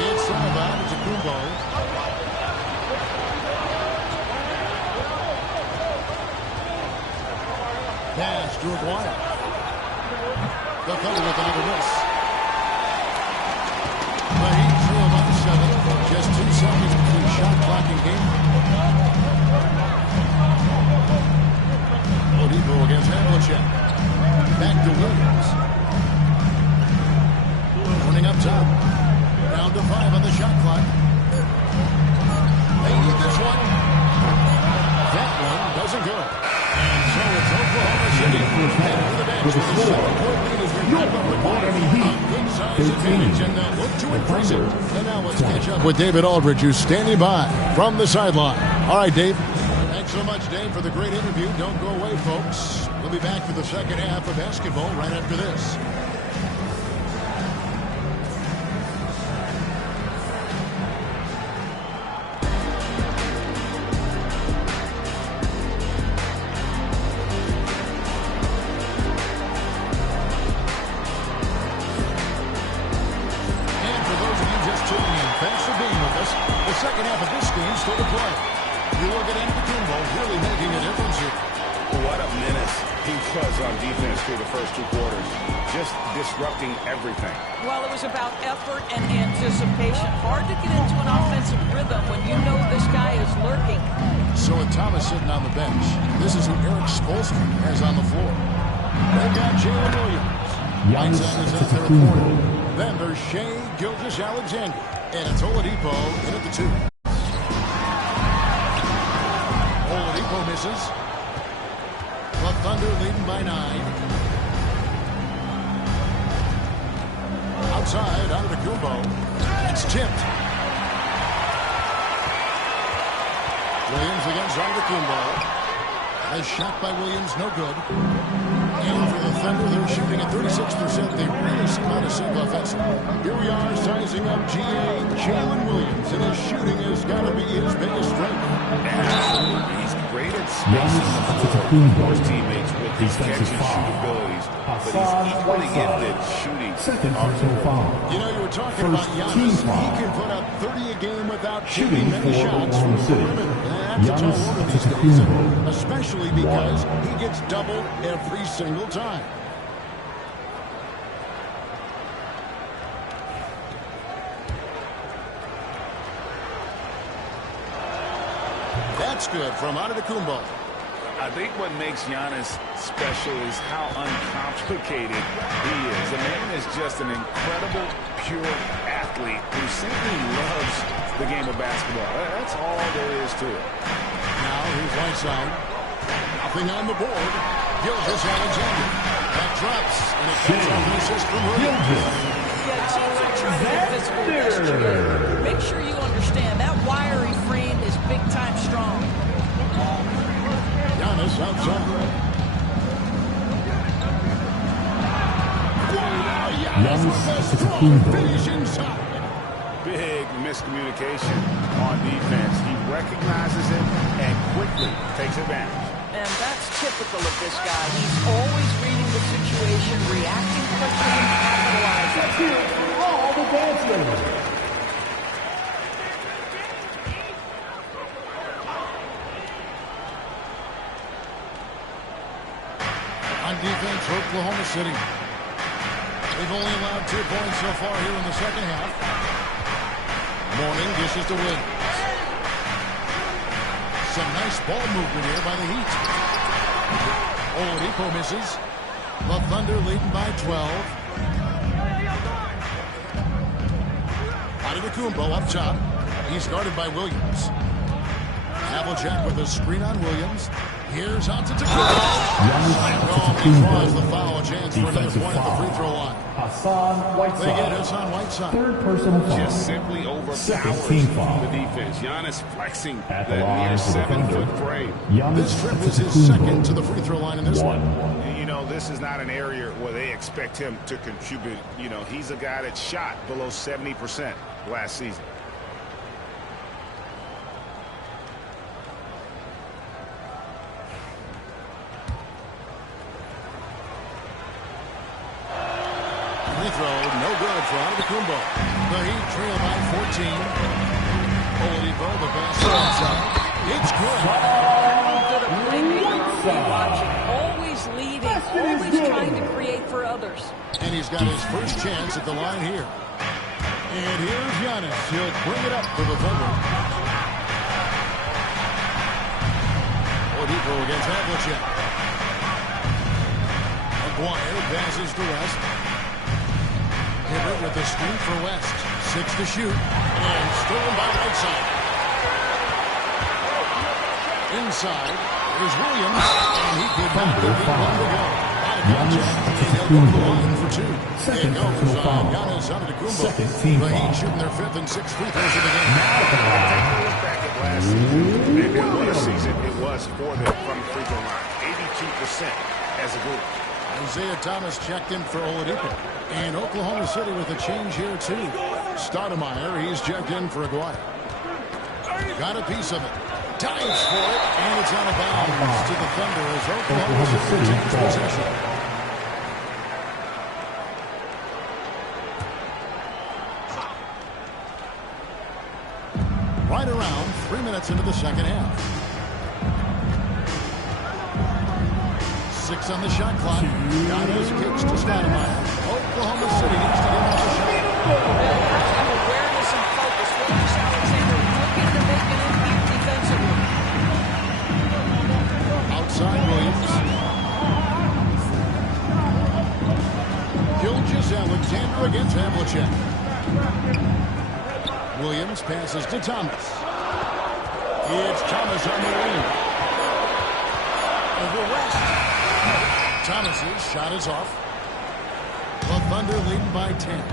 It's about Antetokounmpo. Pass to Aguirre. The Thunder with another miss. The Heat trail by 7. Just 2 seconds between shot clock and game. Oladipo against Havlicek. Back to Williams. Running up top. Down to 5 on the shot clock. They need this one. That one doesn't go. And so it's Oklahoma City. Head to the bench with a 7-point lead as we wrap up the quarter. A good size advantage and look to increase it. And now let's catch up with David Aldridge, who's standing by from the sideline. All right, Dave. Thanks so much, Dave, for the great interview. Don't go away, folks. We'll be back for the second half of basketball right after this. second half of this game still to play. You look at Antetokounmpo really making a difference here. What a menace he was on defense through the first 2 quarters. Just disrupting everything. Well, it was about effort and anticipation. Hard to get into an offensive rhythm when you know this guy is lurking. So with Thomas sitting on the bench, this is who Eric Spoelstra has on the floor. They've got Jalen Williams. Whiteside is out there at 4. Then there's Shai Gilgeous-Alexander. And it's Oladipo in at the 2. Oladipo misses. The Thunder leading by 9. Outside, Antetokounmpo. It's tipped. Williams against Antetokounmpo. A shot by Williams, no good. And for the Thunder, they're shooting at 36%. They really seem out of sync offensively. Here we are sizing up GA Jalen Williams, and his shooting has got to be his biggest strength. Absolutely. He's great at spacing the floor for his teammates with his catch and shoot abilities. But he's equally gifted shooting. You know, you were talking about Giannis. He can put up 30 a game without shooting many shots from the perimeter. That's a tall order these days, especially because he gets doubled every single time. That's good from Antetokounmpo. I think what makes Giannis special is how uncomplicated he is. The man is just an incredible, pure athlete who simply loves the game of basketball. That's all there is to it. Now here's Whiteside. Nothing on the board. Gilgeous-Alexander. That drops, and it comes off an assist from Williams. Yeah, teams are trying to get physical yesterday. Make sure you understand that wiry frame is big-time strong. Giannis outside. Giannis with a strong finish inside. Big miscommunication on defense. He recognizes it and quickly takes advantage. And that's typical of this guy. He's always reading the situation, reacting quickly, and capitalizing. All the dancers. On defense, Oklahoma City. They've only allowed 2 points so far here in the second half. Mourning dishes to Williams. Some nice ball movement here by the Heat. Oladipo misses. The Thunder leading by 12. Antetokounmpo up top. He's guarded by Williams. Havlicek with a screen on Williams. Here's Antetokounmpo. He draws the foul. A chance for another point at the free throw line. They get Hassan Whiteside. Third personal foul. Just simply overpowers the defense. Giannis flexing that near 7-foot frame. This trip was his second to the free throw line in this one. You know, this is not an area where they expect him to contribute. You know, he's a guy that shot below 70% last season. Free throw, no good for Antetokounmpo. The Heat trail by 14. Oladipo, the basket inside. It's good. Good at playmaking to be watching. Always leading, always trying to create for others. And he's got his first chance at the line here. And here's Giannis. He'll bring it up for the Thunder. Oladipo against Havlicek. Maguire passes to West. Hibbert with the screen for West. 6 to shoot. And stolen by Whiteside. Inside. Here's Williams. And he could not defeat one to go. He'll go to the line for 2. It goes on Giannis Antetokounmpo. The Heat shooting their 5th and 6th free throws of the game. Back at last season. And what a season it was for them from the free throw line. 82% as a group. Isaiah Thomas checked in for Oladipo. And Oklahoma City with a change here, too. Stoudemire, he's checked in for Aguirre. Got a piece of it. Dives for it, and it's out of bounds to the Thunder as Oklahoma City takes possession. right around 3 minutes into the second half. 6 on the shot clock. Giannis kicks to Stoudemire. Oklahoma City needs to get off the shot. Awareness and focus. Alexander looking to make an impact defensively. Outside Williams. Alexander against Havlicek. Williams passes to Thomas. It's Thomas on the wing. Over West. Thomas's shot is off. The Thunder leading by 10.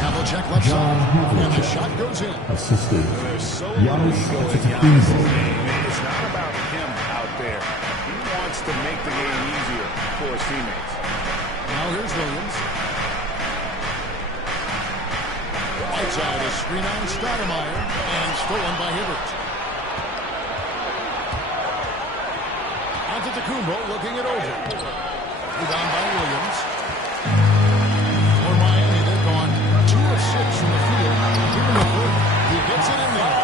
Havlicek left side. And the shot goes in. Assisted. They're so Giannis illegal at Antetokounmpo. Giannis' game. It's not about him out there. He wants to make the game easier for his teammates. Now here's Williams. Right side is screen on Stoudemire and stolen by Hibbert. Antetokounmpo looking it over. Rebound by Williams. For Miami, they've gone 2 of 6 from the field. Here in the third, he gets it in there.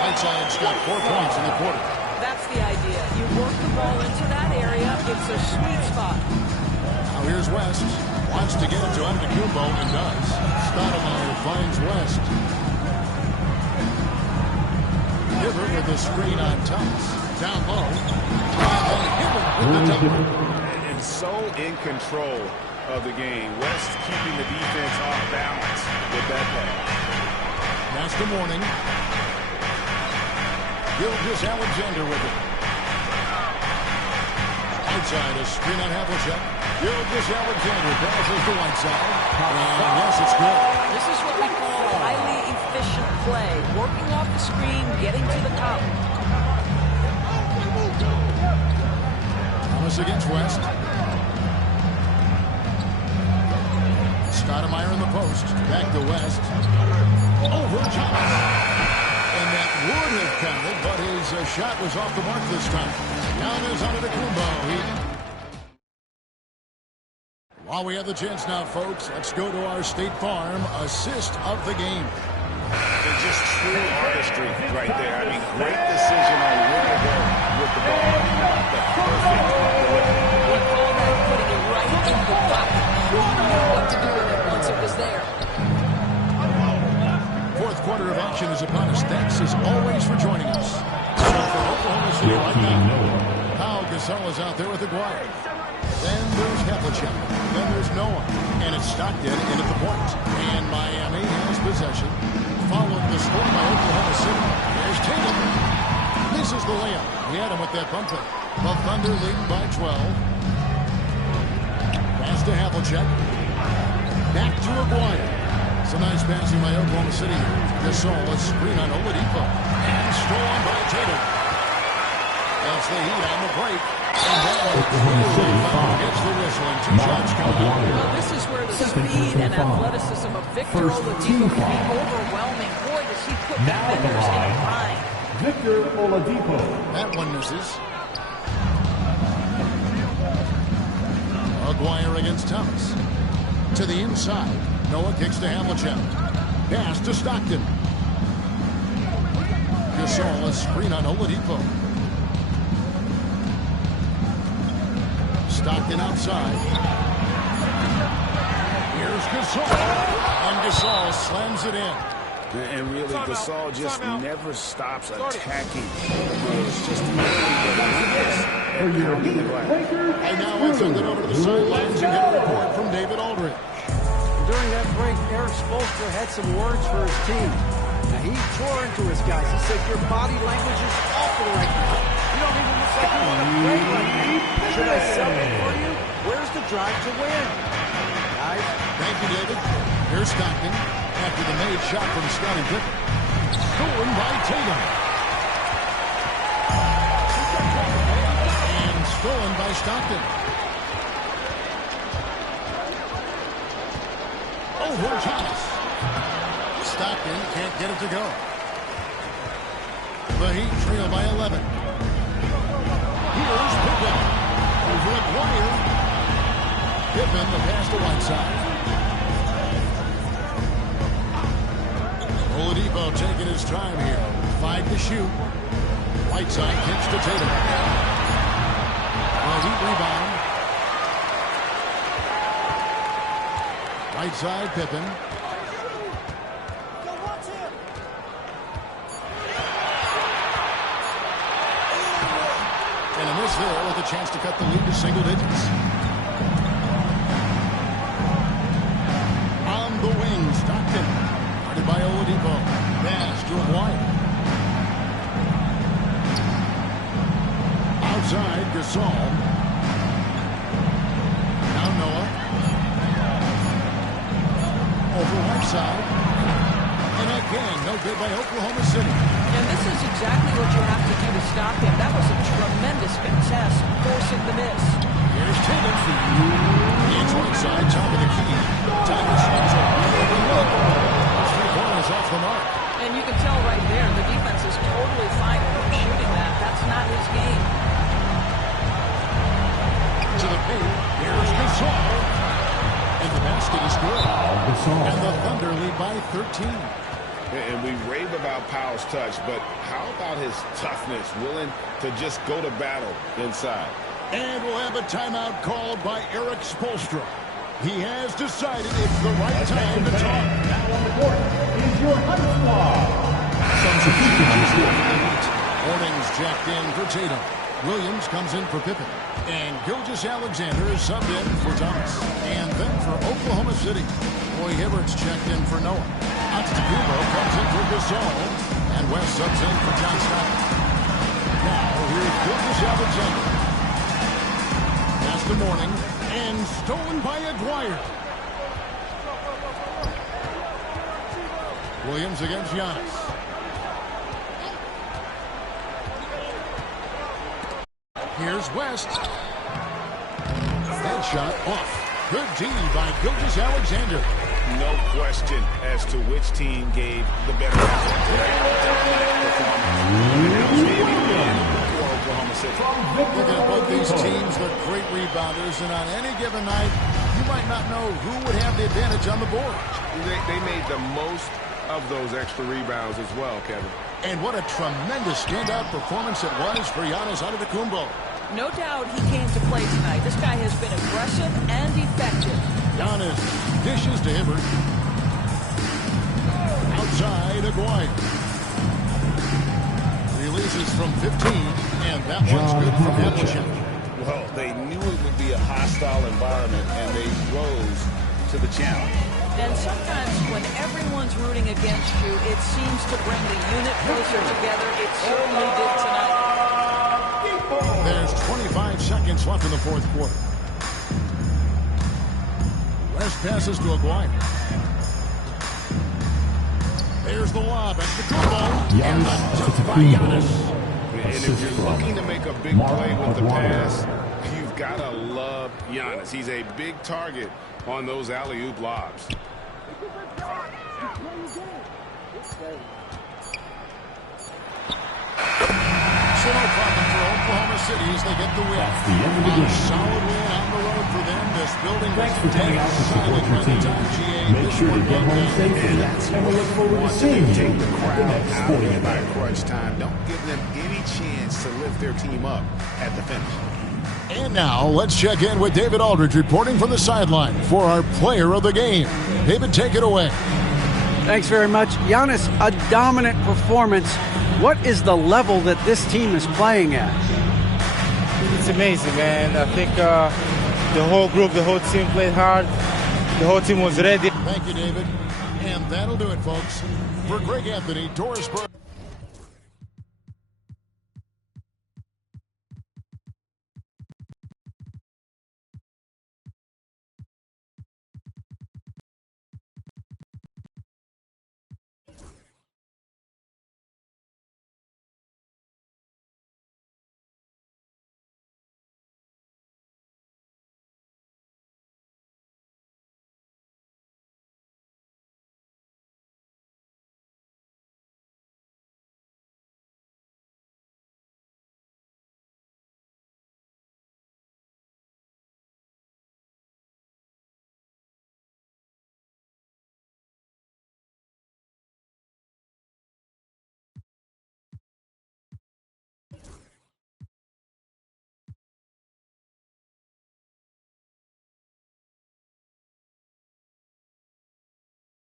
Right side's got 4 points in the quarter. That's the idea. You work the ball into that area. It's a sweet spot. Now here's West. Wants to get it to Antetokounmpo and does. Stoudemire finds West. Hibbert with the screen on Thomas. Down low. And Hibbert with the double. And so in control of the game. West keeping the defense off balance with that play. Pass to Mourning. Alexander with it. Outside a screen on Havlicek. Alexander passes to Whiteside. And yes, it's good. This is what we call a highly efficient play. Working off the screen, getting to the top. Thomas against West. Stoudemire in the post. Back to West. Over Thomas. And that would have counted, but his shot was off the mark this time. Now there's Antetokounmpo. While we have the chance now, folks, let's go to our State Farm assist of the game. And just true artistry right there. I mean, great decision on where to go with the ball. The perfect delivery. We call that putting it right in the pocket. He knew what to do with it once it was there. Fourth quarter of action is upon us. Thanks as always for joining us. So for Oklahoma City right now, Pau Gasol is out there with Aguirre. Then there's Havlicek. Then there's Noah. And it's Stockton in at the point. And Miami has possession. Following the score by Oklahoma City. There's Tatum. Misses the layup. He had him with that bumper. The Thunder leading by 12. Pass to Havlicek. Back to Aguirre. Some nice passing by Oklahoma City here. Gasol, a screen on Oladipo. And stolen by Tatum. That's the Heat on the break. And that one gets the whistle and 2 shots coming out. Well, this is where the speed and athleticism of Victor Oladipo can be overwhelming. Boy, does he put defenders in a bind. Victor Oladipo. That one misses. Aguirre against Thomas. To the inside. Noah kicks to Havlicek. Pass to Stockton. Gasol, a screen on Oladipo. Stockton outside. Here's Gasol. And Gasol slams it in. And really, Gasol just never stops attacking. It's just And now let's send it over to the sidelines and get a report from David Aldridge. During that break, Eric Spoelstra had some words for his team. Now, he tore into his guys. He said, your body language is awful right now. You don't even look like you want to play right now. Should I sell it for you? Where's the drive to win? Guys. Thank you, David. Here's Stockton after the made shot from Scottie Pippen. Stolen by Tatum. And stolen by Stockton. Over Thomas. Stockton can't get it to go. The Heat trail by 11. Here's Pippen. Over Aguirre. Pippen, the pass to Whiteside. his time here. 5 to shoot. Whiteside kicks to Tatum. Well, deep rebound. Whiteside, Pippen. And a miss there with a chance to cut the lead to single digits. On the wing, Stockton. Guarded by Oladipo. Pass to White. Outside, Gasol. Now Noah. Over Whiteside. And again, no good by Oklahoma City. And this is exactly what you have to do to stop him. That was a tremendous contest, forcing the miss. Here's Tatum. It's Whiteside, top of the key. Thomas has a really good look. Those 3 pointers off the mark. And you can tell right there, the defense is totally fine with him shooting that. That's not his game. To the paint. Here's Gasol. And the basket is good. And the Thunder lead by 13. And we rave about Powell's touch, but how about his toughness, willing to just go to battle inside? And we'll have a timeout called by Eric Spoelstra. He has decided it's the right time to talk. Now on the court is your high squad. Warnings jacked in for Tatum. Williams comes in for Pippen. And Gilgeous-Alexander is subbed in for Thomas. And then for Oklahoma City, Roy Hibbert's checked in for Noah. Antetokounmpo comes in for Gasol. And West subs in for John Stockton. Now here's Gilgeous-Alexander. Pass to Mourning. And stolen by Aguirre. Williams against Giannis. Here's West. That shot off. Good D by Gilgeous-Alexander. No question as to which team gave the better effort. Looking at both these teams, they're great rebounders, and on any given night, you might not know who would have the advantage on the board. They made the most of those extra rebounds as well, Kevin. And what a tremendous standout performance it was for Giannis Antetokounmpo. No doubt he came to play tonight. This guy has been aggressive and effective. Giannis dishes to Hibbert. Outside, Aguirre. Releases from 15, and that one's good from Havlicek. Well, they knew it would be a hostile environment, and they rose to the challenge. And sometimes when everyone's rooting against you, it seems to bring the unit closer together. It certainly did tonight. There's 25 seconds left in the fourth quarter. West passes to Aguirre. There's the lob. That's the good ball. And the by Giannis. And if you're looking to make a big play with the pass, you've got to love Giannis. He's a big target on those alley-oop lobs. So no problem for Oklahoma City as they get the win. That's the end of the game. Solid win on the road for them. This building Thanks for coming out to support your team. Make sure to get home safely, and we look forward to seeing you Take the at the crowd next out sporting by event. crunch time. Don't give them any chance to lift their team up at the finish. And now let's check in with David Aldridge reporting from the sideline for our player of the game. David, take it away. Thanks very much. Giannis, a dominant performance. What is the level that this team is playing at? It's amazing, man. I think the whole group, the whole team played hard. The whole team was ready. Thank you, David. And that'll do it, folks. For Greg Anthony, Doris Burke.